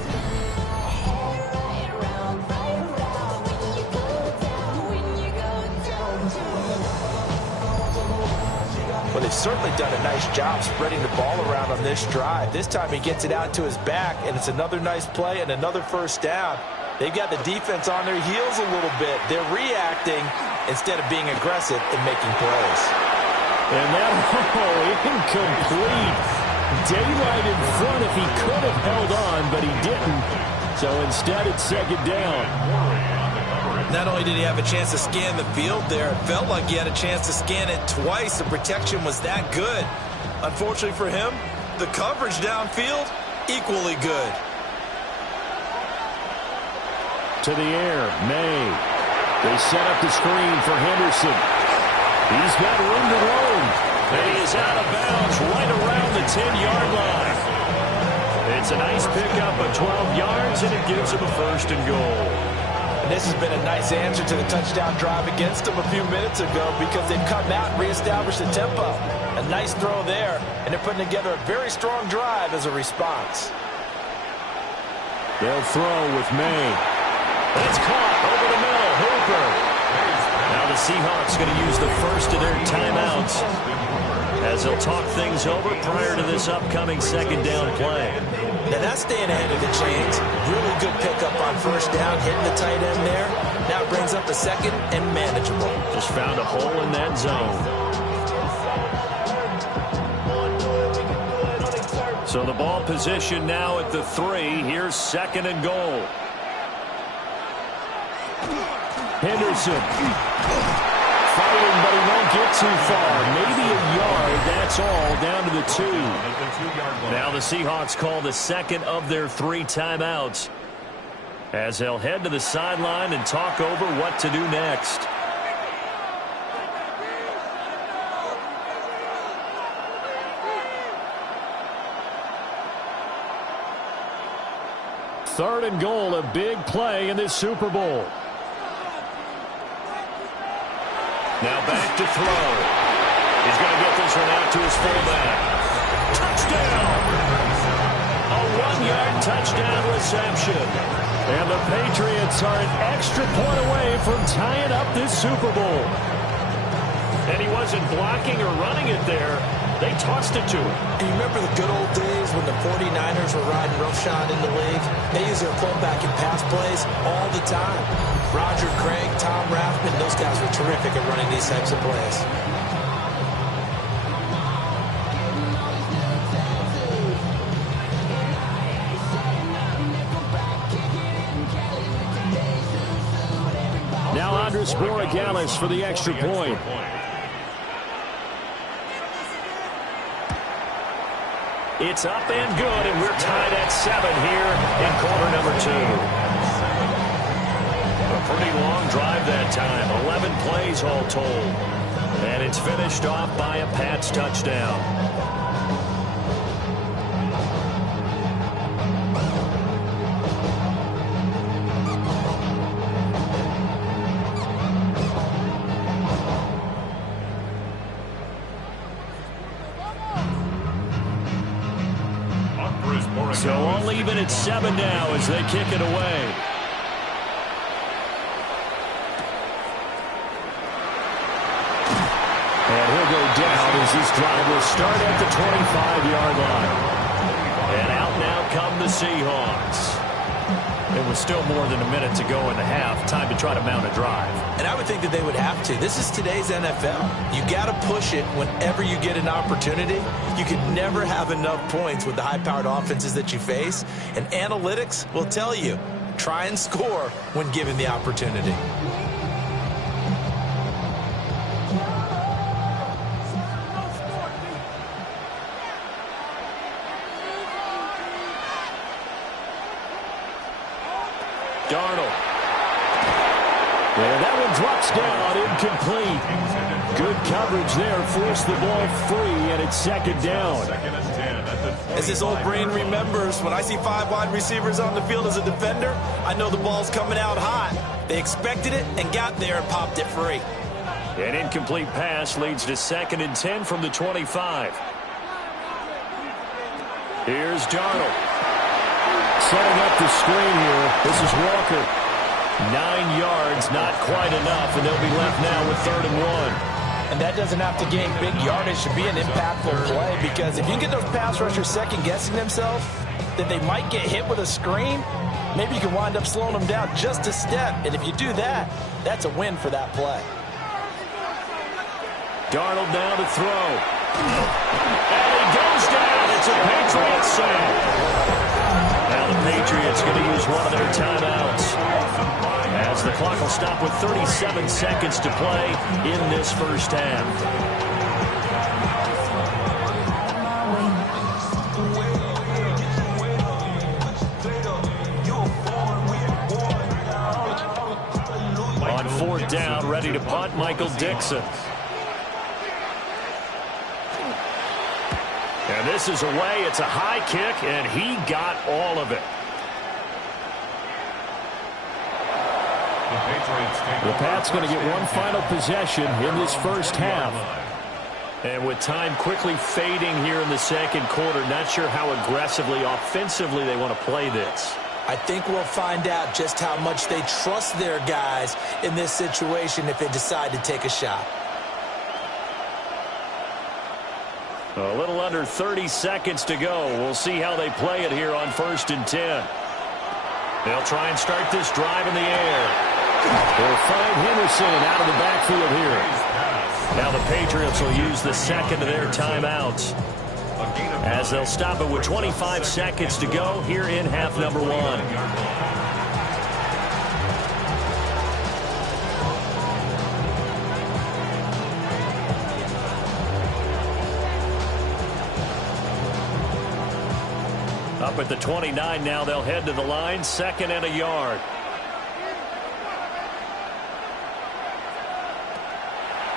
Well, they've certainly done a nice job spreading the ball around on this drive. This time he gets it out to his back, and it's another nice play and another first down. They've got the defense on their heels a little bit. They're reacting instead of being aggressive and making plays. And that incomplete. Daylight in front if he could have held on, but he didn't. So instead it's 2nd down. Not only did he have a chance to scan the field there, it felt like he had a chance to scan it twice. The protection was that good. Unfortunately for him, the coverage downfield, equally good. To the air, May. They set up the screen for Henderson. He's got room to roam. And he is out of bounds right around the 10-yard line. It's a nice pickup of 12 yards, and it gives him a 1st and goal. And this has been a nice answer to the touchdown drive against them a few minutes ago because they've come out and reestablished the tempo. A nice throw there, and they're putting together a very strong drive as a response. They'll throw with May. That's caught over the middle. Hooper. Now the Seahawks going to use the first of their timeouts as they'll talk things over prior to this upcoming 2nd down play. Now that's staying ahead of the chains. Really good pickup on 1st down, hitting the tight end there. Now it brings up the 2nd and manageable. Just found a hole in that zone. So the ball position now at the 3. Here's 2nd and goal. Henderson. Fighting, but he won't get too far. Maybe a yard, that's all, down to the 2. Now the Seahawks call the 2nd of their 3 timeouts as they'll head to the sideline and talk over what to do next. 3rd and goal, a big play in this Super Bowl. Now back to throw. He's going to get this one out to his fullback. Touchdown! A 1-yard touchdown reception. And the Patriots are an extra point away from tying up this Super Bowl. And he wasn't blocking or running it there. They tossed it to him. And you remember the good old days when the 49ers were riding roughshod in the league? They used their fullback in pass plays all the time. Roger Craig, Tom Rathman, those guys were terrific at running these types of plays. Now Andres Borregales for the extra point. It's up and good, and we're tied at 7 here in quarter number 2. A pretty long drive that time, 11 plays all told. And it's finished off by a Pats touchdown. So all even at 7 now as they kick it away. And he'll go down as this drive will start at the 25-yard line. And out now come the Seahawks. It was still more than a minute to go in the half. Time to try to mount a drive. And I would think that they would have to. This is today's NFL. You got to push it whenever you get an opportunity. You can never have enough points with the high-powered offenses that you face. And analytics will tell you, try and score when given the opportunity. Darnold. And that one drops down, incomplete. Good coverage there, forced the ball free, and it's 2nd down. As this old brain remembers, when I see 5 wide receivers on the field as a defender, I know the ball's coming out hot. They expected it and got there and popped it free. An incomplete pass leads to 2nd and 10 from the 25. Here's Darnold. Setting up the screen here. This is Walker. 9 yards, not quite enough, and they'll be left now with 3rd and 1. And that doesn't have to gain big yardage to be an impactful play, because if you get those pass rushers second-guessing themselves, that they might get hit with a screen, maybe you can wind up slowing them down just a step. And if you do that, that's a win for that play. Darnold now to throw. And he goes down. It's a Patriots sack. Now the Patriots going to use one of their timeouts, as the clock will stop with 37 seconds to play in this first half. On 4th down, ready to punt, Michael Dixon. And this is away. It's a high kick, and he got all of it. The Pats going to get one final possession in this first half. And with time quickly fading here in the 2nd quarter, not sure how aggressively, offensively they want to play this. I think we'll find out just how much they trust their guys in this situation if they decide to take a shot. A little under 30 seconds to go. We'll see how they play it here on 1st and 10. They'll try and start this drive in the air. They'll find Henderson out of the backfield here. Now the Patriots will use the 2nd of their timeouts, as they'll stop it with 25 seconds to go here in half number 1. Up at the 29 now, they'll head to the line, 2nd and a yard.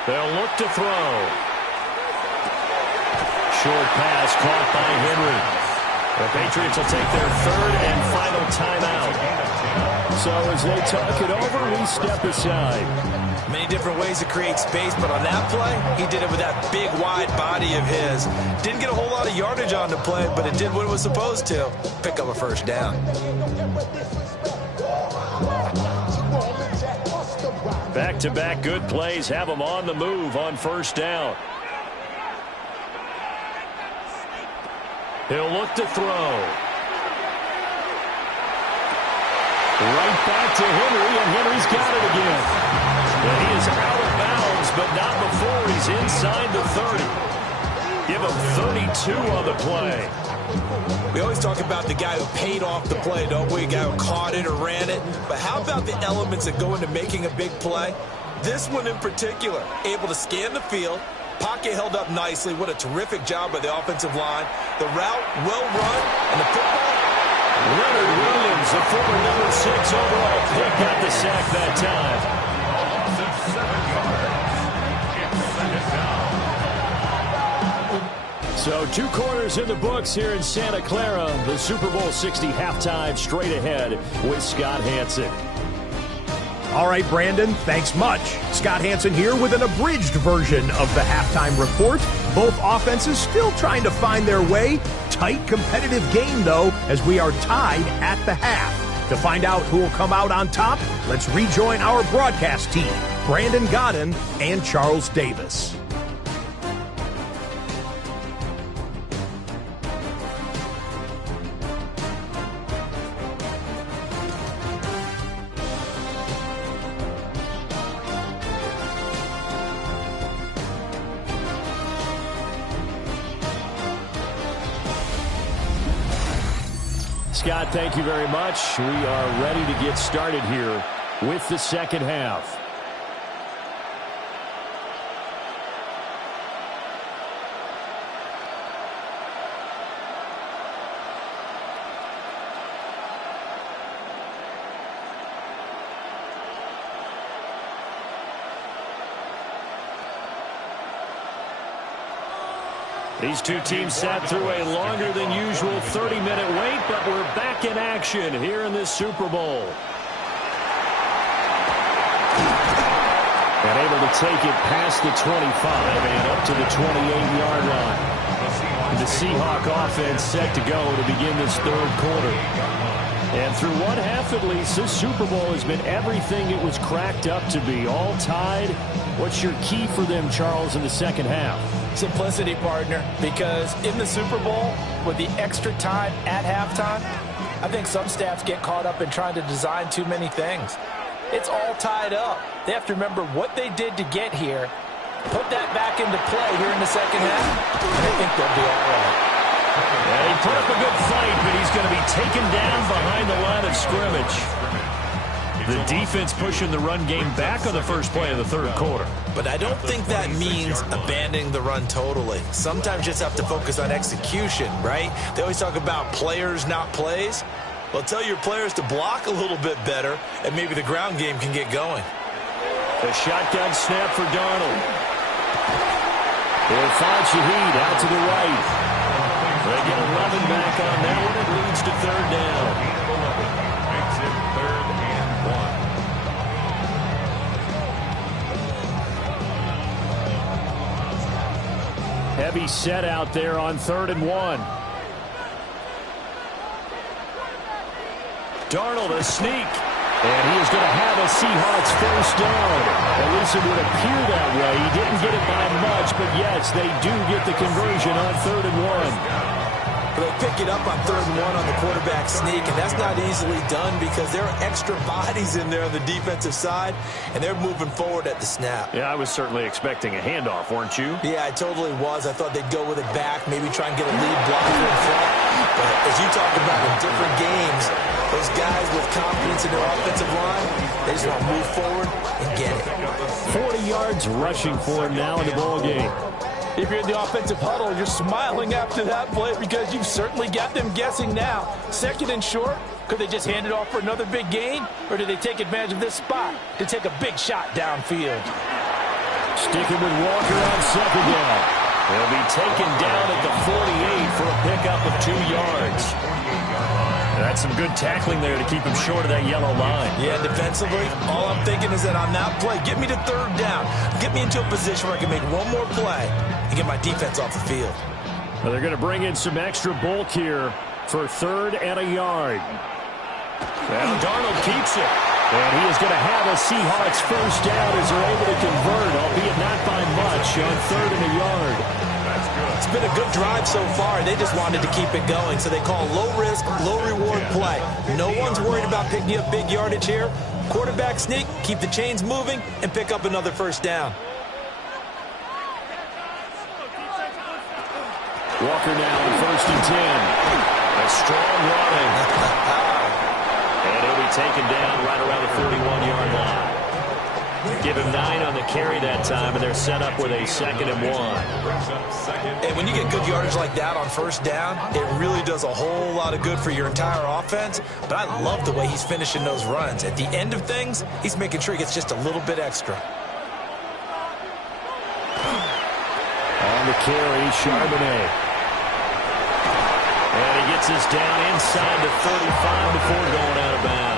They'll look to throw. Short pass caught by Henry. The Patriots will take their third and final timeout. So as they talk it over, we step aside. Many different ways to create space, but on that play, he did it with that big, wide body of his. Didn't get a whole lot of yardage on the play, but it did what it was supposed to. Pick up a first down. Back-to-back good plays have them on the move on first down. He'll look to throw. Right back to Henry, and Henry's got it again. And he is out of bounds, but not before he's inside the 30. Give him 32 on the play. We always talk about the guy who paid off the play, don't we? A guy who caught it or ran it. But how about the elements that go into making a big play? This one in particular, able to scan the field. Pocket held up nicely. What a terrific job by the offensive line. The route, well run, and the football. Leonard Williams, the former number 6 overall pick, got the sack that time. So 2 quarters in the books here in Santa Clara. The Super Bowl 60 halftime straight ahead with Scott Hanson. All right, Brandon, thanks much. Scott Hanson here with an abridged version of the halftime report. Both offenses still trying to find their way. Tight, competitive game, though, as we are tied at the half. To find out who will come out on top, let's rejoin our broadcast team, Brandon Godden and Charles Davis. Scott, thank you very much. We are ready to get started here with the second half. These two teams sat through a longer than usual 30-minute wait, but we're back in action here in this Super Bowl. And able to take it past the 25 and up to the 28-yard line. The Seahawk offense set to go to begin this third quarter. And through one half at least, this Super Bowl has been everything it was cracked up to be. All tied. What's your key for them, Charles, in the second half? Simplicity, partner, because in the Super Bowl, with the extra time at halftime, I think some staffs get caught up in trying to design too many things. It's all tied up. They have to remember what they did to get here, put that back into play here in the second half, and I think they'll be all right. And he put up a good fight, but he's going to be taken down behind the line of scrimmage. The defense pushing the run game back on the first play of the third quarter. But I don't think that means abandoning the run totally. Sometimes you just have to focus on execution, right? They always talk about players, not plays. Well, tell your players to block a little bit better, and maybe the ground game can get going. The shotgun snap for Darnold. He'll find Shaheed out to the right. They get 11 back on that one. It leads to third down. Makes it 3rd and 1. Heavy set out there on 3rd and 1. Darnold a sneak. And he is going to have a Seahawks first down. At least it would appear that way. He didn't get it by much, but yes, they do get the conversion on 3rd and 1. They pick it up on 3rd and 1 on the quarterback sneak, and that's not easily done because there are extra bodies in there on the defensive side, and they're moving forward at the snap. Yeah, I was certainly expecting a handoff, weren't you? Yeah, I totally was. I thought they'd go with it back, maybe try and get a lead blocker in front. But as you talk about in different games, those guys with confidence in their offensive line, they just want to move forward and get it. 40 yards rushing for him now in the ball game. If you're in the offensive huddle, you're smiling after that play because you've certainly got them guessing now. 2nd and short, could they just hand it off for another big gain? Or do they take advantage of this spot to take a big shot downfield? Sticking with Walker on 2nd down. He'll be taken down at the 48 for a pickup of 2 yards. That's some good tackling there to keep him short of that yellow line. Yeah, defensively, all I'm thinking is that on that play, get me to 3rd down. Get me into a position where I can make one more play and get my defense off the field. Well, they're going to bring in some extra bulk here for 3rd and a yard. Well, Darnold keeps it. And he is going to have a Seahawks first down as they're able to convert, albeit not by much, on 3rd and a yard. It's been a good drive so far. They just wanted to keep it going, so they call low-risk, low-reward play. No one's worried about picking up big yardage here. Quarterback sneak, keep the chains moving, and pick up another first down. Walker now on 1st and 10. A strong running. And he'll be taken down right around the 41-yard line. Give him 9 on the carry that time, and they're set up with a 2nd and 1. And when you get good yardage like that on 1st down, it really does a whole lot of good for your entire offense. But I love the way he's finishing those runs. At the end of things, he's making sure he gets just a little bit extra. On the carry, Charbonnet. And he gets us down inside the 35 before going out of bounds.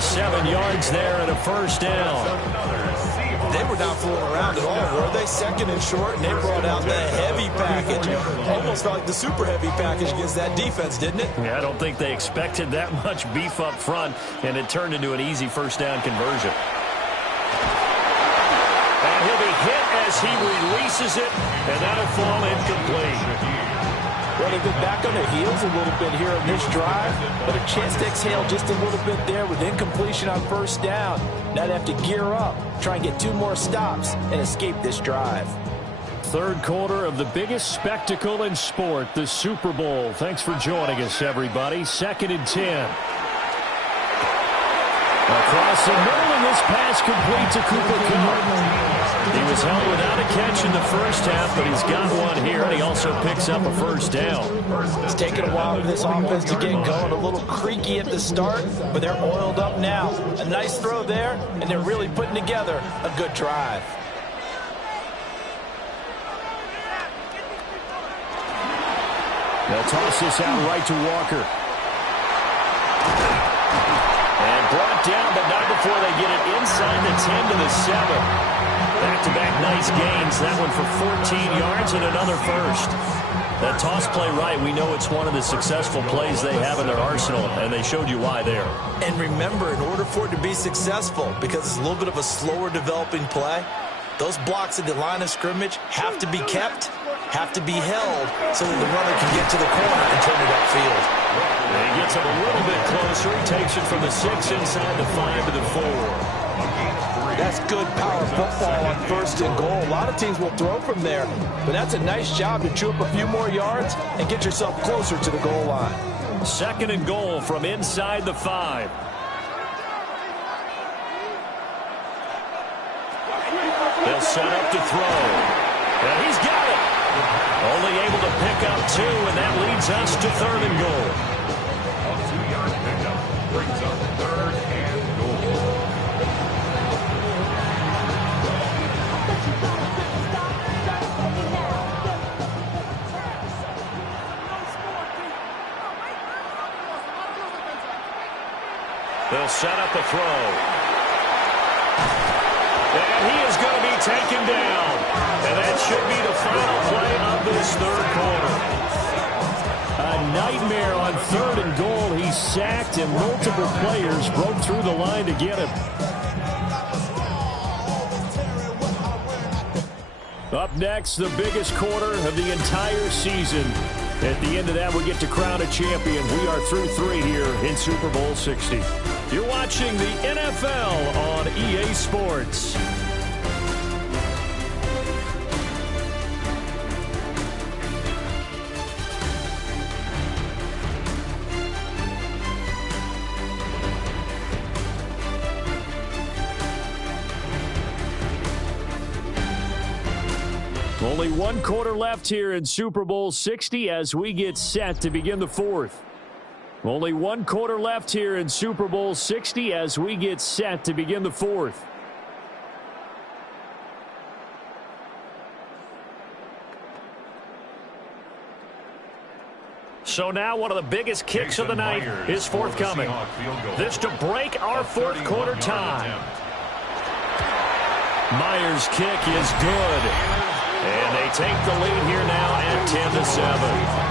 7 yards there and a first down. They were not fooling around at all, were they? 2nd and short, and they brought out the heavy package. Almost felt like the super heavy package against that defense, didn't it? Yeah, I don't think they expected that much beef up front, and it turned into an easy first down conversion. And he'll be hit as he releases it, and that'll fall incomplete. Well, they've been back on their heels a little bit here in this drive, but a chance to exhale just a little bit there with incompletion on 1st down. Now they have to gear up, try and get 2 more stops, and escape this drive. 3rd quarter of the biggest spectacle in sport, the Super Bowl. Thanks for joining us, everybody. 2nd and 10. Across the middle, and this pass complete to Cooper Kupp. He was held without a catch in the first half, but he's got one here, and he also picks up a first down. It's taken a while for this offense to get going. A little creaky at the start, but they're oiled up now. A nice throw there, and they're really putting together a good drive. They'll toss this out right to Walker. And brought down, but not before they get it inside the 10 to the 7. Back-to-back nice gains. That one for 14 yards and another first. That toss play right, we know it's one of the successful plays they have in their arsenal, and they showed you why there. And remember, in order for it to be successful, because it's a little bit of a slower developing play, those blocks at the line of scrimmage have to be kept, have to be held, so that the runner can get to the corner and turn it upfield. And he gets him a little bit closer. He takes it from the 6 inside the 5 to the 4. That's good power football on 1st and goal. A lot of teams will throw from there, but that's a nice job to chew up a few more yards and get yourself closer to the goal line. 2nd and goal from inside the 5. They'll set up to throw. And he's got it. Only able to pick up 2, and that leads us to 3rd and goal. A 2-yard pickup brings up 3rd and goal. They'll set up the throw. And he is going to be taken down. And that should be the final play of this 3rd quarter. A nightmare on 3rd and goal. He's sacked, and multiple players broke through the line to get him. Up next, the biggest quarter of the entire season. At the end of that, we get to crown a champion. We are through 3 here in Super Bowl 60. You're watching the NFL on EA Sports. Only 1 quarter left here in Super Bowl 60 as we get set to begin the 4th. Only 1 quarter left here in Super Bowl 60 as we get set to begin the 4th. So now one of the biggest kicks of the night is forthcoming. This to break our fourth quarter tie. Myers' kick is good. And they take the lead here now at 10-7.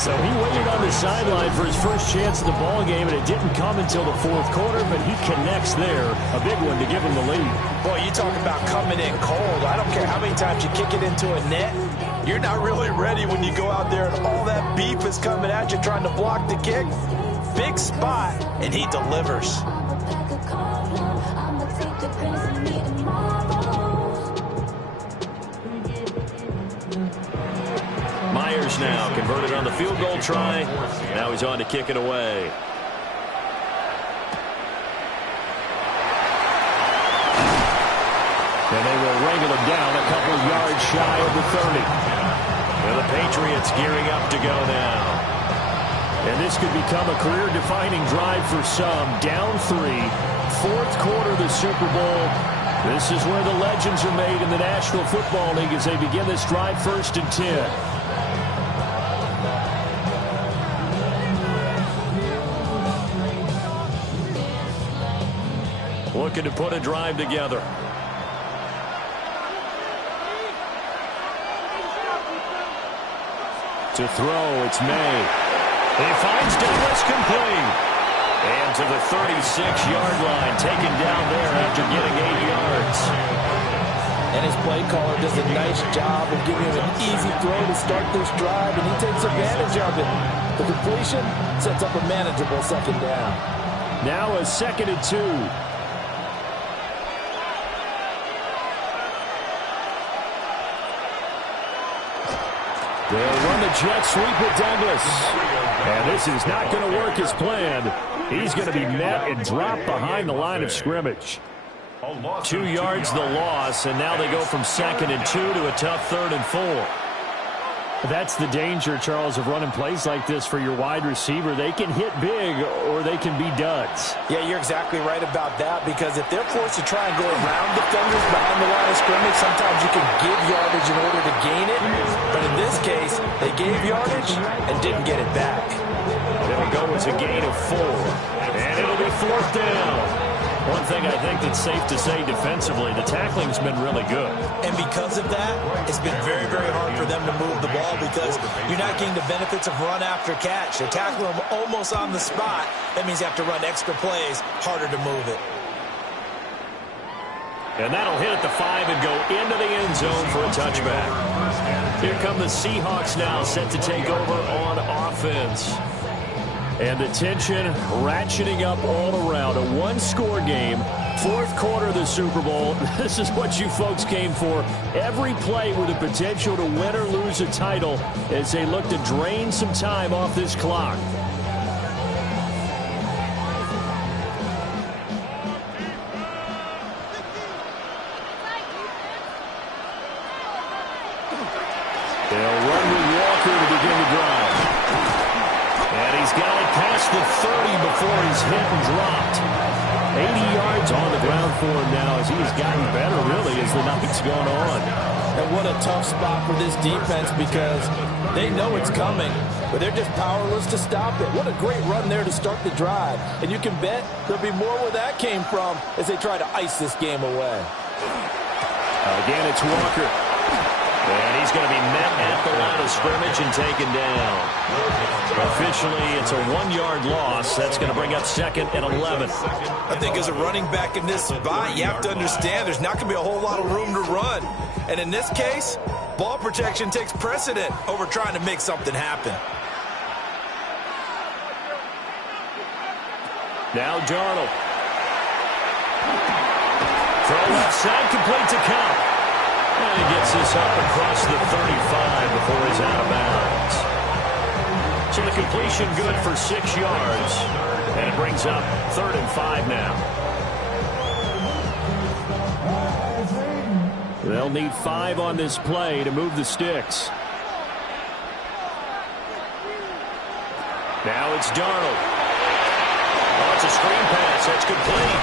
So he waited on the sideline for his first chance of the ball game, and it didn't come until the fourth quarter, but he connects there. A big one to give him the lead. Boy, you talk about coming in cold. I don't care how many times you kick it into a net. You're not really ready when you go out there and all that beef is coming at you trying to block the kick. Big spot, and he delivers. Myers now converted on the field goal try. Now he's on to kick it away. And they will wrangle him down a couple of yards shy of the 30. And the Patriots gearing up to go now. And this could become a career-defining drive for some. Down 3, fourth quarter of the Super Bowl. This is where the legends are made in the National Football League as they begin this drive 1st and 10. Looking to put a drive together. To throw, it's May. He finds Douglas complete. And to the 36-yard line, taken down there after getting 8 yards. And his play caller does a nice job of giving him an easy throw to start this drive, and he takes advantage of it. The completion sets up a manageable second down. Now a 2nd and 2. They'll run the jet sweep with Douglas. And this is not going to work as planned. He's going to be met and dropped behind the line of scrimmage. 2 yards the loss, and now they go from 2nd and 2 to a tough 3rd and 4. That's the danger, Charles, of running plays like this for your wide receiver. They can hit big or they can be duds. Yeah, you're exactly right about that, because if they're forced to try and go around defenders behind the line of scrimmage, sometimes you can give yardage in order to gain it. But in this case, they gave yardage and didn't get it back. It'll go as a gain of 4. And it'll be 4th down. One thing I think that's safe to say defensively, the tackling's been really good. And because of that, it's been very, very hard for them to move the ball because you're not getting the benefits of run after catch. They're tackling them almost on the spot. That means you have to run extra plays, harder to move it. And that'll hit at the 5 and go into the end zone for a touchback. Here come the Seahawks now, set to take over on offense. And the tension ratcheting up all around. A one-score game, fourth quarter of the Super Bowl. This is what you folks came for. Every play with the potential to win or lose a title as they look to drain some time off this clock. They'll run with Walker to begin the drive. And he's got it past the 30 before he's hit and dropped. 80 yards on the ground for him now as he's gotten better, really, as the night's gone on. And what a tough spot for this defense because they know it's coming, but they're just powerless to stop it. What a great run there to start the drive. And you can bet there'll be more where that came from as they try to ice this game away. Again, it's Walker. And he's going to be met at the line of scrimmage and taken down. Officially, it's a 1-yard loss. That's going to bring up 2nd and 11. I think as a running back in this spot, you have to understand there's not going to be a whole lot of room to run. And in this case, ball protection takes precedent over trying to make something happen. Now Darnold. Throw left side, complete to Cup. And he gets this up across the 35 before he's out of bounds. So the completion good for 6 yards. And it brings up 3rd and 5 now. They'll need 5 on this play to move the sticks. Now it's Darnold. Oh, it's a screen pass. That's complete.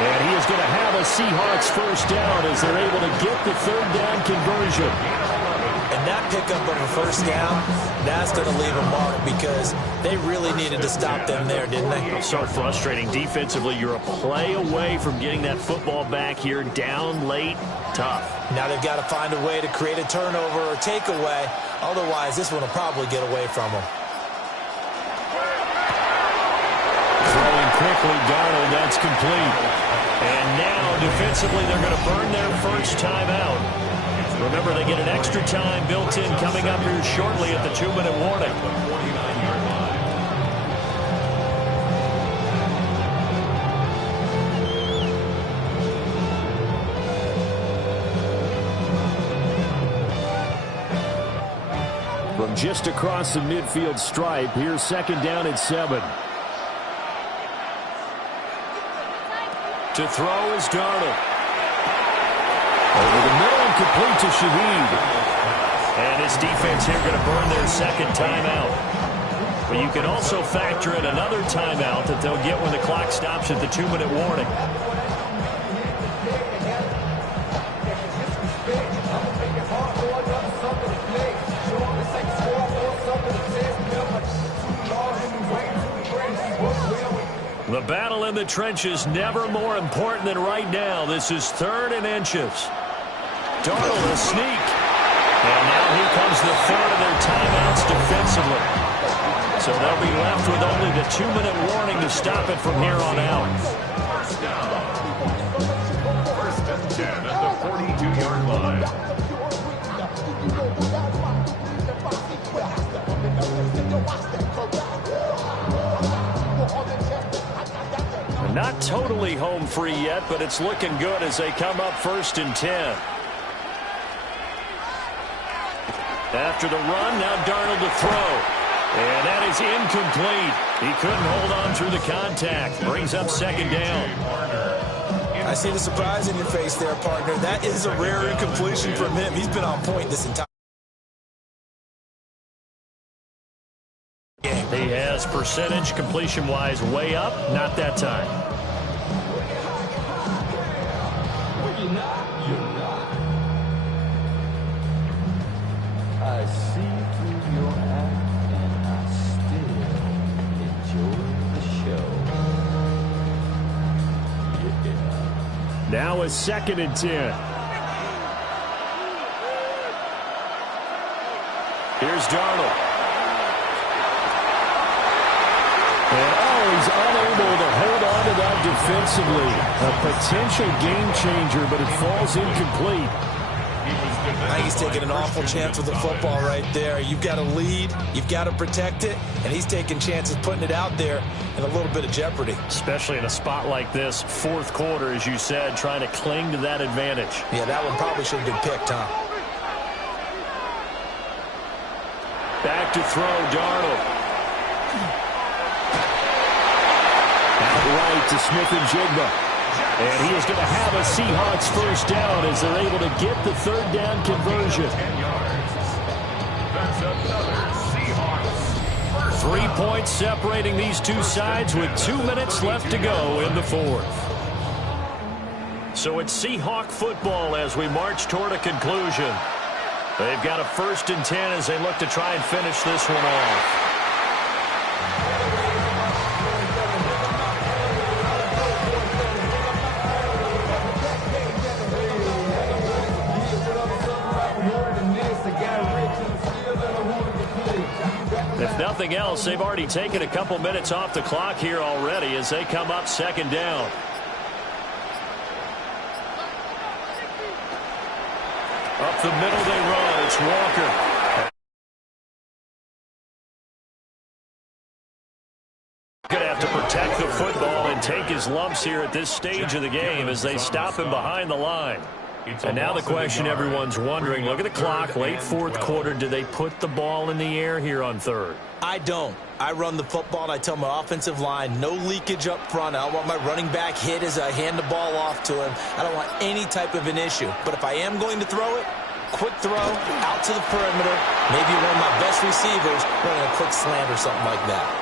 And he is going to have a Seahawks first down as they're able to get the 3rd down conversion. And that pickup of a first down, that's going to leave a mark because they really needed to stop them there, didn't they? So frustrating. Defensively, you're a play away from getting that football back here, down late, tough. Now they've got to find a way to create a turnover or takeaway. Otherwise, this one will probably get away from them. Throwing quickly, Darnold, that's complete. And now, defensively, they're going to burn their first timeout. Remember, they get an extra time built in coming up here shortly at the 2-minute warning. From just across the midfield stripe, here's second down at 7. To throw is Darnold. Over the middle and complete to Shaheed. And his defense here going to burn their second timeout. But you can also factor in another timeout that they'll get when the clock stops at the 2-minute warning. The battle in the trenches never more important than right now. This is 3rd and inches. Darnold a sneak. And now here comes the third of their timeouts defensively. So they'll be left with only the 2-minute warning to stop it from here on out. First down. First and 10 at the 42-yard line. Not totally home free yet, but it's looking good as they come up 1st and 10. After the run, now Darnold to throw. And that is incomplete. He couldn't hold on through the contact. Brings up 2nd down. I see the surprise in your face there, partner. That is a rare incompletion from him. He's been on point this entire game. He has percentage completion-wise way up. Not that time. I see through your act and I still enjoy the show. Yeah. Now a 2nd and 10. Here's Darnold. And he's unable to hold on to that defensively. A potential game changer, but it falls incomplete. I think he's taking an awful chance with the football right there. You've got to lead, you've got to protect it, and he's taking chances putting it out there in a little bit of jeopardy. Especially in a spot like this, 4th quarter, as you said, trying to cling to that advantage. Yeah, that one probably should have been picked, huh? Back to throw, Darnold. Outright to Smith-Njigba. And he is going to have a Seahawks first down as they're able to get the 3rd down conversion. 3 points separating these two sides with 2 minutes left to go in the 4th. So it's Seahawk football as we march toward a conclusion. They've got a 1st and 10 as they look to try and finish this one off. If nothing else, they've already taken a couple minutes off the clock here already as they come up 2nd down. Up the middle they run. It's Walker. Going to have to protect the football and take his lumps here at this stage of the game as they stop him behind the line. And now the question everyone's wondering, look at the clock, late 4th quarter, do they put the ball in the air here on 3rd? I don't. I run the football, and I tell my offensive line, no leakage up front. I don't want my running back hit as I hand the ball off to him. I don't want any type of an issue. But if I am going to throw it, quick throw, out to the perimeter, maybe one of my best receivers running a quick slant or something like that.